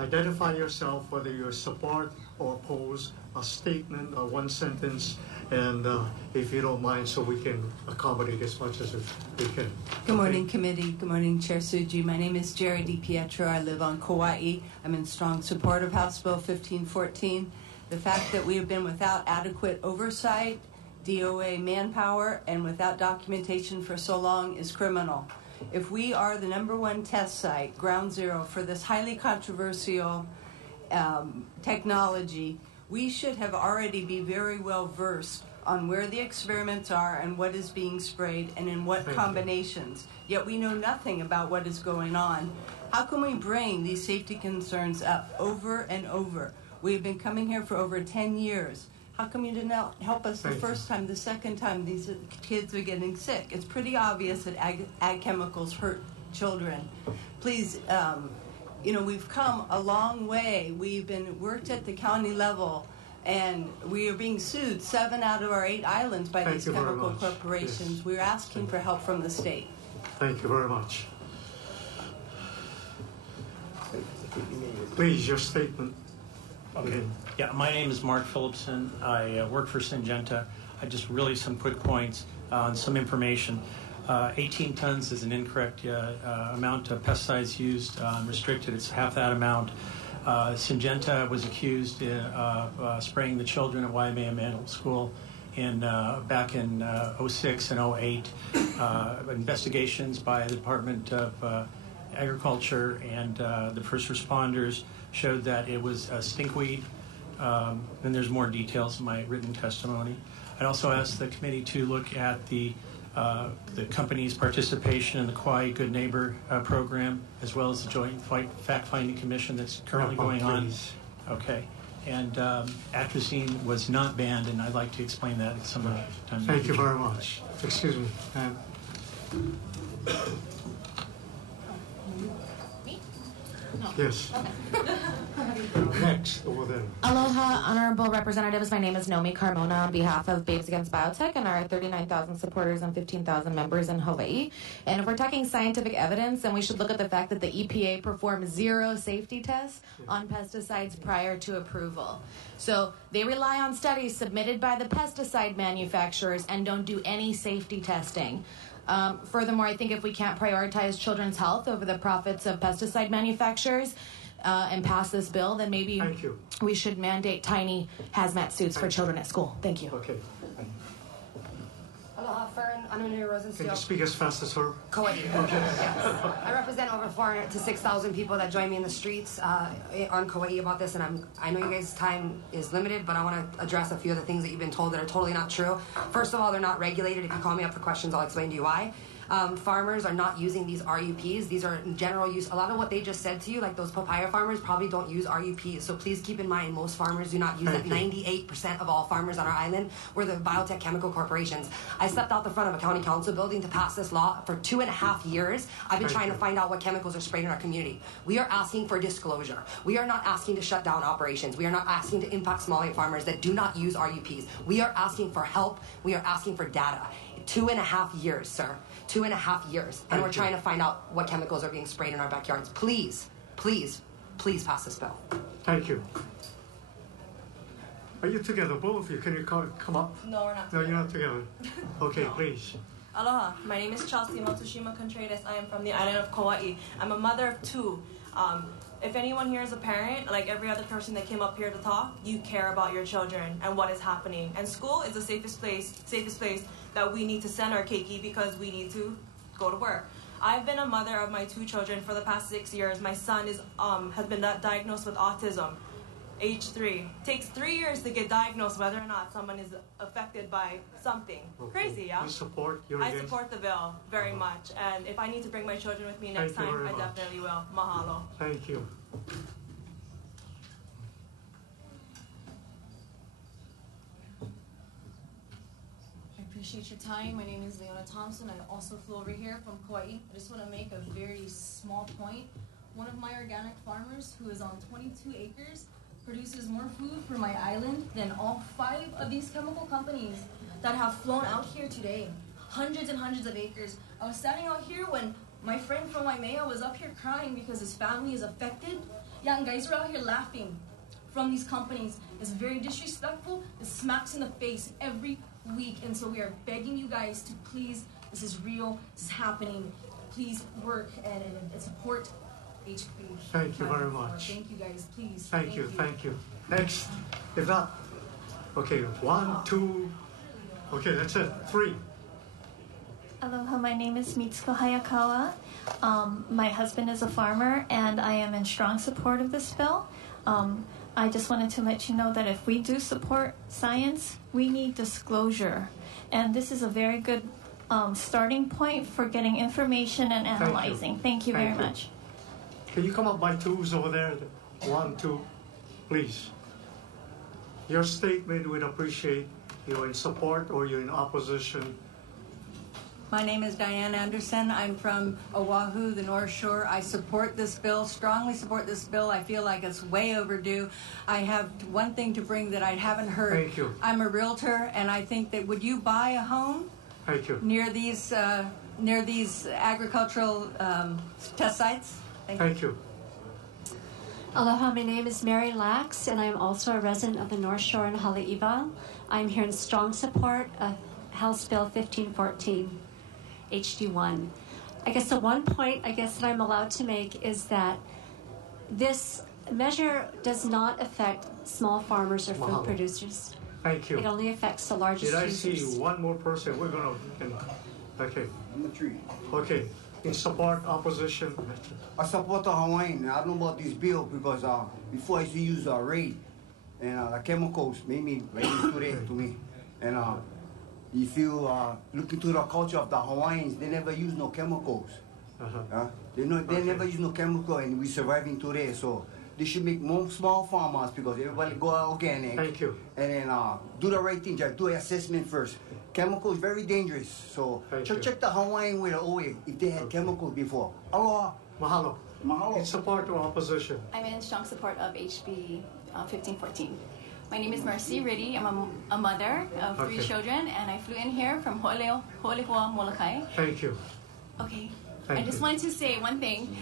Identify yourself, whether you support or oppose a statement or one sentence, and if you don't mind, so we can accommodate as much as we can. Good morning, committee. Good morning, Chair Suji. My name is Jerry DiPietro. I live on Kauai. I'm in strong support of House Bill 1514. The fact that we have been without adequate oversight, DOA manpower, and without documentation for so long is criminal. If we are the #1 test site, ground zero, for this highly controversial technology, we should have already be very well versed on where the experiments are and what is being sprayed and in what combinations. Yet we know nothing about what is going on. How can we bring these safety concerns up over and over? We've been coming here for over 10 years. How come you didn't help us the first time, the second time these kids are getting sick? It's pretty obvious that ag chemicals hurt children. Please, we've come a long way. We've been worked at the county level, and we are being sued 7 out of our 8 islands by these chemical corporations. Yes. We're asking for help from the state. Thank you very much. Please, your statement. Okay. Yeah, my name is Mark Phillipson. I work for Syngenta. I just really some quick points on some information. 18 tons is an incorrect amount of pesticides used, restricted. It's half that amount. Syngenta was accused of spraying the children at Waimea Middle School back in 06 and 08. Investigations by the Department of Agriculture and the first responders showed that it was a stinkweed, and there's more details in my written testimony. I'd also asked the committee to look at the company's participation in the Kauai Good Neighbor program, as well as the Joint Fact-Finding Commission that's currently going on. Okay, and atrazine was not banned, and I'd like to explain that at some time. Thank you very much. Excuse me. Yes. Next, over there. Aloha, honorable representatives. My name is Naomi Carmona on behalf of Babes Against Biotech and our 39,000 supporters and 15,000 members in Hawaii. And if we're talking scientific evidence, then we should look at the fact that the EPA performed 0 safety tests on pesticides prior to approval. So they rely on studies submitted by the pesticide manufacturers and don't do any safety testing. Furthermore, I think if we can't prioritize children's health over the profits of pesticide manufacturers and pass this bill, then maybe we should mandate tiny hazmat suits for children at school. Thank you. Okay. Aloha, Fern, Anunui Rosensteel. Can you speak as fast as her? Kauai. Yes. I represent over 400 to 6,000 people that join me in the streets on Kauai about this, and I know you guys' time is limited, but I want to address a few of the things that you've been told that are totally not true. First of all, they're not regulated. If you call me up for questions, I'll explain to you why. farmers are not using these RUPs. These are in general use. A lot of what they just said to you, like those papaya farmers, probably don't use RUPs. So please keep in mind, most farmers do not use it. 98% of all farmers on our island were the biotech chemical corporations. I stepped out the front of a county council building to pass this law for 2.5 years. I've been trying to find out what chemicals are sprayed in our community. We are asking for disclosure. We are not asking to shut down operations. We are not asking to impact small farmers that do not use RUPs. We are asking for help. We are asking for data. 2.5 years, sir. 2.5 years. And we're trying to find out what chemicals are being sprayed in our backyards. Please, please, please pass this bill. Thank you. Are you together, both of you? Can you come up? No, we're not No, together. you're not together. Okay, please. Aloha, my name is Chelsea Motsushima Contreras. I am from the island of Kauai. I'm a mother of 2. If anyone here is a parent, like every other person that came up here to talk, you care about your children and what is happening. And school is the safest place that we need to send our keiki because we need to go to work. I've been a mother of my 2 children for the past 6 years. My son has been diagnosed with autism, age 3. Takes 3 years to get diagnosed whether or not someone is affected by something. Okay. Crazy, yeah? You support your I support the bill very much, and if I need to bring my children with me next Thank you time, very I much. definitely will. Mahalo. Thank you. I appreciate your time. My name is Leona Thompson. I also flew over here from Kauai. I just want to make a very small point. One of my organic farmers, who is on 22 acres, produces more food for my island than all 5 of these chemical companies that have flown out here today. Hundreds and hundreds of acres. I was standing out here when my friend from Waimea was up here crying because his family is affected. Yeah, and guys are out here laughing from these companies. It's very disrespectful. It smacks in the face every week. And so we are begging you guys to please, this is real, this is happening. Please work and support HB. Thank you very much. Thank you guys, please. Thank you. Next. If not, okay, 1, 2, okay, that's it. 3. Aloha, my name is Mitsuko Hayakawa. My husband is a farmer, and I am in strong support of this bill. I just wanted to let you know that if we do support science, we need disclosure. And this is a very good starting point for getting information and analyzing. Thank you very much. Can you come up by 2s over there? 1, 2, please. Your statement would appreciate you're in support or you're in opposition. My name is Diane Anderson. I'm from Oahu, the North Shore. I support this bill, strongly support this bill. I feel like it's way overdue. I have one thing to bring that I haven't heard. Thank you. I'm a realtor, and I think that would you buy a home Thank you. near these agricultural test sites? Thank you. Aloha, my name is Mary Lax, and I am also a resident of the North Shore in Haleiwa. I'm here in strong support of House Bill 1514. HD1. I guess the one point that I'm allowed to make is that this measure does not affect small farmers or food producers. Thank you. It only affects the largest Did I users. see one more person? We're going to... Okay. Okay. In support, opposition? I support the Hawaiian. I don't know about this bill because before I used to use raid and the chemicals made me very to me. And if you look into the culture of the Hawaiians, they never use no chemicals. They never use no chemical, and we surviving today. So they should make more small farmers because everybody go organic. Thank you. And then do the right thing. Just do an assessment first. Chemical is very dangerous. So check the Hawaiian way if they had chemicals before. Aloha. Mahalo. Mahalo. In support or opposition? I'm in strong support of HB 1514. My name is Mercy Riddy. I'm a mother of 3 children, and I flew in here from Ho'olehua, Molokai. Thank you. Okay. Thank I just wanted to say one thing.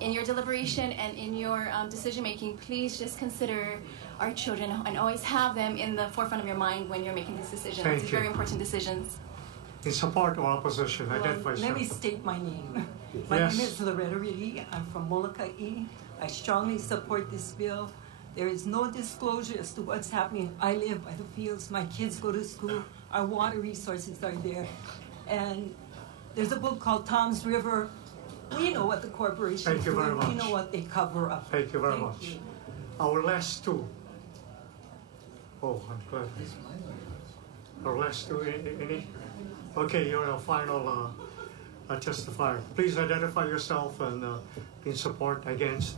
In your deliberation and in your decision making, please just consider our children and always have them in the forefront of your mind when you're making these decisions. Thank It's you. very important decisions. In support or opposition? Identify Let yourself. me state my name. My Yes. name is Loretta Riddy. I'm from Molokai. I strongly support this bill. There is no disclosure as to what's happening. I live by the fields. My kids go to school. Our water resources are there. And there's a book called Tom's River. We know what the corporations Thank you do. very We much. know what they cover up. Thank you very much. Our last 2. Oh, I'm glad. Our last 2, any? Okay, you're a final testifier. Please identify yourself and in support, against.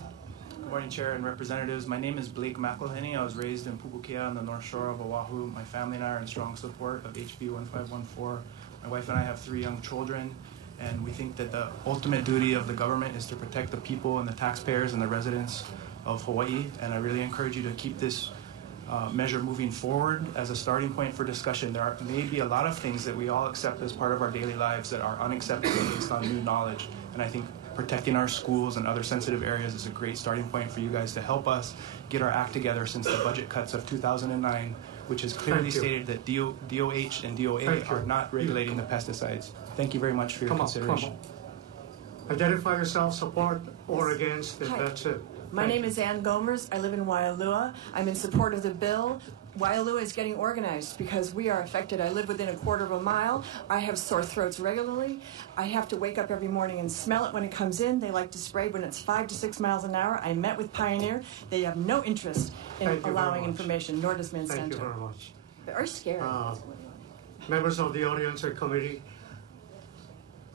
Good morning, Chair and Representatives. My name is Blake McElhenney. I was raised in Pupukia on the North Shore of Oahu. My family and I are in strong support of HB1514. My wife and I have 3 young children, and we think that the ultimate duty of the government is to protect the people and the taxpayers and the residents of Hawaii. And I really encourage you to keep this measure moving forward as a starting point for discussion. There may be a lot of things that we all accept as part of our daily lives that are unacceptable based on new knowledge. And I think protecting our schools and other sensitive areas is a great starting point for you guys to help us get our act together since the budget cuts of 2009, which has clearly stated that DOH and DOA are not regulating the pesticides. Thank you very much for your consideration. Identify yourself, support or against, if that's it. My name is Ann Gomers. I live in Waialua. I'm in support of the bill. Waialua is getting organized because we are affected. I live within a quarter of a mile. I have sore throats regularly. I have to wake up every morning and smell it when it comes in. They like to spray when it's 5 to 6 miles an hour. I met with Pioneer. They have no interest in allowing information, nor does Minnesota. Thank you very much. They're scary. Members of the audience and committee,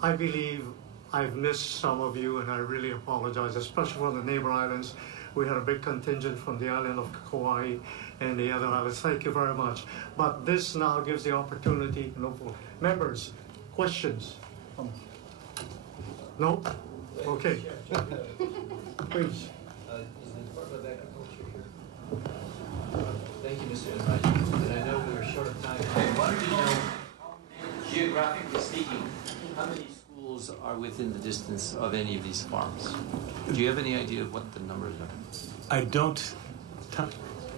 I believe I've missed some of you, and I really apologize, especially from the neighbor islands. We had a big contingent from the island of Kauai and the other islands. Thank you very much. But this now gives the opportunity, for members, questions? No? Okay. Please. Thank you, Mr. Enright. And I know we were short of time. I wanted to know, geographically speaking, how many schools are within the distance of any of these farms? Do you have any idea of what the numbers are? I don't.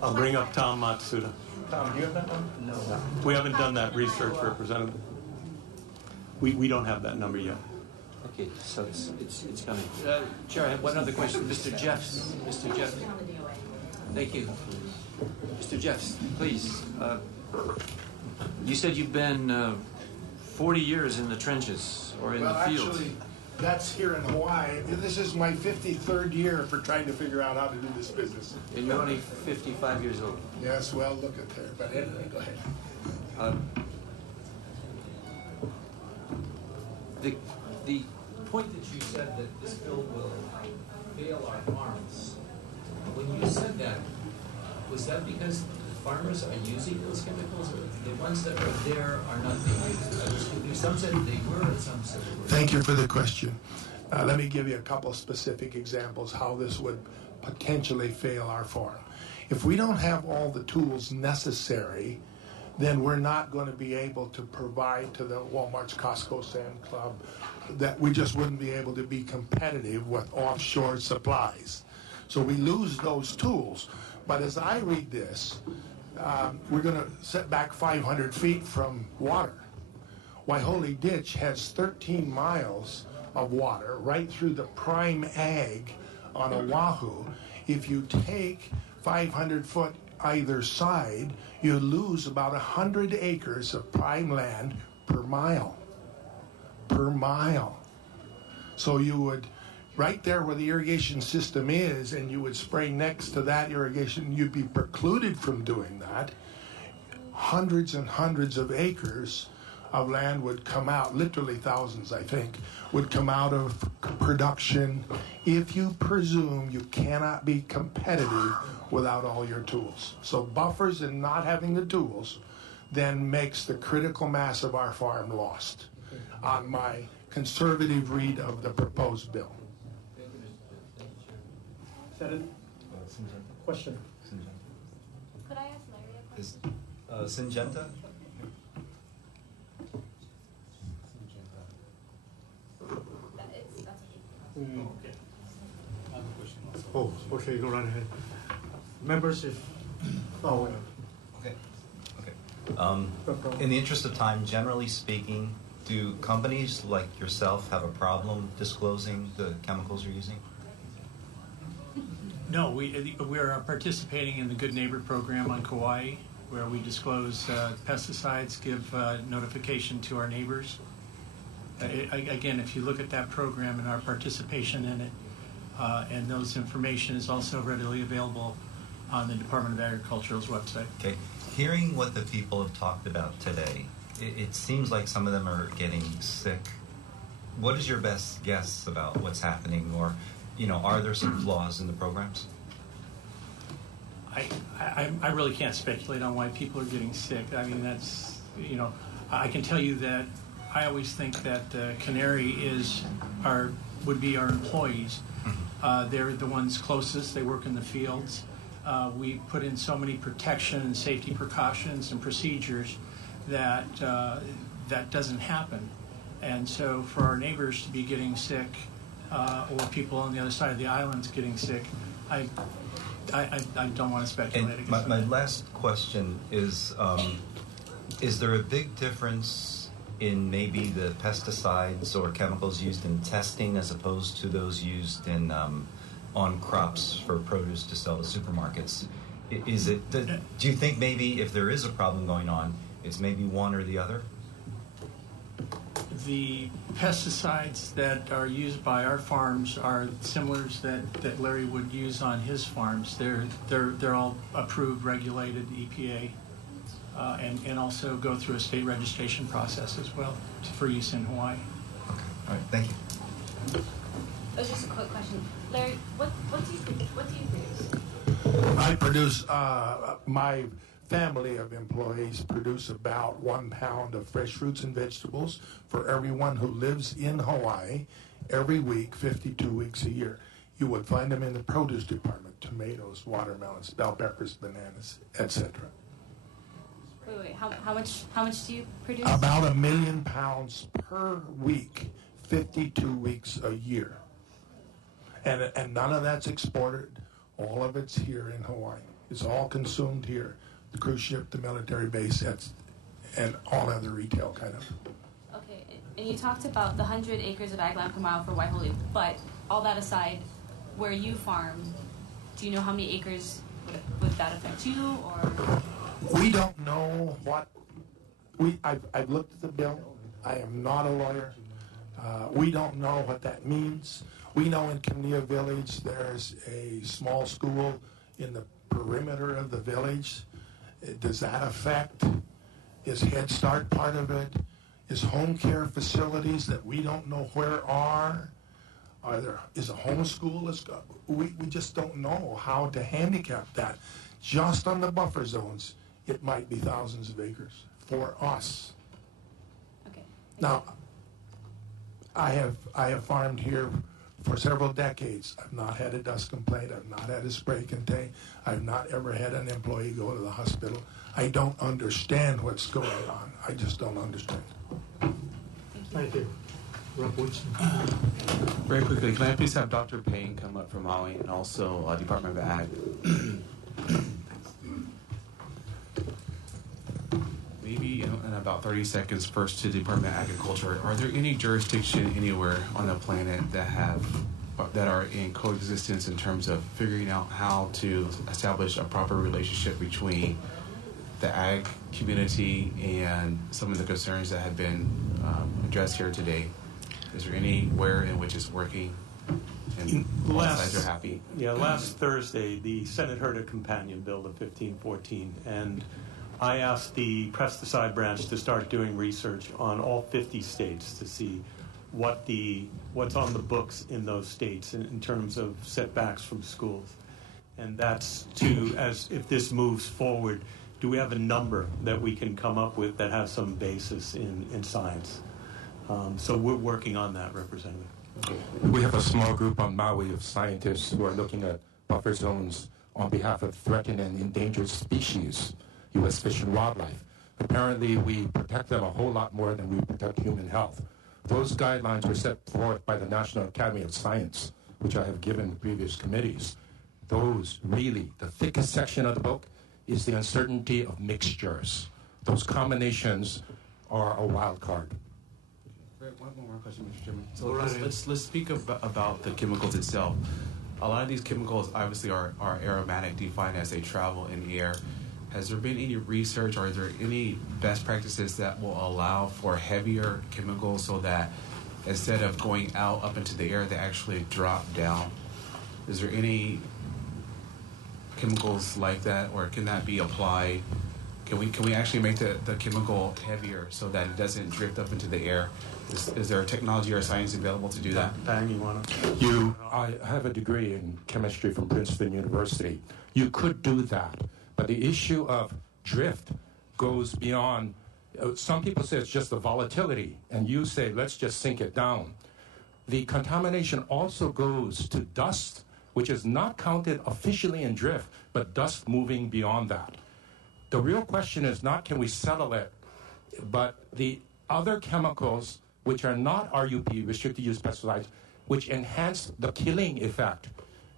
I'll bring up Tom Matsuda. Tom, do you have that one? No. We haven't done that research, Representative. We don't have that number yet. Okay, so it's coming. Chair, I have one other question. Mr. Jeffs. Mr. Jeffs. Thank you. Mr. Jeffs, please. You said you've been 40 years in the trenches or in the field. Actually, that's here in Hawaii. This is my 53rd year for trying to figure out how to do this business. And you're only 55 years old. Yes, well, look at there. But anyway, go ahead. The point that you said that this bill will fail our farms, when you said that, was that because farmers are using those chemicals, or the ones that are there are not being used? Some said they were, and some said they were. Thank you for the question. Let me give you a couple of specific examples how this would potentially fail our farm. If we don't have all the tools necessary, then we're not going to be able to provide to the Walmart's, Costco, Sam Club, that we just wouldn't be able to be competitive with offshore supplies. So we lose those tools. But as I read this, we're going to set back 500 feet from water. Waiholie Ditch has 13 miles of water right through the prime ag on Oahu. If you take 500 foot either side, you lose about 100 acres of prime land per mile. Per mile. So you would, right there where the irrigation system is, and you would spray next to that irrigation, you'd be precluded from doing that. Hundreds and hundreds of acres of land would come out, literally thousands, I think, would come out of production if you presume you cannot be competitive without all your tools. So buffers and not having the tools then makes the critical mass of our farm lost on my conservative read of the proposed bill. Is that it? Question? Could I ask Larry a question? Syngenta? Oh, okay, go right ahead. Members, if... Oh, Okay. In the interest of time, generally speaking, do companies like yourself have a problem disclosing the chemicals you're using? No, we are participating in the Good Neighbor program on Kauai, where we disclose pesticides, give notification to our neighbors. Again, if you look at that program and our participation in it, and those information is also readily available on the Department of Agriculture's website. Okay. Hearing what the people have talked about today, it seems like some of them are getting sick what is your best guess about what's happening, or, are there some flaws in the programs? I really can't speculate on why people are getting sick. I mean, that's, I can tell you that I always think that Canary would be our employees. They're the ones closest. They work in the fields. We put in so many protection and safety precautions and procedures that that doesn't happen. And so for our neighbors to be getting sick, or people on the other side of the islands getting sick, I don't want to speculate. And my last question is there a big difference in maybe the pesticides or chemicals used in testing as opposed to those used in on crops for produce to sell to supermarkets? Do you think maybe if there is a problem going on, it's maybe one or the other? The pesticides that are used by our farms are similars that Larry would use on his farms. They're all approved, regulated, EPA, and also go through a state registration process as well for use in Hawaii. Okay, all right, thank you. Just a quick question, Larry. What do you produce? I produce my family of employees produce about 1 pound of fresh fruits and vegetables for everyone who lives in Hawaii every week, 52 weeks a year. You would find them in the produce department: tomatoes, watermelons, bell peppers, bananas, etc. Wait. How much do you produce? About 1 million pounds per week, 52 weeks a year. And none of that's exported. All of it's here in Hawaii. It's all consumed here. The cruise ship, the military base, and all other retail kind of. Okay, and you talked about the 100 acres of ag land per mile for Waiholi, but all that aside, where you farm, do you know how many acres would that affect you, or? We don't know what. I've looked at the bill. I am not a lawyer. We don't know what that means. We know in Kamiya Village there's a small school in the perimeter of the village. Does that affect? Is Head Start part of it? Is home care facilities that we don't know where are? Is a homeschool? We just don't know how to handicap that. Just on the buffer zones, it might be thousands of acres for us. Okay. Now, I have farmed here for several decades. I've not had a dust complaint. I've not had a spray contain. I've not ever had an employee go to the hospital. I don't understand what's going on. I just don't understand. Thank you. Rep. Woodson. Very quickly, can I please have Dr. Pang come up from Maui and also Department of Ag? Maybe in about 30 seconds first to the Department of Agriculture. Are there any jurisdiction anywhere on the planet that are in coexistence in terms of figuring out how to establish a proper relationship between the ag community and some of the concerns that have been addressed here today? Is there anywhere in which it's working and all sides are happy? Yeah, last Thursday, the Senate heard a companion bill to 1514, and I asked the pesticide branch to start doing research on all 50 states to see what's on the books in those states in terms of setbacks from schools. And that's as if this moves forward, do we have a number that we can come up with that has some basis in science? So we're working on that, Representative. We have a small group on Maui of scientists who are looking at buffer zones on behalf of threatened and endangered species, U.S. Fish and Wildlife. Apparently, we protect them a whole lot more than we protect human health. Those guidelines were set forth by the National Academy of Science, which I have given the previous committees. Those really, the thickest section of the book is the uncertainty of mixtures. Those combinations are a wild card. One more question, Mr. Chairman. So let's speak about the chemicals itself. A lot of these chemicals obviously are aromatic, defined as they travel in the air. Has there been any research, or are there any best practices that will allow for heavier chemicals so that instead of going out up into the air, they actually drop down? Is there any chemicals like that, or can that be applied Can we actually make the chemical heavier so that it doesn't drift up into the air? Is there a technology or science available to do that? Pang, you want to? I have a degree in chemistry from Princeton University. You could do that, but the issue of drift goes beyond. Some people say it's just the volatility, and you say, let's just sink it down. The contamination also goes to dust, which is not counted officially in drift, but dust moving beyond that. The real question is not can we settle it, but the other chemicals which are not RUP, restricted use pesticides, which enhance the killing effect.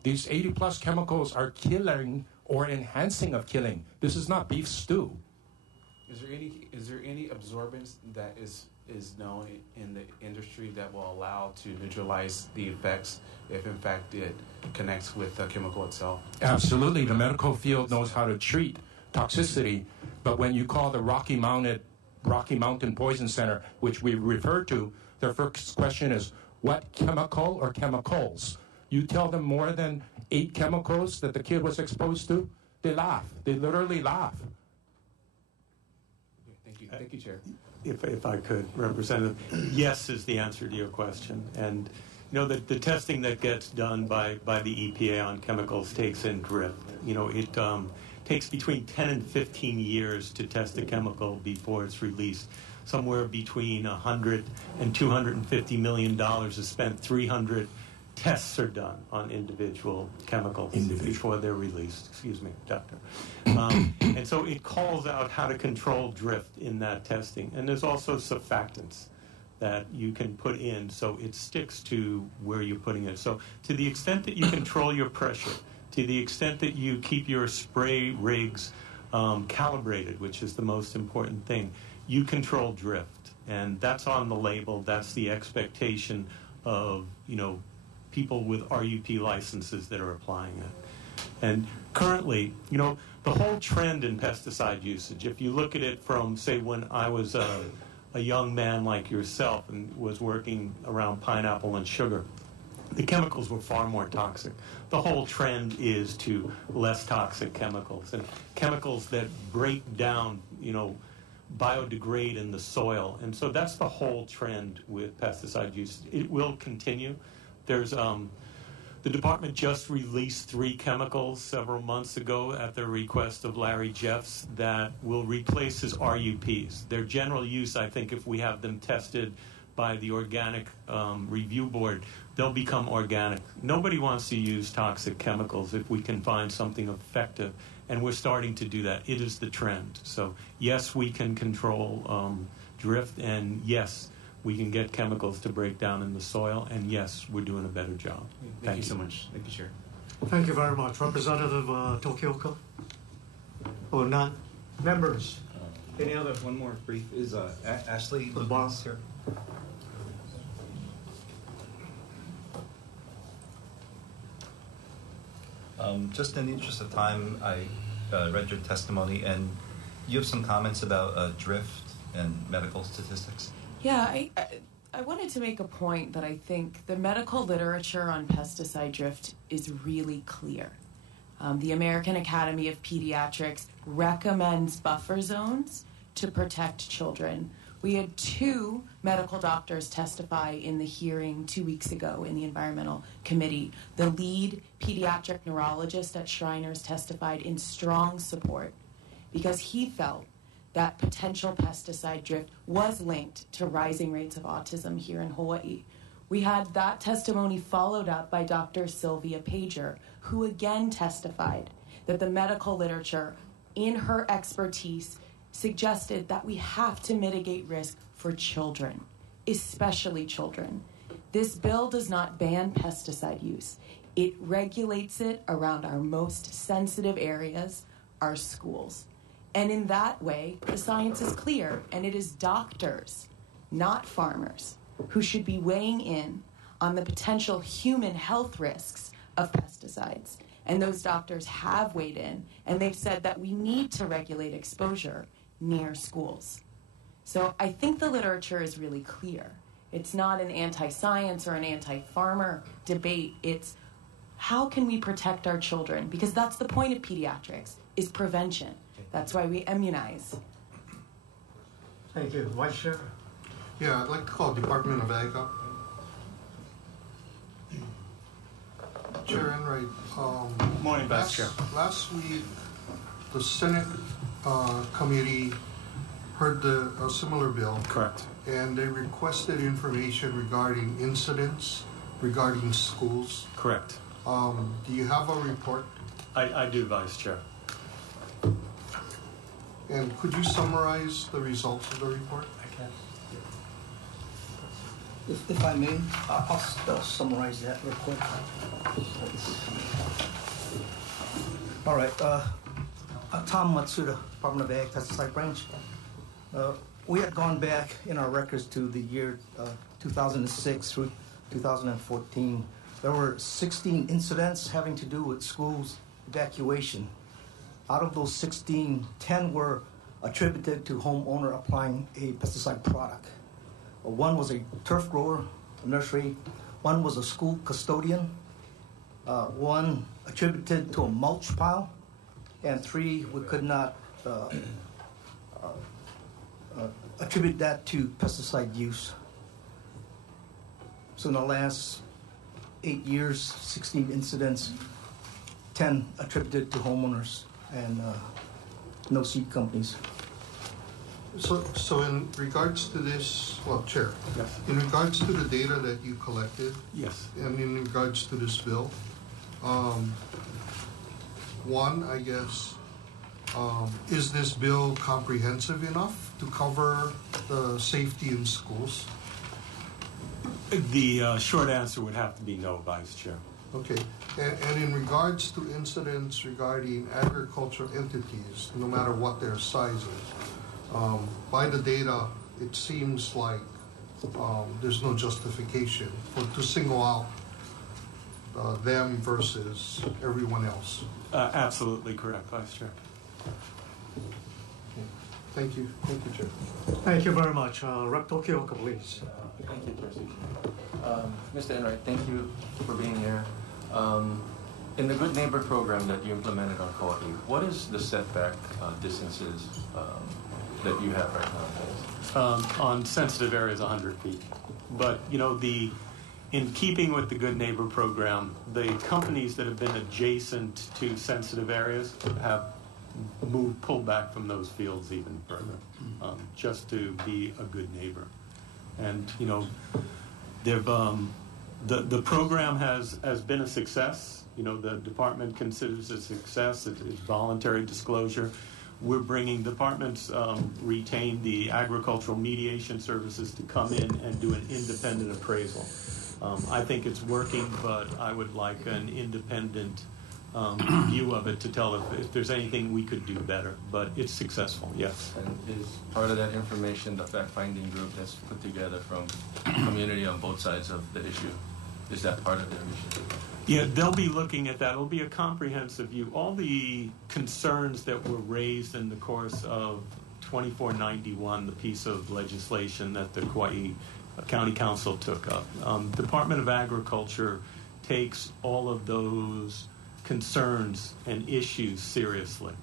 These 80+ chemicals are killing or enhancing of killing. This is not beef stew. Is there any absorbance that is known in the industry that will allow to neutralize the effects if in fact it connects with the chemical itself? Absolutely. The medical field knows how to treat toxicity, but when you call the Rocky Mountain Poison Center, which we refer to, their first question is, what chemical or chemicals? You tell them more than 8 chemicals that the kid was exposed to, they laugh. They literally laugh. Thank you, Chair. If I could, Representative, yes is the answer to your question. And you know, the testing that gets done by the EPA on chemicals takes in drift. You know, it takes between 10 and 15 years to test a chemical before it's released. Somewhere between $100 and $250 million is spent. 300 tests are done on individual chemicals before they're released. Excuse me, doctor. And so it calls out how to control drift in that testing. And there's also surfactants that you can put in so it sticks to where you're putting it. So to the extent that you control your pressure, to the extent that you keep your spray rigs calibrated, which is the most important thing, you control drift. And that's on the label. That's the expectation of, you know, people with RUP licenses that are applying it. And currently, you know, the whole trend in pesticide usage, if you look at it from, say, when I was a young man like yourself and was working around pineapple and sugar, the chemicals were far more toxic. The whole trend is to less toxic chemicals and chemicals that break down, you know, biodegrade in the soil. And so that's the whole trend with pesticide use. It will continue. There's the department just released 3 chemicals several months ago at the request of Larry Jeffs that will replace his RUPs. Their general use, I think, if we have them tested by the Organic Review Board, they'll become organic. Nobody wants to use toxic chemicals if we can find something effective, and we're starting to do that. It is the trend. So yes, we can control drift, and yes, we can get chemicals to break down in the soil, and yes, we're doing a better job. Thank you so much. Thank you, Chair. Thank you very much. Representative Tokioka? Or none? Members? Any other? One more brief. Is Ashley Lubas here? Just in the interest of time, I read your testimony, and you have some comments about drift and medical statistics. Yeah, I wanted to make a point that I think the medical literature on pesticide drift is really clear. The American Academy of Pediatrics recommends buffer zones to protect children. We had 2 medical doctors testify in the hearing 2 weeks ago in the Environmental Committee. The lead pediatric neurologist at Shriners testified in strong support because he felt that potential pesticide drift was linked to rising rates of autism here in Hawaii. We had that testimony followed up by Dr. Sylvia Pager, who again testified that the medical literature, in her expertise, suggested that we have to mitigate risk for children, especially children. This bill does not ban pesticide use. It regulates it around our most sensitive areas, our schools. And in that way, the science is clear, and it is doctors, not farmers, who should be weighing in on the potential human health risks of pesticides. And those doctors have weighed in, and they've said that we need to regulate exposure near schools. So I think the literature is really clear. It's not an anti-science or an anti-farmer debate. It's how can we protect our children? Because that's the point of pediatrics, is prevention. That's why we immunize. Thank you. Vice Chair? Yeah, I'd like to call Department of Ag up. Chair Enright. Morning, Vice Chair. Last week, the Senate committee heard a similar bill. Correct. And they requested information regarding incidents regarding schools. Correct. Do you have a report? I do, Vice Chair. And could you summarize the results of the report? I can. If I may, I'll summarize that real quick. All right. Tom Matsuda, Department of Ag, Pesticide Branch. We had gone back in our records to the year 2006 through 2014. There were 16 incidents having to do with schools evacuation. Out of those 16, 10 were attributed to homeowner applying a pesticide product. One was a turf grower, a nursery. One was a school custodian. One attributed to a mulch pile. And 3, we could not attribute that to pesticide use. So in the last 8 years, 16 incidents, 10 attributed to homeowners and no seed companies. So in regards to this, well, Chair, yes. In regards to the data that you collected, yes, and in regards to this bill, one, I guess, is this bill comprehensive enough to cover the safety in schools? The short answer would have to be no, Vice Chair. Okay, and in regards to incidents regarding agricultural entities, no matter what their size is, by the data, it seems like there's no justification to single out them versus everyone else. Absolutely correct, Vice Chair. Thank you. Thank you, Chair. Thank you very much. Rep. Tokioka, please. Thank you, Chair. Mr. Enright, thank you for being here. In the Good Neighbor program that you implemented on Kauai, what is the setback distances that you have right now? On sensitive areas, 100 feet. But, you know, in keeping with the Good Neighbor program, the companies that have been adjacent to sensitive areas have pulled back from those fields even further, just to be a good neighbor. And, you know, the program has been a success. You know, the department considers it a success. It's voluntary disclosure. We're bringing departments retain the agricultural mediation services to come in and do an independent appraisal. I think it's working, but I would like an independent view of it to tell if there's anything we could do better. But it's successful, yes. And is part of that information the fact-finding group that's put together from community on both sides of the issue? Is that part of their mission? Yeah, they'll be looking at that. It'll be a comprehensive view. All the concerns that were raised in the course of 2491, the piece of legislation that the Kauai County Council took up. Department of Agriculture takes all of those concerns and issues seriously.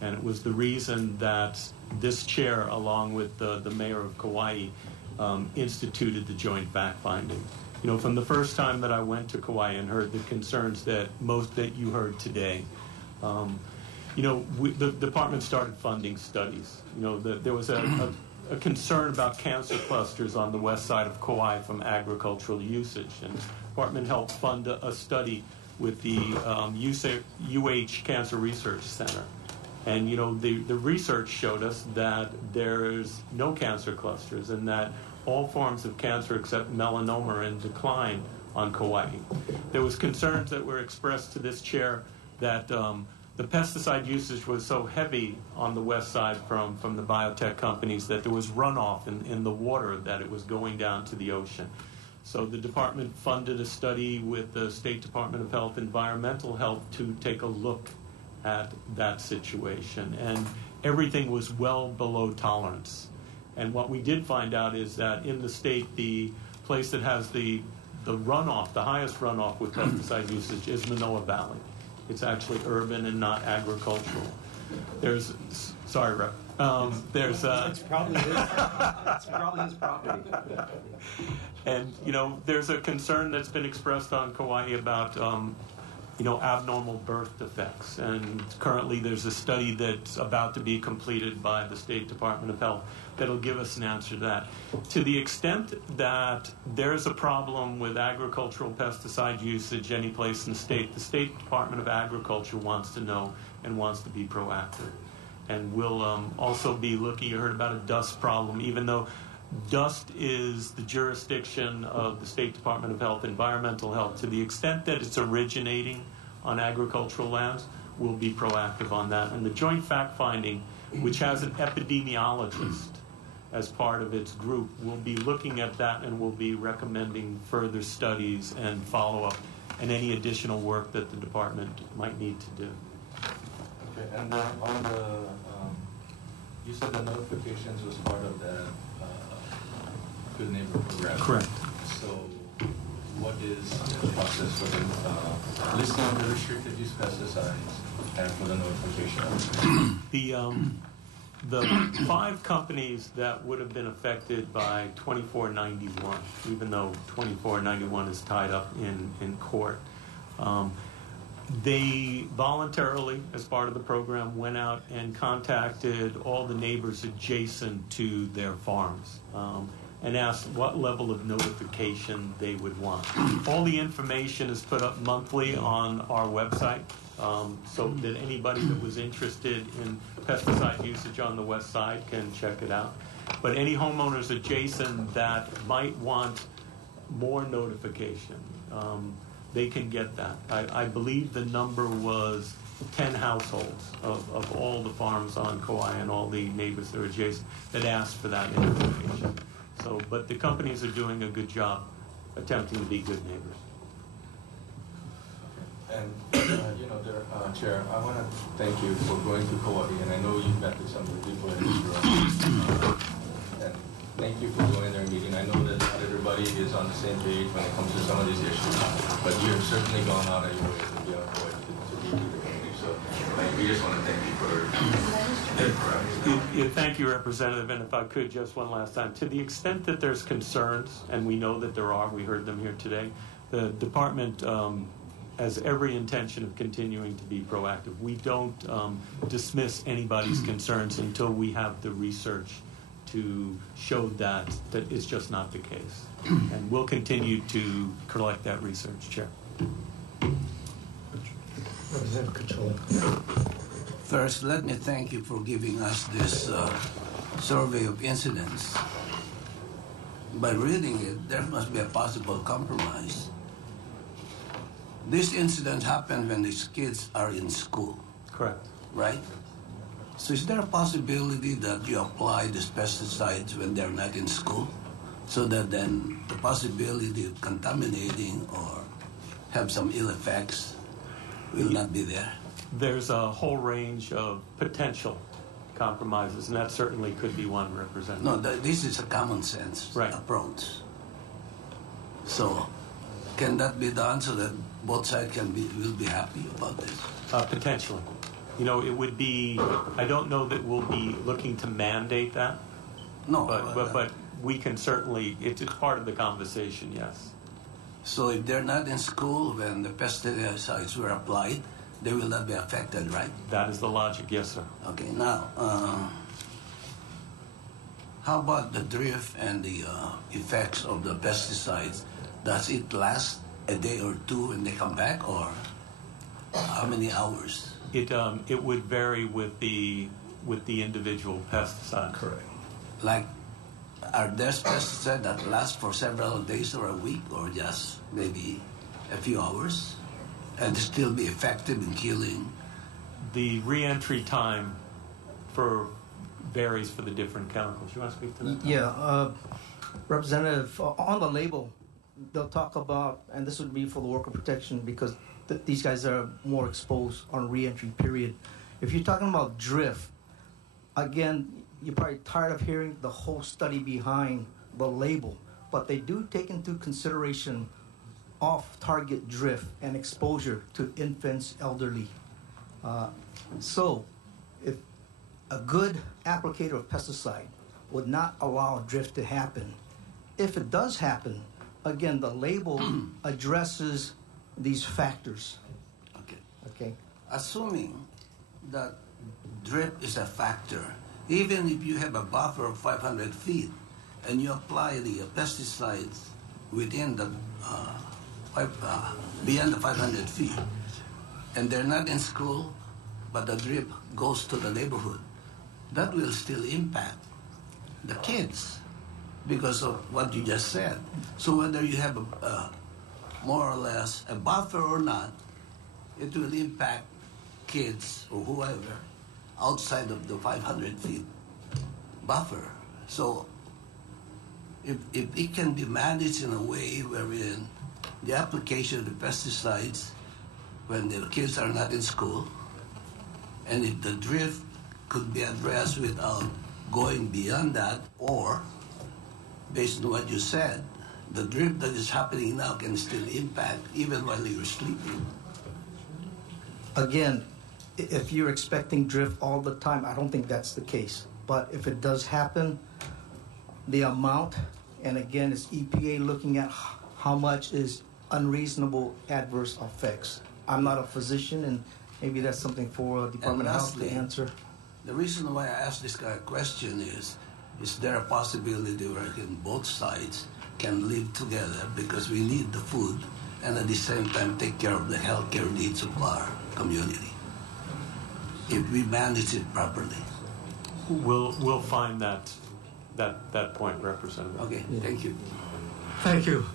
And it was the reason that this chair, along with the mayor of Kauai, instituted the joint fact-finding. You know, from the first time that I went to Kauai and heard the concerns that you heard today, you know, the department started funding studies. You know, there was a concern about cancer clusters on the west side of Kauai from agricultural usage, and the department helped fund a study with the UH Cancer Research Center. And, you know, the research showed us that there's no cancer clusters and that all forms of cancer except melanoma are in decline on Kauai. There was concerns that were expressed to this chair that the pesticide usage was so heavy on the west side from the biotech companies that there was runoff in the water, that it was going down to the ocean. So the department funded a study with the State Department of Health, Environmental Health, to take a look at that situation. And everything was well below tolerance. And what we did find out is that in the state, the place that has the runoff, the highest runoff with pesticide usage, is Manoa Valley. It's actually urban and not agricultural. There's Sorry, Rep. There's it's probably his. It's probably his property. And there's a concern that's been expressed on Kauai about abnormal birth defects, and currently there's a study that's about to be completed by the State Department of Health that'll give us an answer to that. To the extent that there's a problem with agricultural pesticide usage any place in the State Department of Agriculture wants to know and wants to be proactive. And we'll also be looking, you heard about a dust problem, even though dust is the jurisdiction of the State Department of Health, Environmental Health. To the extent that it's originating on agricultural lands, we'll be proactive on that. And the joint fact-finding, which has an epidemiologist as part of its group, will be looking at that and will be recommending further studies and follow-up and any additional work that the department might need to do. Okay, and on the, you said the notifications was part of the Good Neighbor program. Correct. So what is the process for the listing of the restricted use pesticides and for the notification? The 5 companies that would have been affected by 2491, even though 2491 is tied up in court, they voluntarily, as part of the program, went out and contacted all the neighbors adjacent to their farms and asked what level of notification they would want. All the information is put up monthly on our website so that anybody that was interested in pesticide usage on the west side can check it out. But any homeowners adjacent that might want more notification, they can get that. I believe the number was 10 households of all the farms on Kauai and all the neighbors that are adjacent that asked for that information. So, but the companies are doing a good job attempting to be good neighbors. And, Chair, I want to thank you for going to Kauai, and I know you've met with some of the people in this room. And thank you for going there and meeting. I know that not everybody is on the same page when it comes to some of these issues, but you have certainly gone out of your way to be on Kauai to be with the community. So we just want to thank you for Thank you, Representative. And if I could, just one last time. To the extent that there's concerns, and we know that there are, we heard them here today, the department has every intention of continuing to be proactive. We don't dismiss anybody's concerns until we have the research to show that it's just not the case. And we'll continue to collect that research, Chair. Representative Control. First, let me thank you for giving us this survey of incidents. By reading it, there must be a possible compromise. This incident happened when these kids are in school. Correct. Right? So is there a possibility that you apply these pesticides when they're not in school? So that then the possibility of contaminating or have some ill effects will not be there? There's a whole range of potential compromises, and that certainly could be one, Representative. No, this is a common sense approach. So can that be done so that both sides will be happy about this? Potentially. It would be, I don't know that we'll be looking to mandate that. No. But we can certainly, it's part of the conversation, yes. So if they're not in school when the pesticides were applied, they will not be affected, right? That is the logic, yes, sir. Okay, now, how about the drift and the effects of the pesticides? Does it last a day or two when they come back, or how many hours? It would vary with the individual pesticide. Correct. Like, are there pesticides that last for several days or a week, or just maybe a few hours, and still be effective in killing? The re-entry time varies for the different chemicals. You want to speak to that? Yeah, Representative, on the label, they'll talk about, and this would be for the worker protection because these guys are more exposed on re-entry period. If you're talking about drift, again, you're probably tired of hearing the whole study behind the label, but they do take into consideration off-target drift and exposure to infants, elderly. So if a good applicator of pesticide would not allow drift to happen. If it does happen, again, the label addresses these factors. Okay. Assuming that drift is a factor, even if you have a buffer of 500 feet and you apply the pesticides within the beyond the 500 feet, and they're not in school, but the drip goes to the neighborhood, that will still impact the kids because of what you just said. So whether you have more or less a buffer or not, it will impact kids or whoever outside of the 500 feet buffer. So if it can be managed in a way wherein the application of the pesticides when the kids are not in school, and if the drift could be addressed without going beyond that, or based on what you said, the drift that is happening now can still impact even while you're sleeping. Again, if you're expecting drift all the time, I don't think that's the case. But if it does happen, the amount, and again, it's EPA looking at how much is unreasonable adverse effects. I'm not a physician, and maybe that's something for Department of Health to answer. The reason why I asked this kind of question is there a possibility where both sides can live together because we need the food and at the same time take care of the healthcare needs of our community if we manage it properly? We'll find that point, Representative. Okay, thank you. Thank you.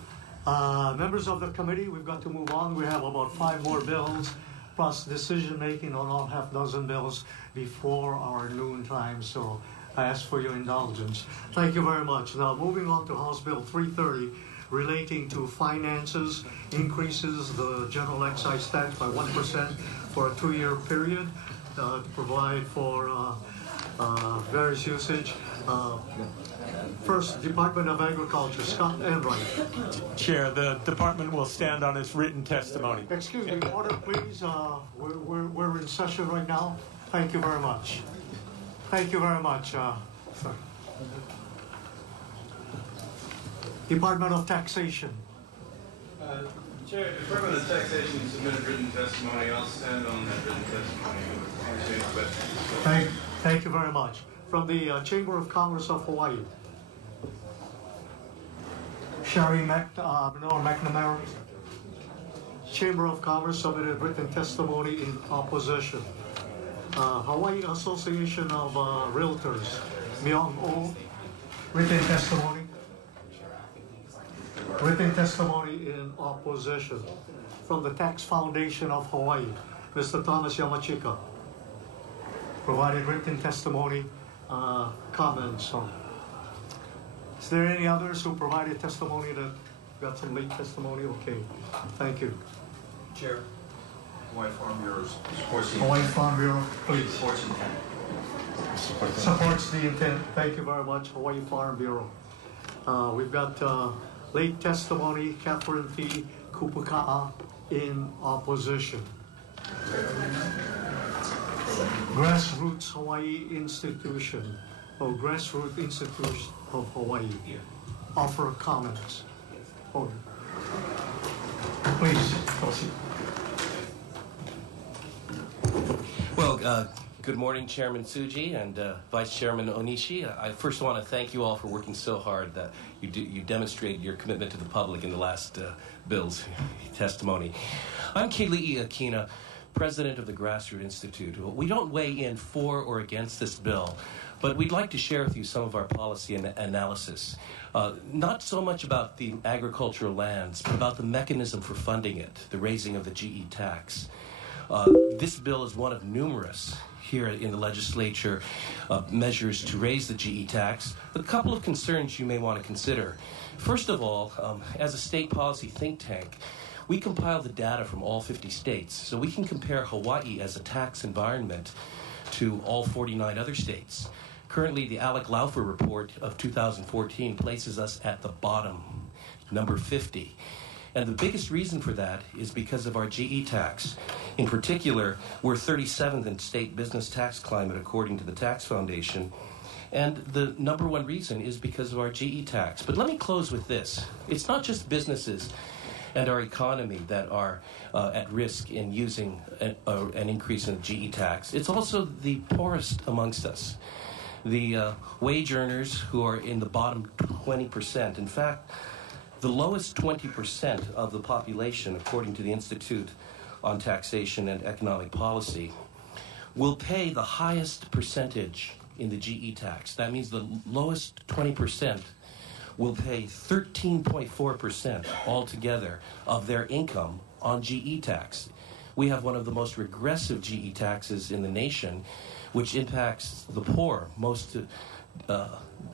Members of the committee, we've got to move on. We have about 5 more bills, plus decision-making on all half-dozen bills before our noon time, so I ask for your indulgence. Thank you very much. Now, moving on to House Bill 330, relating to finances, increases the general excise tax by 1% for a 2-year period to provide for various usage. First, Department of Agriculture, Scott Enright. Chair, the department will stand on its written testimony. Excuse me, order please. We're in session right now. Thank you very much. Thank you very much. Sorry. Department of Taxation. Chair, Department of Taxation submitted written testimony. I'll stand on that written testimony. Thank you very much. From the Chamber of Commerce of Hawaii. Sherry McNamara. Chamber of Commerce submitted written testimony in opposition. Hawaii Association of Realtors, Myung Oh, written testimony. Written testimony in opposition. From the Tax Foundation of Hawaii, Mr. Thomas Yamachika, provided written testimony, comments on. Is there any others who provided testimony that got some late testimony? Okay, thank you. Chair, Hawaii Farm Bureau supports the Hawaii Farm Bureau, please. Supports intent. Supports the intent. Thank you very much, Hawaii Farm Bureau. We've got late testimony, Catherine T. Kupuka'a in opposition. Grassroots Hawaii Institution, Grassroots Institution of Hawaii. Offer comments. Please, proceed. Well, good morning, Chairman Tsuji and Vice Chairman Onishi. I first want to thank you all for working so hard that you demonstrated your commitment to the public in the last bill's testimony. I'm Keli'i Akina, President of the Grassroots Institute. We don't weigh in for or against this bill, but we'd like to share with you some of our policy and analysis. Not so much about the agricultural lands, but about the mechanism for funding it, the raising of the GE tax. This bill is one of numerous here in the legislature measures to raise the GE tax. A couple of concerns you may want to consider. First of all, as a state policy think tank, we compile the data from all 50 states, so we can compare Hawaii as a tax environment to all 49 other states. Currently, the Alec Laufer report of 2014 places us at the bottom, number 50. And the biggest reason for that is because of our GE tax. In particular, we're 37th in state business tax climate according to the Tax Foundation. And the number one reason is because of our GE tax. But let me close with this. It's not just businesses and our economy that are at risk in using an increase in GE tax. It's also the poorest amongst us, the wage earners who are in the bottom 20%. In fact, the lowest 20% of the population, according to the Institute on Taxation and Economic Policy, will pay the highest percentage in the GE tax. That means the lowest 20% will pay 13.4% altogether of their income on GE tax. We have one of the most regressive GE taxes in the nation, which impacts the poor most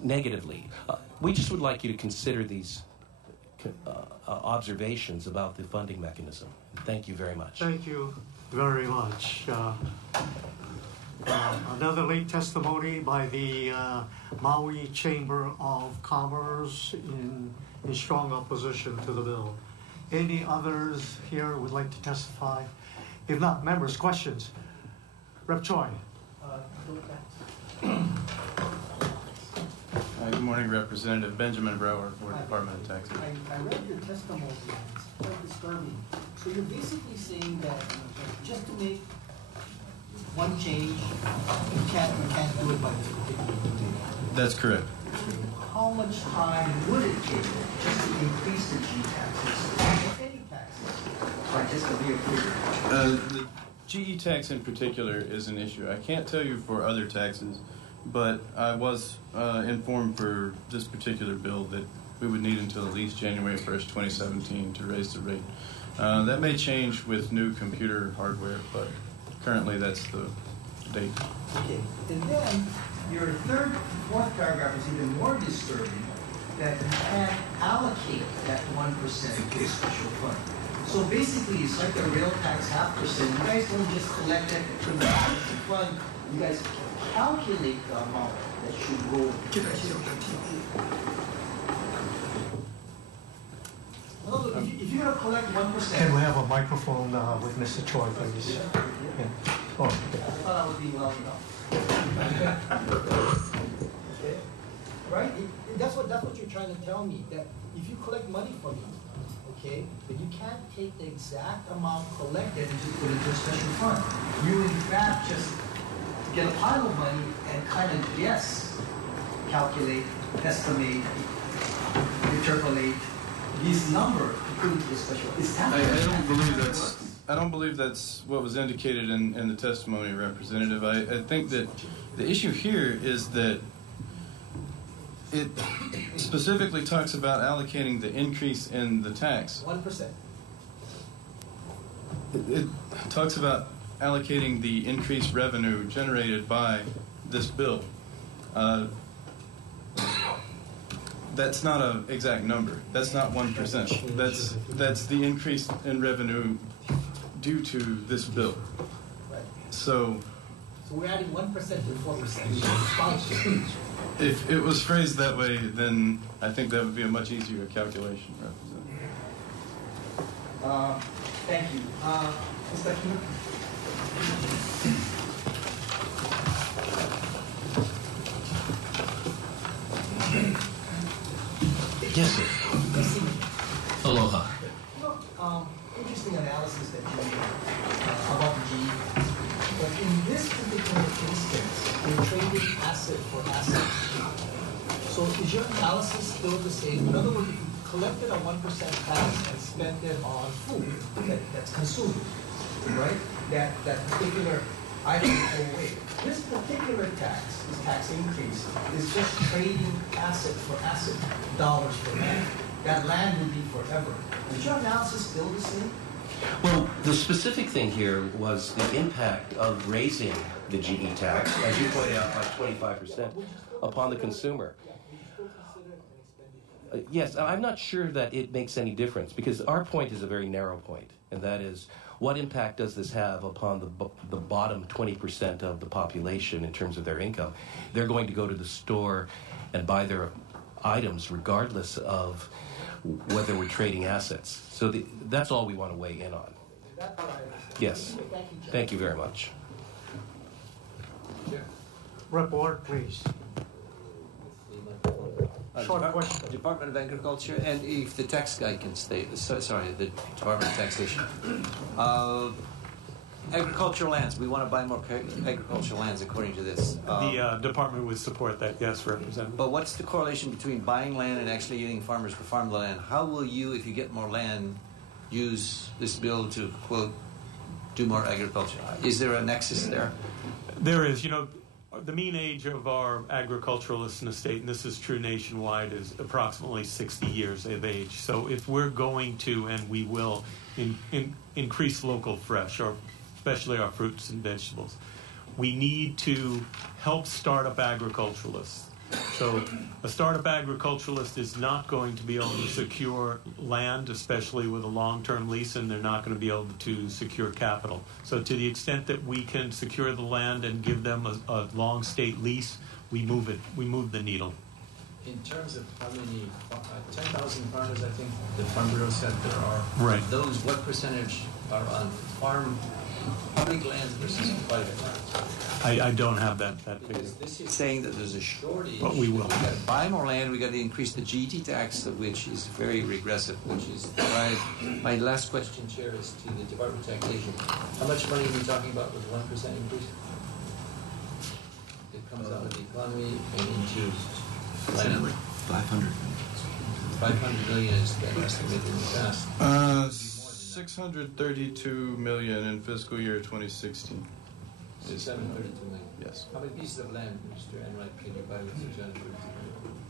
negatively. We just would like you to consider these observations about the funding mechanism. Thank you very much. Thank you very much. Another late testimony by the Maui Chamber of Commerce in strong opposition to the bill. Any others here would like to testify? If not, members, questions? Rep. Choi. Good morning, Representative Benjamin Brower for Department of Taxation. I read your testimony, and it's quite disturbing. So you're basically saying that just to make one change, you can't do it by this particular date. That's correct. How much time would it take just to increase the G taxes, or any taxes, by just a mere period? The GE tax in particular is an issue. I can't tell you for other taxes, but I was informed for this particular bill that we would need until at least January 1st, 2017 to raise the rate. That may change with new computer hardware, but currently that's the date. Okay, and then your fourth paragraph is even more disturbing, that you can't allocate that 1% to a special fund. So basically, it's like the real tax 0.5%. You guys don't just collect it from the fund. You guys calculate the amount that should go to the if you're going to collect 1%. Can we have a microphone with Mr. Choi, please? Yeah. Oh, okay. I thought I was being loud enough. Okay. Right? That's what you're trying to tell me, that if you collect money from me, okay, but you can't take the exact amount collected and just put it into a special fund. You, in fact, just get a pile of money and kind of guess, calculate, estimate, interpolate these numbers to put into a special fund. I don't believe that's what was indicated in the testimony, Representative. I think that the issue here is that it specifically talks about allocating the increase in the tax. 1%. It talks about allocating the increased revenue generated by this bill. That's not an exact number. That's not 1%. That's the increase in revenue due to this bill. Right. So we're adding 1% to 4%. If it was phrased that way, then I think that would be a much easier calculation, Representative. Thank you. Mr. Kim? Yes, sir. Aloha. Interesting analysis that you made about the GE. But in this particular instance, you're trading asset for asset. So is your analysis still the same? In other words, if you collected a 1% tax and spent it on food that's consumed, right? That particular item will go away. This particular tax, this tax increase, is just trading asset for asset, dollars for land. That land would be forever. Is your analysis still the same? Well, the specific thing here was the impact of raising the GE tax, as you pointed out, by 25% upon the consumer. Yes, I'm not sure that it makes any difference, because our point is a very narrow point, and that is, what impact does this have upon the bottom 20% of the population in terms of their income? They're going to go to the store and buy their items regardless of whether we're trading assets. So that's all we want to weigh in on. Yes. Thank you very much. Report, please. Short question. Department of Agriculture, and if the tax guy can stay, sorry, the Department of Taxation. Agricultural lands, we want to buy more agricultural lands according to this. The department would support that, yes, Representative. But what's the correlation between buying land and actually getting farmers to farm the land? How will you, if you get more land, use this bill to, quote, do more agriculture? Is there a nexus there? There is. You know, the mean age of our agriculturalists in the state, and this is true nationwide, is approximately 60 years of age. So if we're going to, and we will, increase local fresh, or especially our fruits and vegetables, we need to help startup agriculturalists. So a startup agriculturalist is not going to be able to secure land, especially with a long-term lease, and they're not going to be able to secure capital. So to the extent that we can secure the land and give them a long state lease, we move it. We move the needle. In terms of how many, 10,000 farmers, I think the Farm Bureau said there are. Right. Those, what percentage are on farm, public lands versus private lands? I don't have that figure. Because this is saying that there's a shortage. But we will. We got to buy more land. We got to increase the GT tax, which is very regressive. Which is why my last question, Chair, is to the Department of Taxation. How much money are we talking about with 1% increase? It comes out of the economy and into land. 500. 500 million is been estimated in the past. 632 million in fiscal year 2016. 732 million. Yes. How many pieces of land, Mr. Enright, can you buy with 632 million?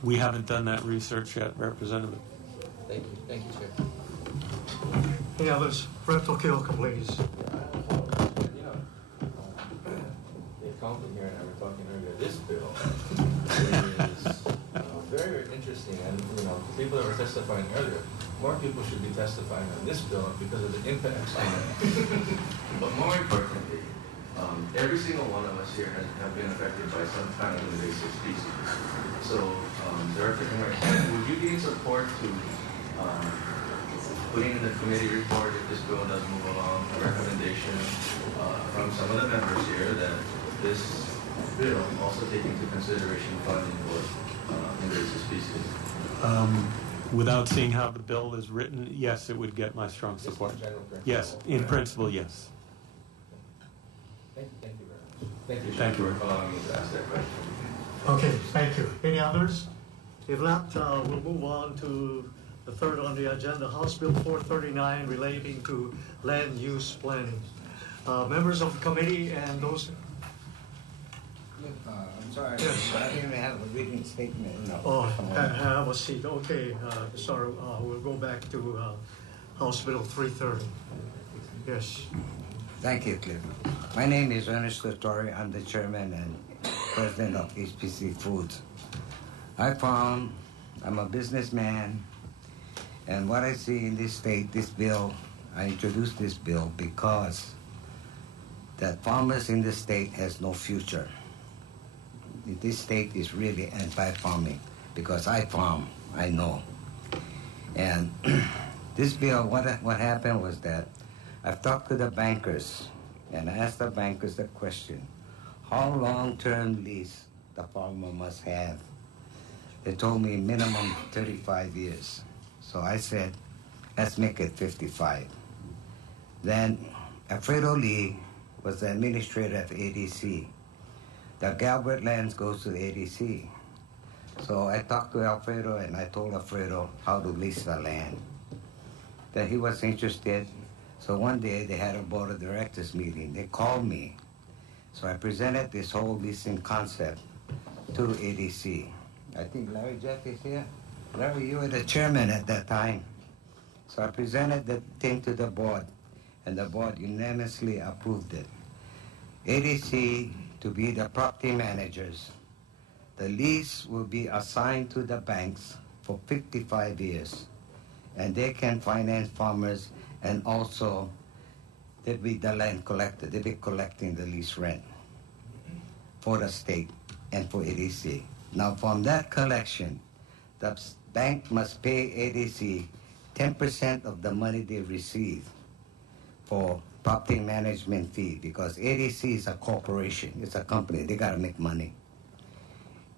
We haven't done that research yet, Representative. Thank you. Thank you, Chair. Any others? Rectal Kilka, please. You know, Compton here and I were talking earlier. This bill is very, very interesting, and people that were testifying earlier, more people should be testifying on this bill because of the impacts on it. But more importantly, every single one of us here have been affected by some kind of invasive species. So, Director Enright, would you be in support to putting in the committee report, if this bill does move along, a recommendation from some of the members here that this bill also take into consideration funding for invasive species? Without seeing how the bill is written, yes, it would get my strong support. Yes, in principle, yes. Thank you very much. Thank you, Thank you for allowing me to ask that question. Okay, thank you. Any others? If not, we'll move on to the third on the agenda, House Bill 439 relating to land use planning. Members of the committee and those... I'm sorry, yes. I didn't have a written statement. No. Oh, have a seat. Okay, sorry, we'll go back to House Bill 330. Yes. Thank you, Cliff. My name is Ernest Torre. I'm the chairman and president of HPC Foods. I'm a businessman, and what I see in this state, this bill, I introduced this bill because that farmers in this state has no future. This state is really anti-farming because I farm, I know. And this bill, what happened was that I've talked to the bankers, and I asked the bankers the question, how long-term lease the farmer must have? They told me minimum 35 years. So I said, let's make it 55. Then Alfredo Lee was the administrator of ADC. The Galbert lands goes to ADC. So I talked to Alfredo, and I told Alfredo how to lease the land. That he was interested. So one day they had a board of directors meeting. They called me. So I presented this whole leasing concept to ADC. I think Larry Jeff is here. Larry, you were the chairman at that time. So I presented the thing to the board, and the board unanimously approved it. ADC to be the property managers. The lease will be assigned to the banks for 55 years, and they can finance farmers, and also they'll be the land collector. They'll be collecting the lease rent for the state and for ADC. Now from that collection, bank must pay ADC 10% of the money they receive for property management fee, because ADC is a corporation, it's a company, they gotta make money.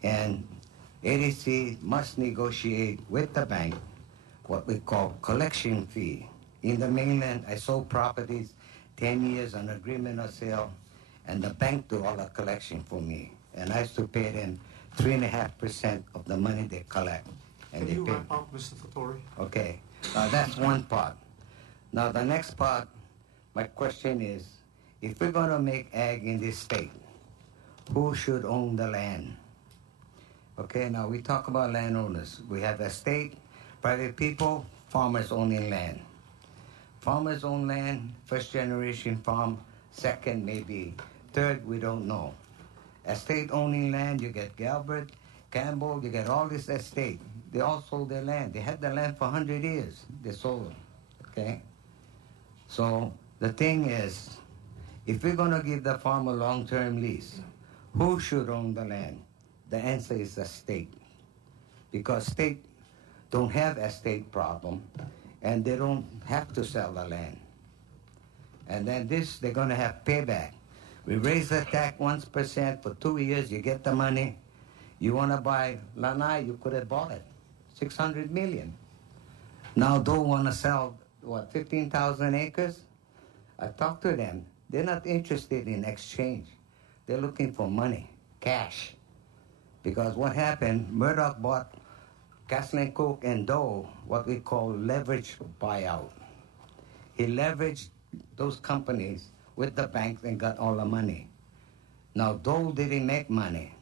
And ADC must negotiate with the bank what we call collection fee. In the mainland, I sold properties, 10 years on agreement of sale, and the bank do all the collection for me. And I used to pay them 3.5% of the money they collect. And Can you pay. wrap up, Mr. Fattori? Okay, that's one part. Now the next part, my question is, if we're gonna make ag in this state, who should own the land? Okay, now we talk about landowners. We have a state, private people, farmers owning land. Farmers own land, first generation farm, second maybe, third we don't know. Estate owning land, you get Galbert, Campbell, you get all this estate. They all sold their land. They had the land for 100 years. They sold it, okay? So the thing is, if we're gonna give the farmer long-term lease, who should own the land? The answer is the state. Because state don't have estate problem, and they don't have to sell the land. And then this, they're gonna have payback. We raise the tax 1% for 2 years, you get the money. You wanna buy Lanai, you could have bought it, 600 million. Now don't wanna sell, 15,000 acres? I talked to them, they're not interested in exchange. They're looking for money, cash. Because what happened, Murdoch bought Kathleen Cook and Doe, what we call leverage buyout. He leveraged those companies with the banks and got all the money. Now Doe didn't make money.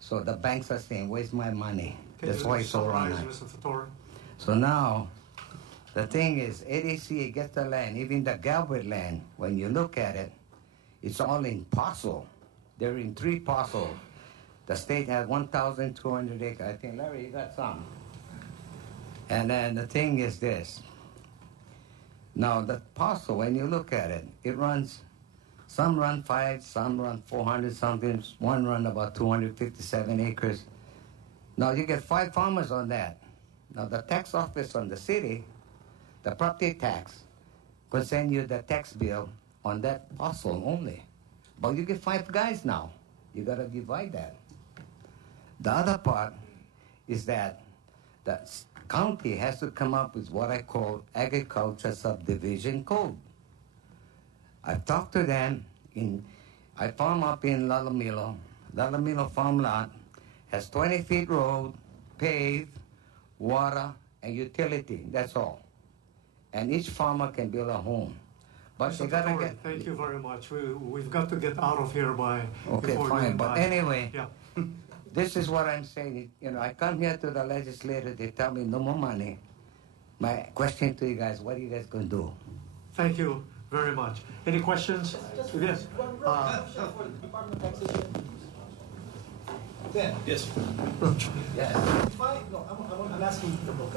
So the banks are saying, where's my money? That's why it's all on. So now, the thing is, ADC gets the land, even the Galbert land, when you look at it, it's all in parcel. They're in 3 parcels. The state has 1,200 acres. I think, Larry, you got some. And then the thing is this. Now, the parcel, when you look at it, it runs, some run 5, some run 400 something, one run about 257 acres. Now, you get 5 farmers on that. Now, the tax office on the city, the property tax, could send you the tax bill on that parcel only. But you get 5 guys now. You got to divide that. The other part is that the county has to come up with what I call agriculture subdivision code. I've talked to them. I farm up in Lalamilo. Lalamilo farm lot has 20 feet road, paved, water, and utility. That's all. And each farmer can build a home. But Mr. they gotta Fattori, get. thank you very much. We've got to get out of here by. Okay, fine. But anyway, yeah. This is what I'm saying. You know, I come here to the legislature. They tell me no more money. My question to you guys: what are you guys gonna do? Thank you very much. Any questions? Yes. Ben. Yes. Yes. I'm asking the book.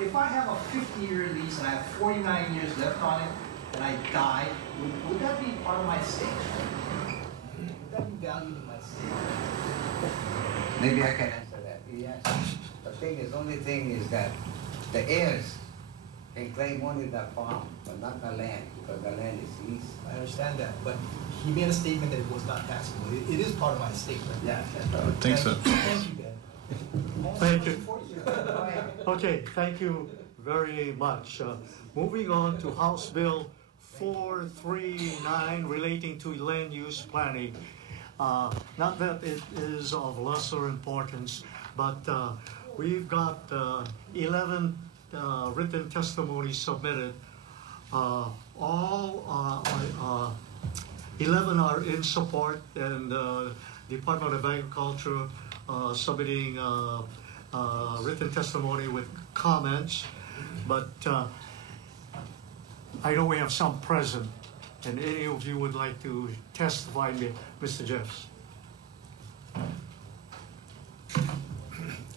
If I have a 50-year lease and I have 49 years left on it, and I die, would that be part of my estate? Would that be valued in my estate? Maybe I can answer that. Yes. The thing is, only thing is that the heirs can claim only the farm, but not the land, because the land is leased. I understand that, but he made a statement that it was not taxable. It is part of my estate, right? Yeah, I think so. Thank you, Ben. Thank you. Okay, thank you very much. Moving on to House Bill 439 relating to land use planning. Not that it is of lesser importance, but we've got 11 written testimonies submitted. All 11 are in support, and Department of Agriculture submitting written testimony with comments. But I know we have some present, and any of you would like to testify, Mr. Jeffs.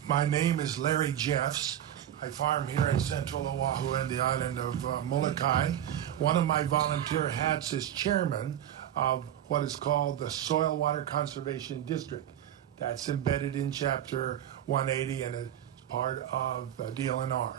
My name is Larry Jeffs. I farm here in central Oahu and the island of Molokai. One of my volunteer hats is chairman of what is called the Soil Water Conservation District. That's embedded in Chapter 180 and it's part of DLNR.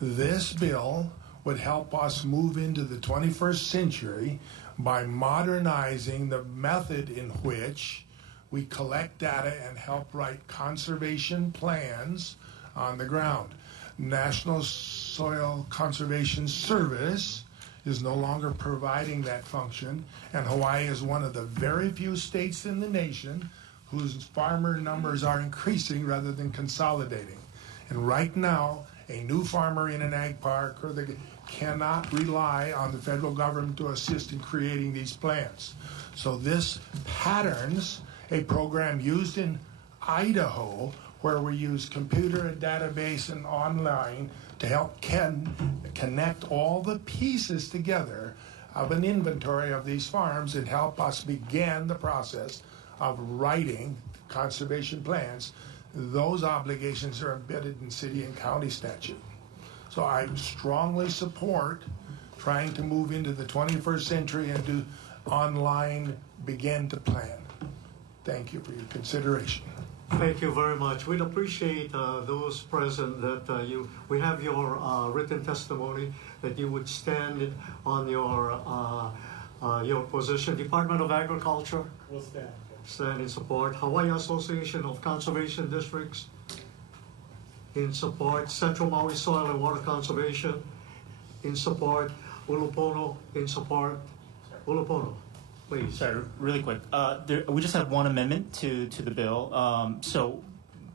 This bill would help us move into the 21st century by modernizing the method in which we collect data and help write conservation plans on the ground. National Soil Conservation Service is no longer providing that function, and Hawaii is one of the very few states in the nation whose farmer numbers are increasing rather than consolidating. And right now, a new farmer in an ag park cannot rely on the federal government to assist in creating these plans. So this patterns a program used in Idaho where we use computer and database and online to help connect all the pieces together of an inventory of these farms and help us begin the process of writing conservation plans. Those obligations are embedded in city and county statute. So I strongly support trying to move into the 21st century and do online begin to plan. Thank you for your consideration. Thank you very much. We'd appreciate those present that we have your written testimony that you would stand on your position. Department of Agriculture. We'll stand. Stand in support. Hawaii Association of Conservation Districts in support. Central Maui Soil and Water Conservation in support. Ulupono in support. Ulupono, please. Sorry, really quick. We just have one amendment to the bill. So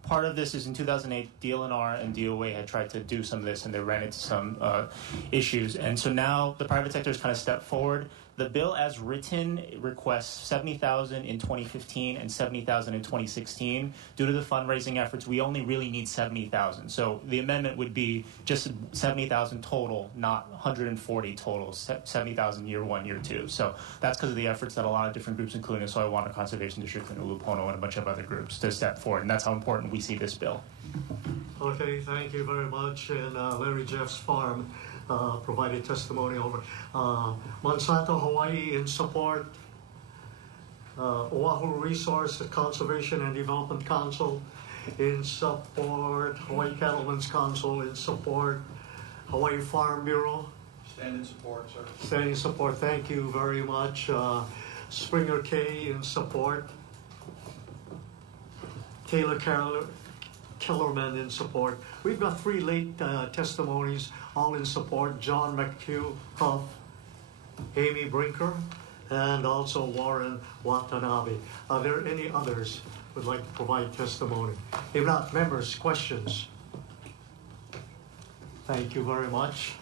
part of this is in 2008, DLNR and DOA had tried to do some of this, and they ran into some issues. And so now the private sector has kind of stepped forward. The bill as written requests $70,000 in 2015 and $70,000 in 2016. Due to the fundraising efforts, we only really need $70,000. So the amendment would be just $70,000 total, not $140 total, $70,000 year one, year two. So that's because of the efforts that a lot of different groups, including the Soil Water Conservation District and Ulupono and a bunch of other groups, to step forward. And that's how important we see this bill. Okay, thank you very much. And Larry Jeff's farm provided testimony over Monsanto Hawaii in support, Oahu Resource Conservation and Development Council in support, Hawaii Cattlemen's Council in support, Hawaii Farm Bureau. Stand in support, sir. Stand in support, thank you very much. Springer K in support, Taylor Kellerman in support. We've got three late testimonies, all in support. John McHugh Huff, Amy Brinker, and also Warren Watanabe. Are there any others who would like to provide testimony? If not, members, questions? Thank you very much.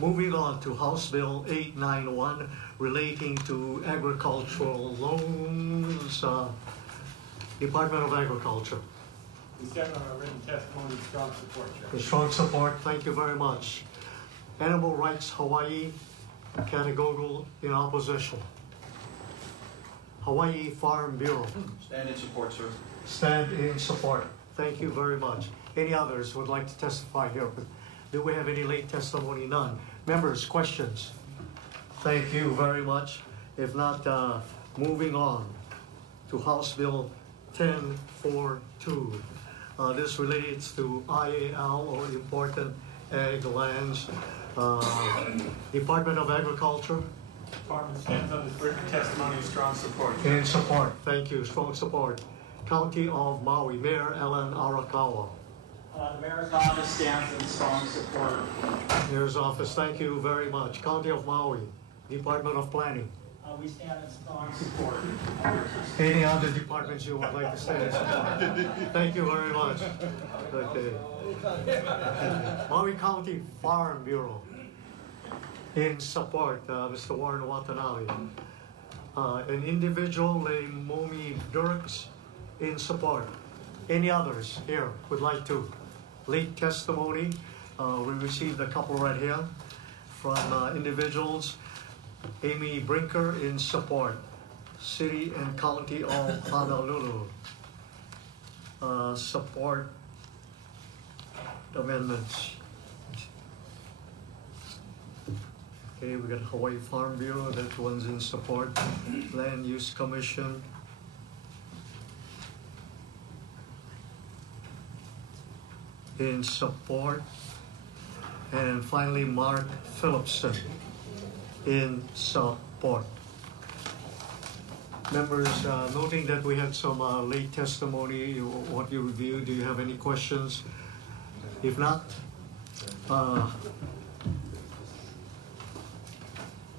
Moving on to House Bill 891, relating to agricultural loans, Department of Agriculture. We stand on our written testimony, strong support, Chair. Strong support, thank you very much. Animal Rights Hawaii, Kanagogo in opposition. Hawaii Farm Bureau. Stand in support, sir. Stand in support, thank you very much. Any others who would like to testify here? Do we have any late testimony? None. Members, questions? Thank you very much. If not, moving on to House Bill 1042. This relates to IAL, or Important Ag Lands. Department of Agriculture. Department stands on this written testimony, strong support. In support, thank you, strong support. County of Maui, Mayor Ellen Arakawa. The Mayor's Office stands in strong support. Mayor's Office, thank you very much. County of Maui, Department of Planning. We stand in strong support. Any other departments you would like to stand in support? Thank you very much. Okay. Maui County Farm Bureau. In support, Mr. Warren Watanabe. An individual named Momi Dirks in support. Any others here would like to? Late testimony. We received a couple right here from individuals. Amy Brinker in support. City and County of Honolulu. Support amendments. Okay, we got Hawaii Farm Bureau, that one's in support. Land Use Commission, in support. And finally, Mark Phillipson in support. Members, noting that we had some late testimony, what you reviewed, do you have any questions? If not,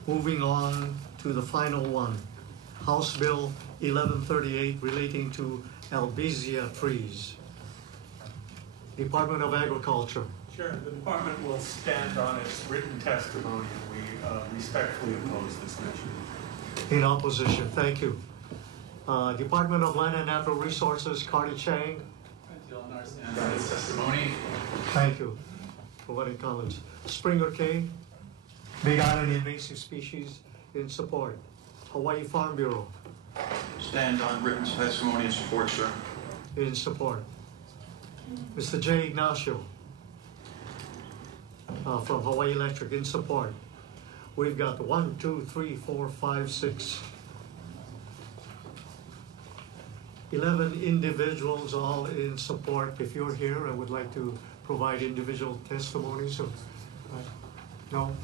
moving on to the final one, House Bill 1138 relating to Albizia trees. Department of Agriculture. Sure, the department will stand on its written testimony, and we respectfully oppose this measure. In opposition, thank you. Department of Land and Natural Resources, Cardi Chang. Stand on its testimony. Thank you. Providing comments. Springer K. Big Island Invasive Species in support. Hawaii Farm Bureau. Stand on written testimony in support, sir. In support. Mr. J. Ignacio from Hawaii Electric in support. We've got 1, 2, 3, 4, 5, 6, 11 individuals all in support. If you're here, I would like to provide individual testimonies. No?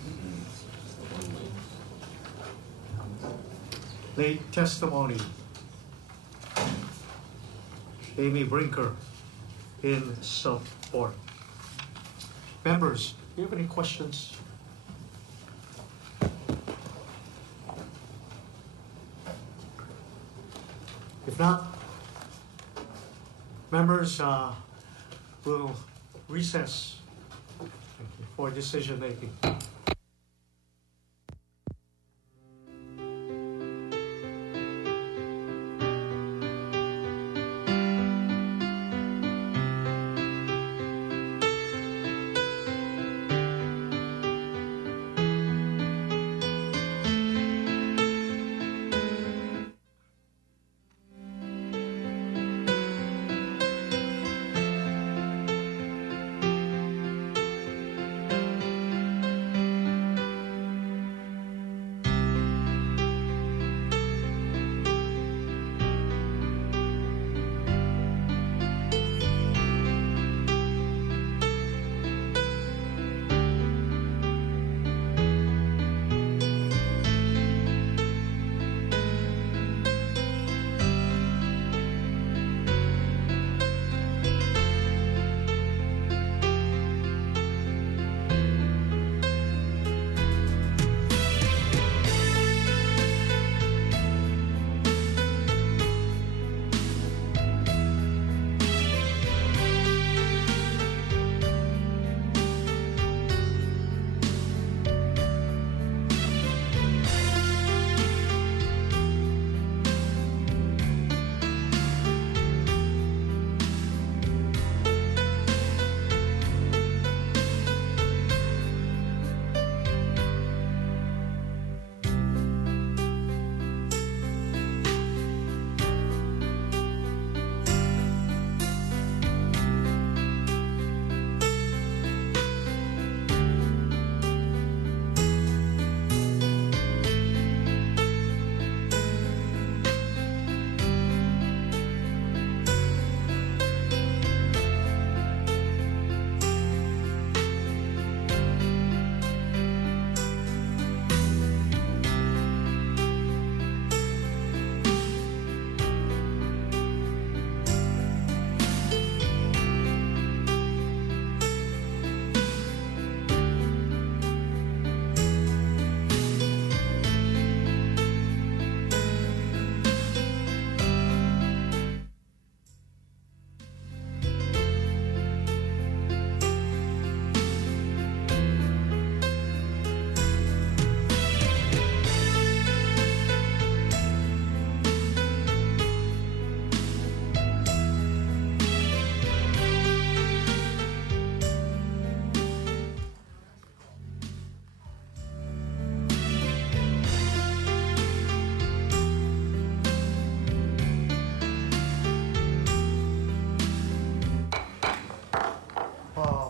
Late testimony. Amy Brinker in support. Members, do you have any questions? If not, members will recess for decision making.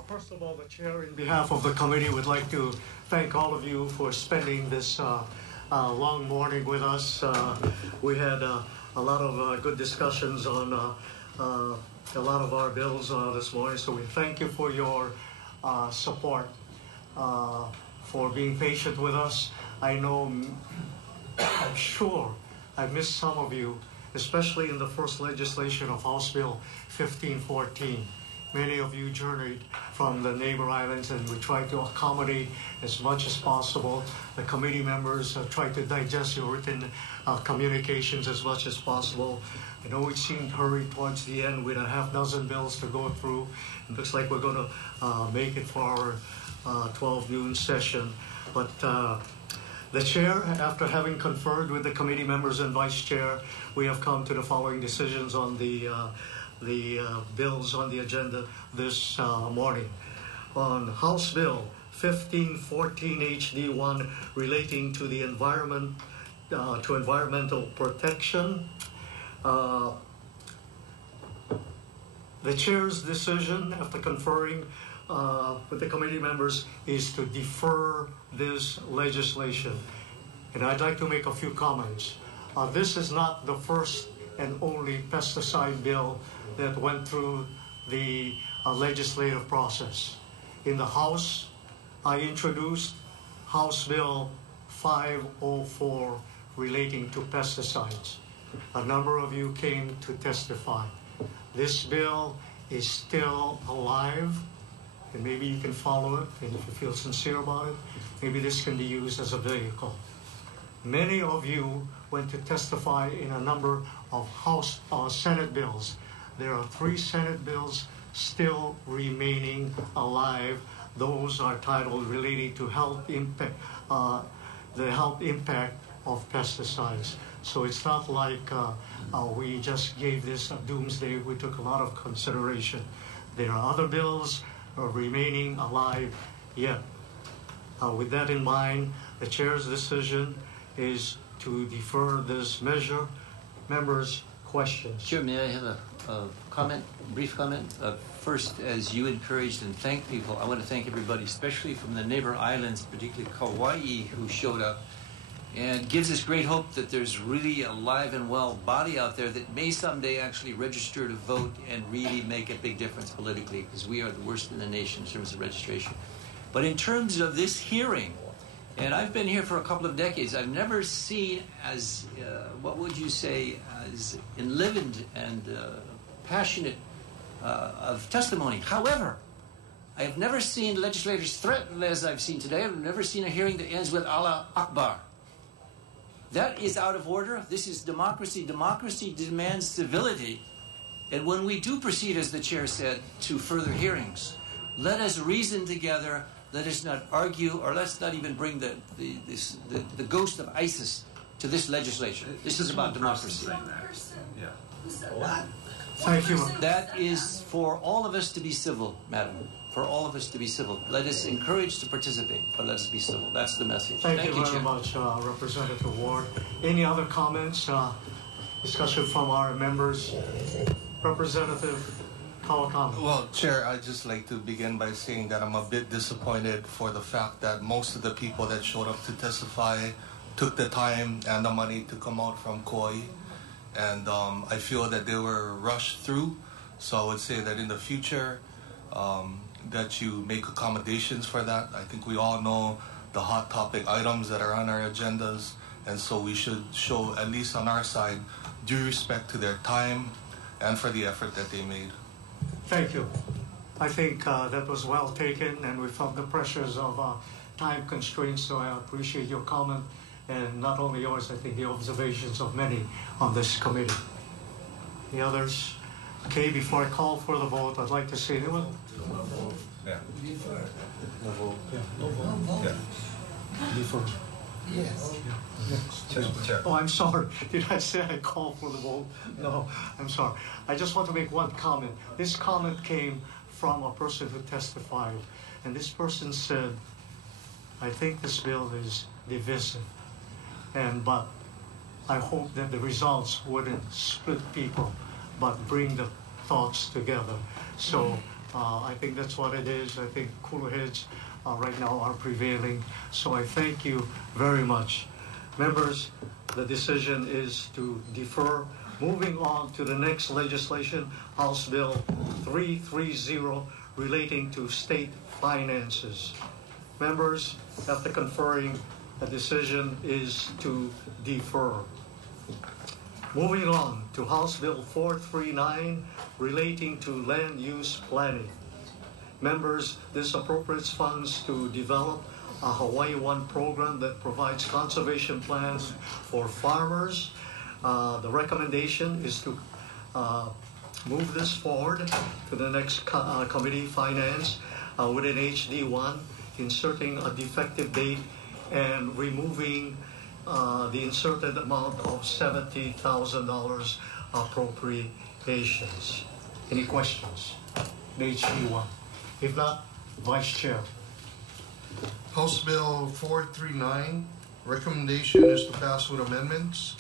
First of all, the chair, in behalf of the committee, would like to thank all of you for spending this long morning with us. We had a lot of good discussions on a lot of our bills this morning. So we thank you for your support, for being patient with us. I know, I'm sure I missed some of you, especially in the first legislation of House Bill 1514. Many of you journeyed from the neighbor islands, and we tried to accommodate as much as possible. The committee members tried to digest your written communications as much as possible. I know it seemed hurried towards the end with a half dozen bills to go through. It looks like we're going to make it for our 12 noon session. But the chair, after having conferred with the committee members and vice chair, we have come to the following decisions on the bills on the agenda this morning. On House Bill 1514 HD1 relating to the environment, to environmental protection, the chair's decision after conferring with the committee members is to defer this legislation. And I'd like to make a few comments. This is not the first and only pesticide bill that went through the legislative process. In the House, I introduced House Bill 504 relating to pesticides. A number of you came to testify. This bill is still alive, and maybe you can follow it, and if you feel sincere about it, maybe this can be used as a vehicle. Many of you went to testify in a number of Senate bills. There are 3 Senate bills still remaining alive. Those are titled relating to health impact, the health impact of pesticides. So it's not like we just gave this a doomsday. We took a lot of consideration. There are other bills remaining alive yet. With that in mind, the chair's decision is to defer this measure. Members, questions? Chair, may I have a comment, brief comment? First, as you encouraged and thanked people, I want to thank everybody, especially from the neighbor islands, particularly Kauai, who showed up. And gives us great hope that there's really a live and well body out there that may someday actually register to vote and really make a big difference politically, because we are the worst in the nation in terms of registration. But in terms of this hearing, and I've been here for a couple of decades, I've never seen as, what would you say, as enlivened and passionate of testimony. However, I have never seen legislators threatened as I've seen today. I've never seen a hearing that ends with Allah Akbar. That is out of order. This is democracy. Democracy demands civility. And when we do proceed, as the chair said, to further hearings, let us reason together. Let us not argue, or let's not even bring the ghost of ISIS to this legislation. This is about democracy. Yeah. What? Thank you. That is for all of us to be civil, madam. For all of us to be civil. Let us encourage to participate, but let us be civil. That's the message. Thank you very Chair. much, Representative Ward. Any other comments, discussion from our members? Representative Hayakawa. Well, Chair, I'd just like to begin by saying that I'm a bit disappointed for the fact that most of the people that showed up to testify took the time and the money to come out from Kauai. And I feel that they were rushed through. So I would say that in the future, that you make accommodations for that. I think we all know the hot topic items that are on our agendas, and so we should show, at least on our side, due respect to their time and for the effort that they made. Thank you. I think that was well taken, and we felt the pressures of time constraints, so I appreciate your comment, and not only yours, I think the observations of many on this committee. The others? Okay, before I call for the vote, I'd like to say there was No vote. Yeah. no vote. Yeah. No vote. Yeah. Defer. Yes. Chair. Oh, I'm sorry. Did I say I call for the vote? No, I'm sorry. I just want to make one comment. This comment came from a person who testified, and this person said, I think this bill is divisive, but I hope that the results wouldn't split people, but bring the thoughts together. So I think that's what it is. I think cooler heads right now are prevailing. So I thank you very much. Members, the decision is to defer Moving on to the next legislation, House Bill 330, relating to state finances. Members, after conferring, a decision is to defer. Moving on to House Bill 439, relating to land use planning. Members, this appropriates funds to develop a Hawaii One program that provides conservation plans for farmers. The recommendation is to move this forward to the next committee, Finance, with an HD1, inserting a defective date and removing the inserted amount of $70,000 appropriations. Any questions? HD1. If not, Vice Chair. House Bill 439, recommendation is to pass with amendments.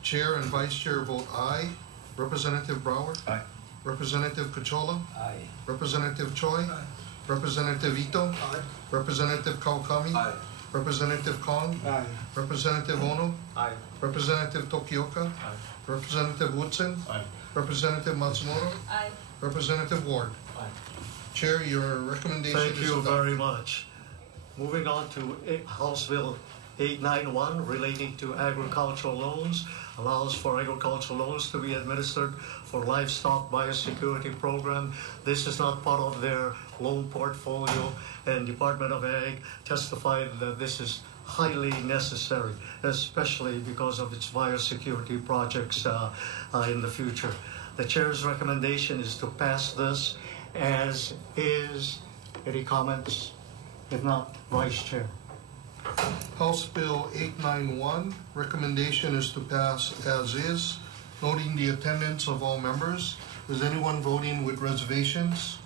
Chair and Vice Chair vote aye. Representative Brower? Aye. Representative Cachola? Aye. Representative Choi? Aye. Representative Ito? Aye. Representative Kaukami? Aye. Representative Kahn? Aye. Representative Ono? Aye. Representative Tokioka? Aye. Representative Woodson? Aye. Representative Matsumoto? Aye. Representative Ward? Aye. Chair, your recommendation Thank is you adopted. very much. Moving on to House Bill 891, relating to agricultural loans, allows for agricultural loans to be administered for livestock biosecurity program. This is not part of their loan portfolio, and Department of Ag testified that this is highly necessary, especially because of its biosecurity projects in the future. The Chair's recommendation is to pass this as is. Any comments? If not, Vice Chair. House Bill 891, recommendation is to pass as is, noting the attendance of all members. Is anyone voting with reservations?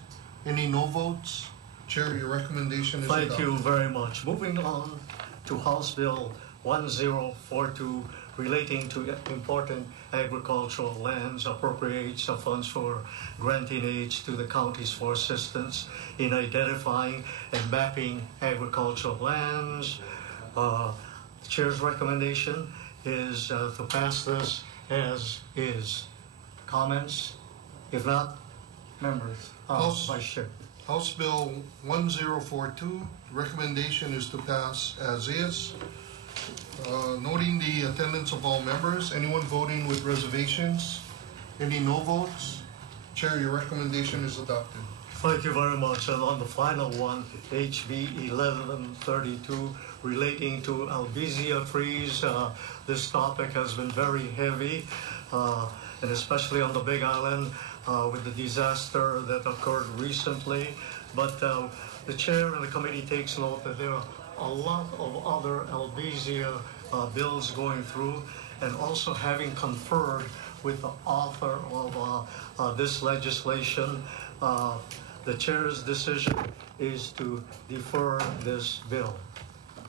Any no votes? Chair, your recommendation is adopted. Thank you very much. Moving on to House Bill 1042, relating to important agricultural lands, appropriates the funds for granting aids to the counties for assistance in identifying and mapping agricultural lands. The Chair's recommendation is to pass this as is. Comments? If not, members, Vice Chair. House Bill 1042, recommendation is to pass as is. Noting the attendance of all members, anyone voting with reservations? Any no votes? Chair, your recommendation is adopted. Thank you very much. And on the final one, HB 1132, relating to Albizia trees. This topic has been very heavy, and especially on the Big Island with the disaster that occurred recently. But the Chair and the committee takes note that there are a lot of other Albizia bills going through, and also having conferred with the author of this legislation, the Chair's decision is to defer this bill.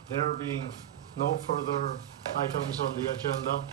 There being no further items on the agenda,